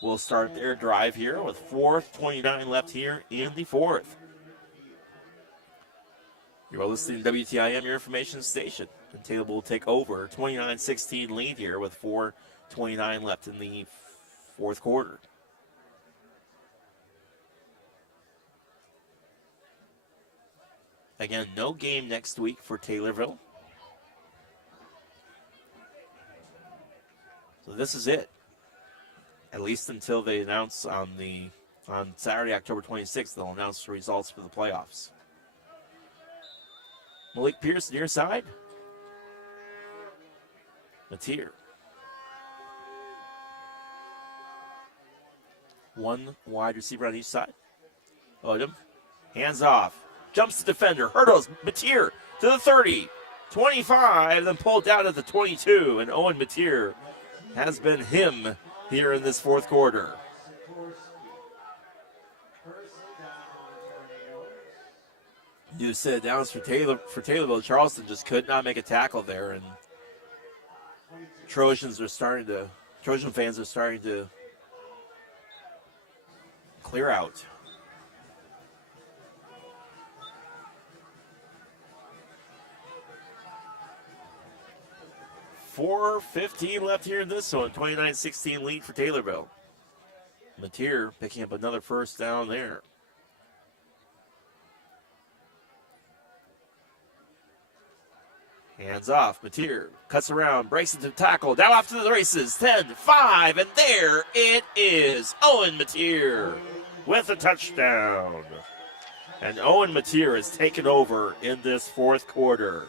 will start their drive here with 4:29 left here in the 4th. You're listening to WTIM, your information station. And Taylorville will take over 29-16 lead here with 4:29 left in the 4th quarter. Again, no game next week for Taylorville. So this is it. At least until they announce on Saturday, October 26th, they'll announce the results for the playoffs. Malik Pierce near side. Mateer. One wide receiver on each side. Odom. Hands off. Jumps the defender, hurdles Mateer to the 30, 25, then pulled down at the 22, and Owen Mateer has been him here in this 4th quarter. New set downs for Taylorville. Charleston just could not make a tackle there, and Trojan fans are starting to clear out. 4:15 left here in this one. 29-16 lead for Taylorville. Mateer picking up another 1st down there. Hands off. Mateer cuts around, breaks into tackle, down off to the races. 10-5, and there it is. Owen Mateer with a touchdown. And Owen Mateer has taken over in this 4th quarter.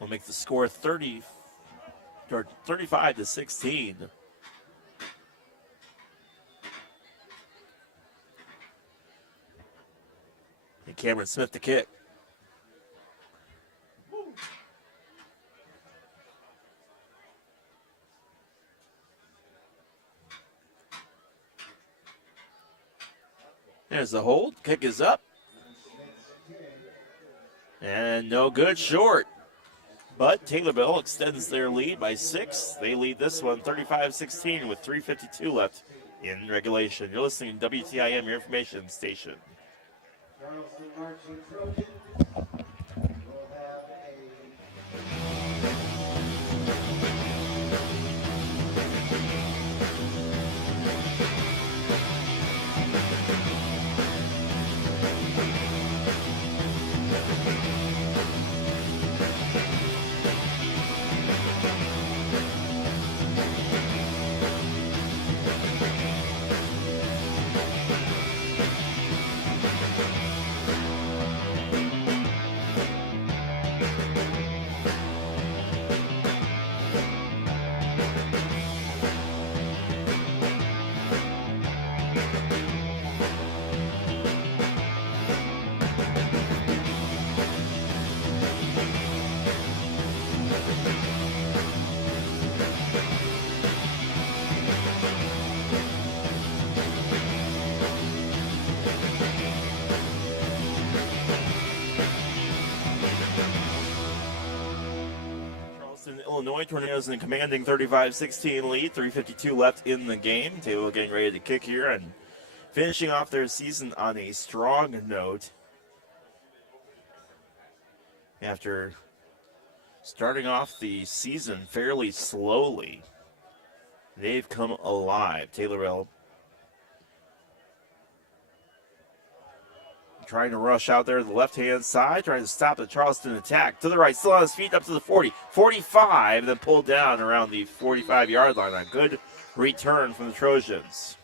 Will make the score 35-16. And Cameron Smith to kick. as the hold. Kick is up. And no good, short. But Taylorville extends their lead by 6. They lead this one 35-16 with 3:52 left in regulation. You're listening to WTIM, your information station. Charleston Marching Trojans will have a Illinois Tornadoes in a commanding 35-16 lead. 3:52 left in the game. Taylorville getting ready to kick here and finishing off their season on a strong note. After starting off the season fairly slowly, they've come alive. Taylorville trying to rush out there to the left-hand side, trying to stop the Charleston attack. To the right, still on his feet, up to the 40, 45, then pulled down around the 45-yard line. A good return from the Trojans.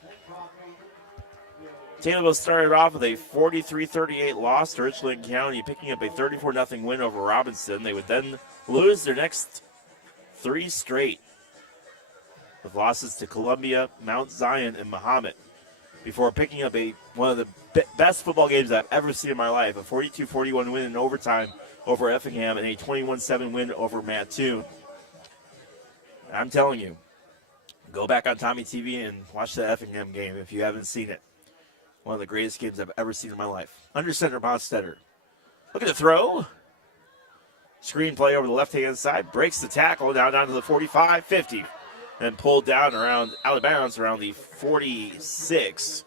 Taylorville started off with a 43-38 loss to Richland County, picking up a 34-0 win over Robinson. They would then lose their next 3 straight, with losses to Columbia, Mount Zion, and Mahomet, before picking up one of the best football games I've ever seen in my life, a 42-41 win in overtime over Effingham and a 21-7 win over Mattoon. I'm telling you, go back on TommyTV and watch the Effingham game if you haven't seen it. One of the greatest games I've ever seen in my life. Under center, Bonstetter. Look at the throw. Screen play over the left-hand side. Breaks the tackle down to the 45, 50. And pulled down out of bounds around the 46.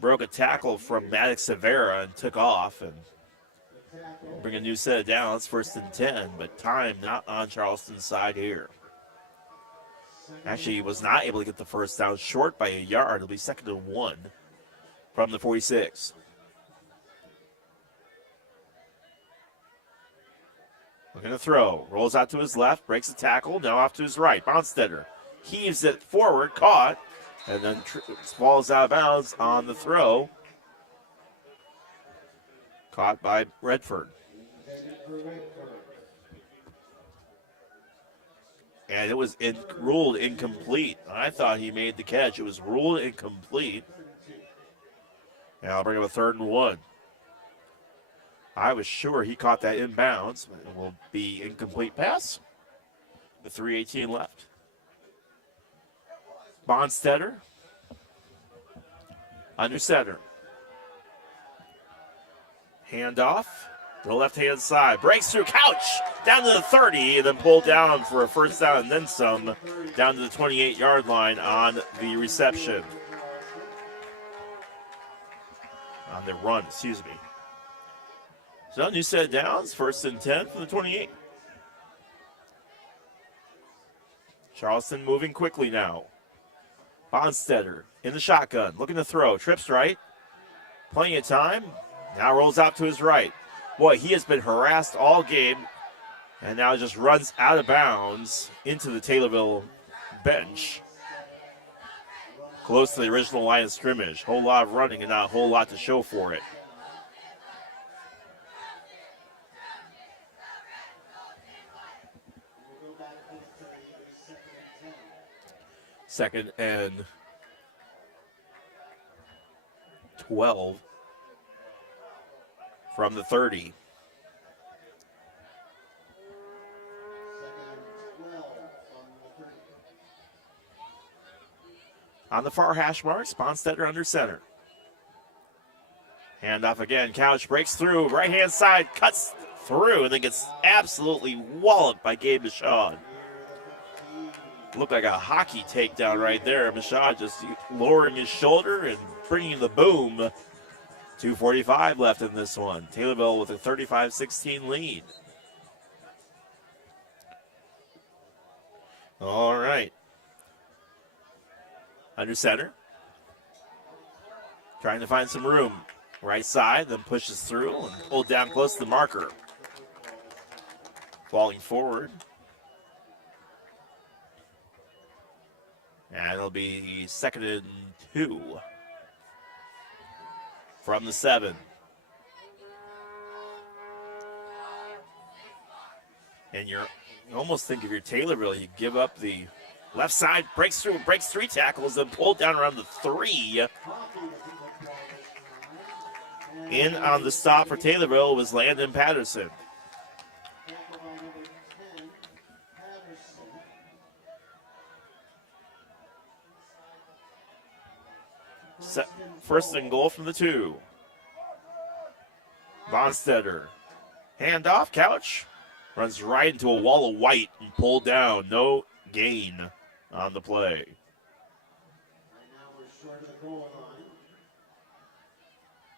Broke a tackle from Maddox Severa and took off and bring a new set of downs, 1st and 10, but time not on Charleston's side here. Actually, he was not able to get the first down, short by a yard. It'll be 2nd and 1 from the 46. Looking to throw. Rolls out to his left, breaks the tackle, now off to his right. Bonstetter heaves it forward, caught, and then falls out of bounds on the throw. Caught by Redford. And it was ruled incomplete. I thought he made the catch. It was ruled incomplete. And I'll bring up a 3rd and 1. I was sure he caught that inbounds. It will be incomplete pass. The 3:18 left. Bonstetter. Under center. Handoff to the left-hand side. Breaks through, Couch down to the 30, and then pulled down for a first down and then some down to the 28-yard line on the reception. On the run, excuse me. So new set of downs, 1st and 10 from the 28. Charleston moving quickly now. Bonstetter in the shotgun, looking to throw. Trips right. Plenty of time. Now rolls out to his right. Boy, he has been harassed all game and now just runs out of bounds into the Taylorville bench. Close to the original line of scrimmage. Whole lot of running and not a whole lot to show for it. Second and 12 from the 30. On the far hash marks, Bonstetter under center. Hand off again. Couch breaks through. Right-hand side, cuts through, and then gets absolutely walloped by Gabe Michaud. Looked like a hockey takedown right there. Michaud just lowering his shoulder and bringing the boom. 2:45 left in this one. Taylorville with a 35-16 lead. All right. Under center. Trying to find some room. Right side, then pushes through and pulled down close to the marker. Falling forward. And it'll be 2nd and 2 from the 7. And you almost think if you're Taylorville, you give up the left side, breaks through, breaks 3 tackles, then pulled down around the 3. In on the stop for Taylorville was Landon Patterson. First and goal from the 2. Bonstetter. Hand off, Couch. Runs right into a wall of white and pulled down. No gain on the play.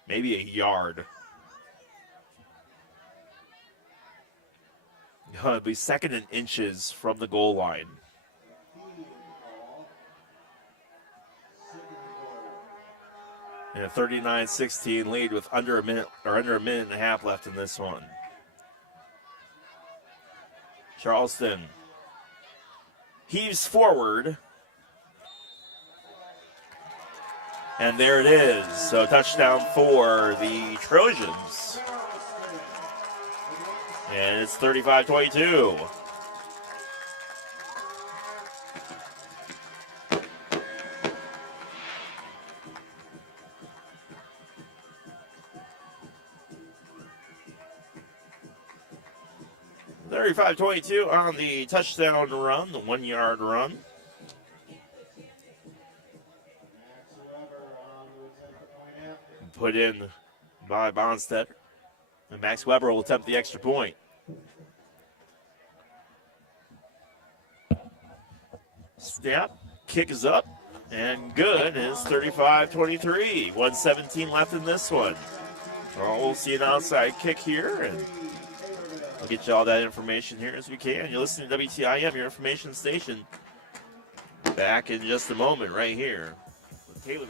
Maybe a yard. It'll be 2nd and inches from the goal line. And a 39-16 lead with under a minute and a half left in this one. Charleston heaves forward. And there it is. So touchdown for the Trojans. And it's 35-22. On the touchdown run, the 1-yard run. Put in by Bonstetter. And Max Weber will attempt the extra point. Snap, kick is up, and good. It's 35-23. 1:17 left in this one. Well, we'll see an onside kick here, and we'll get you all that information here as we can. You're listening to WTIM, your information station. Back in just a moment right here with Taylorville.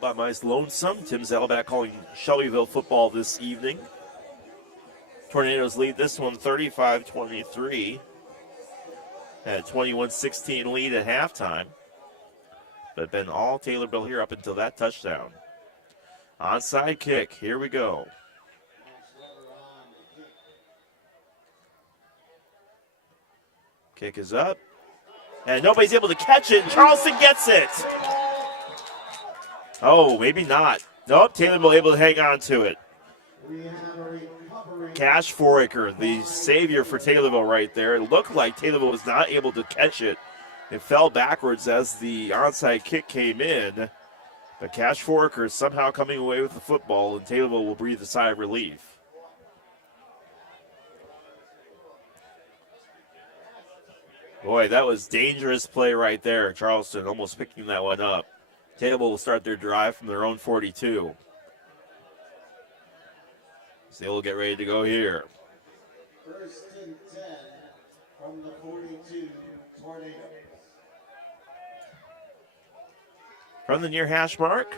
By my lonesome. Tim Zellback calling Shelbyville football this evening. Tornadoes lead this one 35-23. Had a 21-16 lead at halftime. But been all Taylorville here up until that touchdown. Onside kick. Here we go. Kick is up. And nobody's able to catch it. Charleston gets it. Oh, maybe not. Nope, Taylorville able to hang on to it. Cash Foraker, the savior for Taylorville right there. It looked like Taylorville was not able to catch it. It fell backwards as the onside kick came in. But Cash Foraker is somehow coming away with the football, and Taylorville will breathe a sigh of relief. Boy, that was dangerous play right there. Charleston almost picking that one up. Taylorville will start their drive from their own 42. So they'll get ready to go here. 1st and 10 from the 42 Tornadoes. From the near hash mark,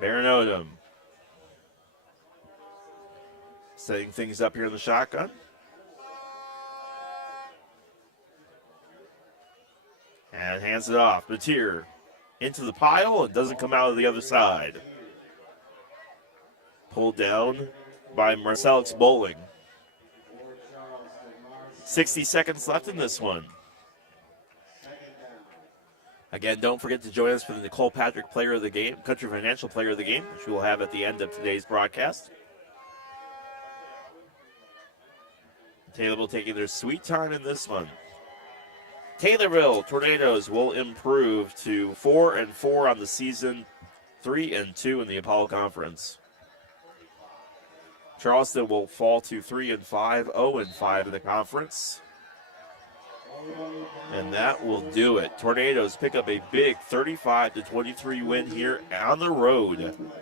Baron Odom setting things up here in the shotgun. And hands it off. Mateer into the pile and doesn't come out of the other side. Pulled down by Marcellus Bowling. 60 seconds left in this one. Again, don't forget to join us for the Nicole Patrick Player of the Game, Country Financial Player of the Game, which we will have at the end of today's broadcast. Taylorville taking their sweet time in this one. Taylorville Tornadoes will improve to 4-4 on the season, 3-2 in the Apollo Conference. Charleston will fall to 3-5, 0-5 in the conference. And that will do it. Tornadoes pick up a big 35-23 win here on the road. And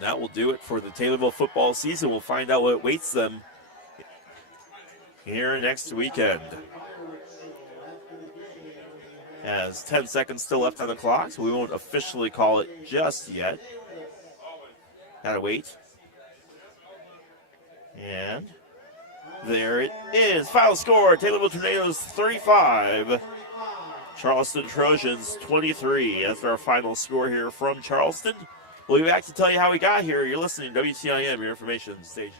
that will do it for the Taylorville football season. We'll find out what awaits them here next weekend. As 10 seconds still left on the clock, so we won't officially call it just yet. Gotta wait. And there it is. Final score, Taylorville Tornadoes 35. Charleston Trojans 23. That's our final score here from Charleston. We'll be back to tell you how we got here. You're listening to WTIM, your information station.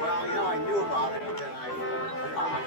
Well, you know, I knew about it, but then I forgot.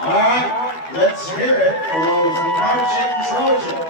All right, let's hear it for those Charleston Trojans.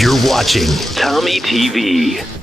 You're watching TommyTV.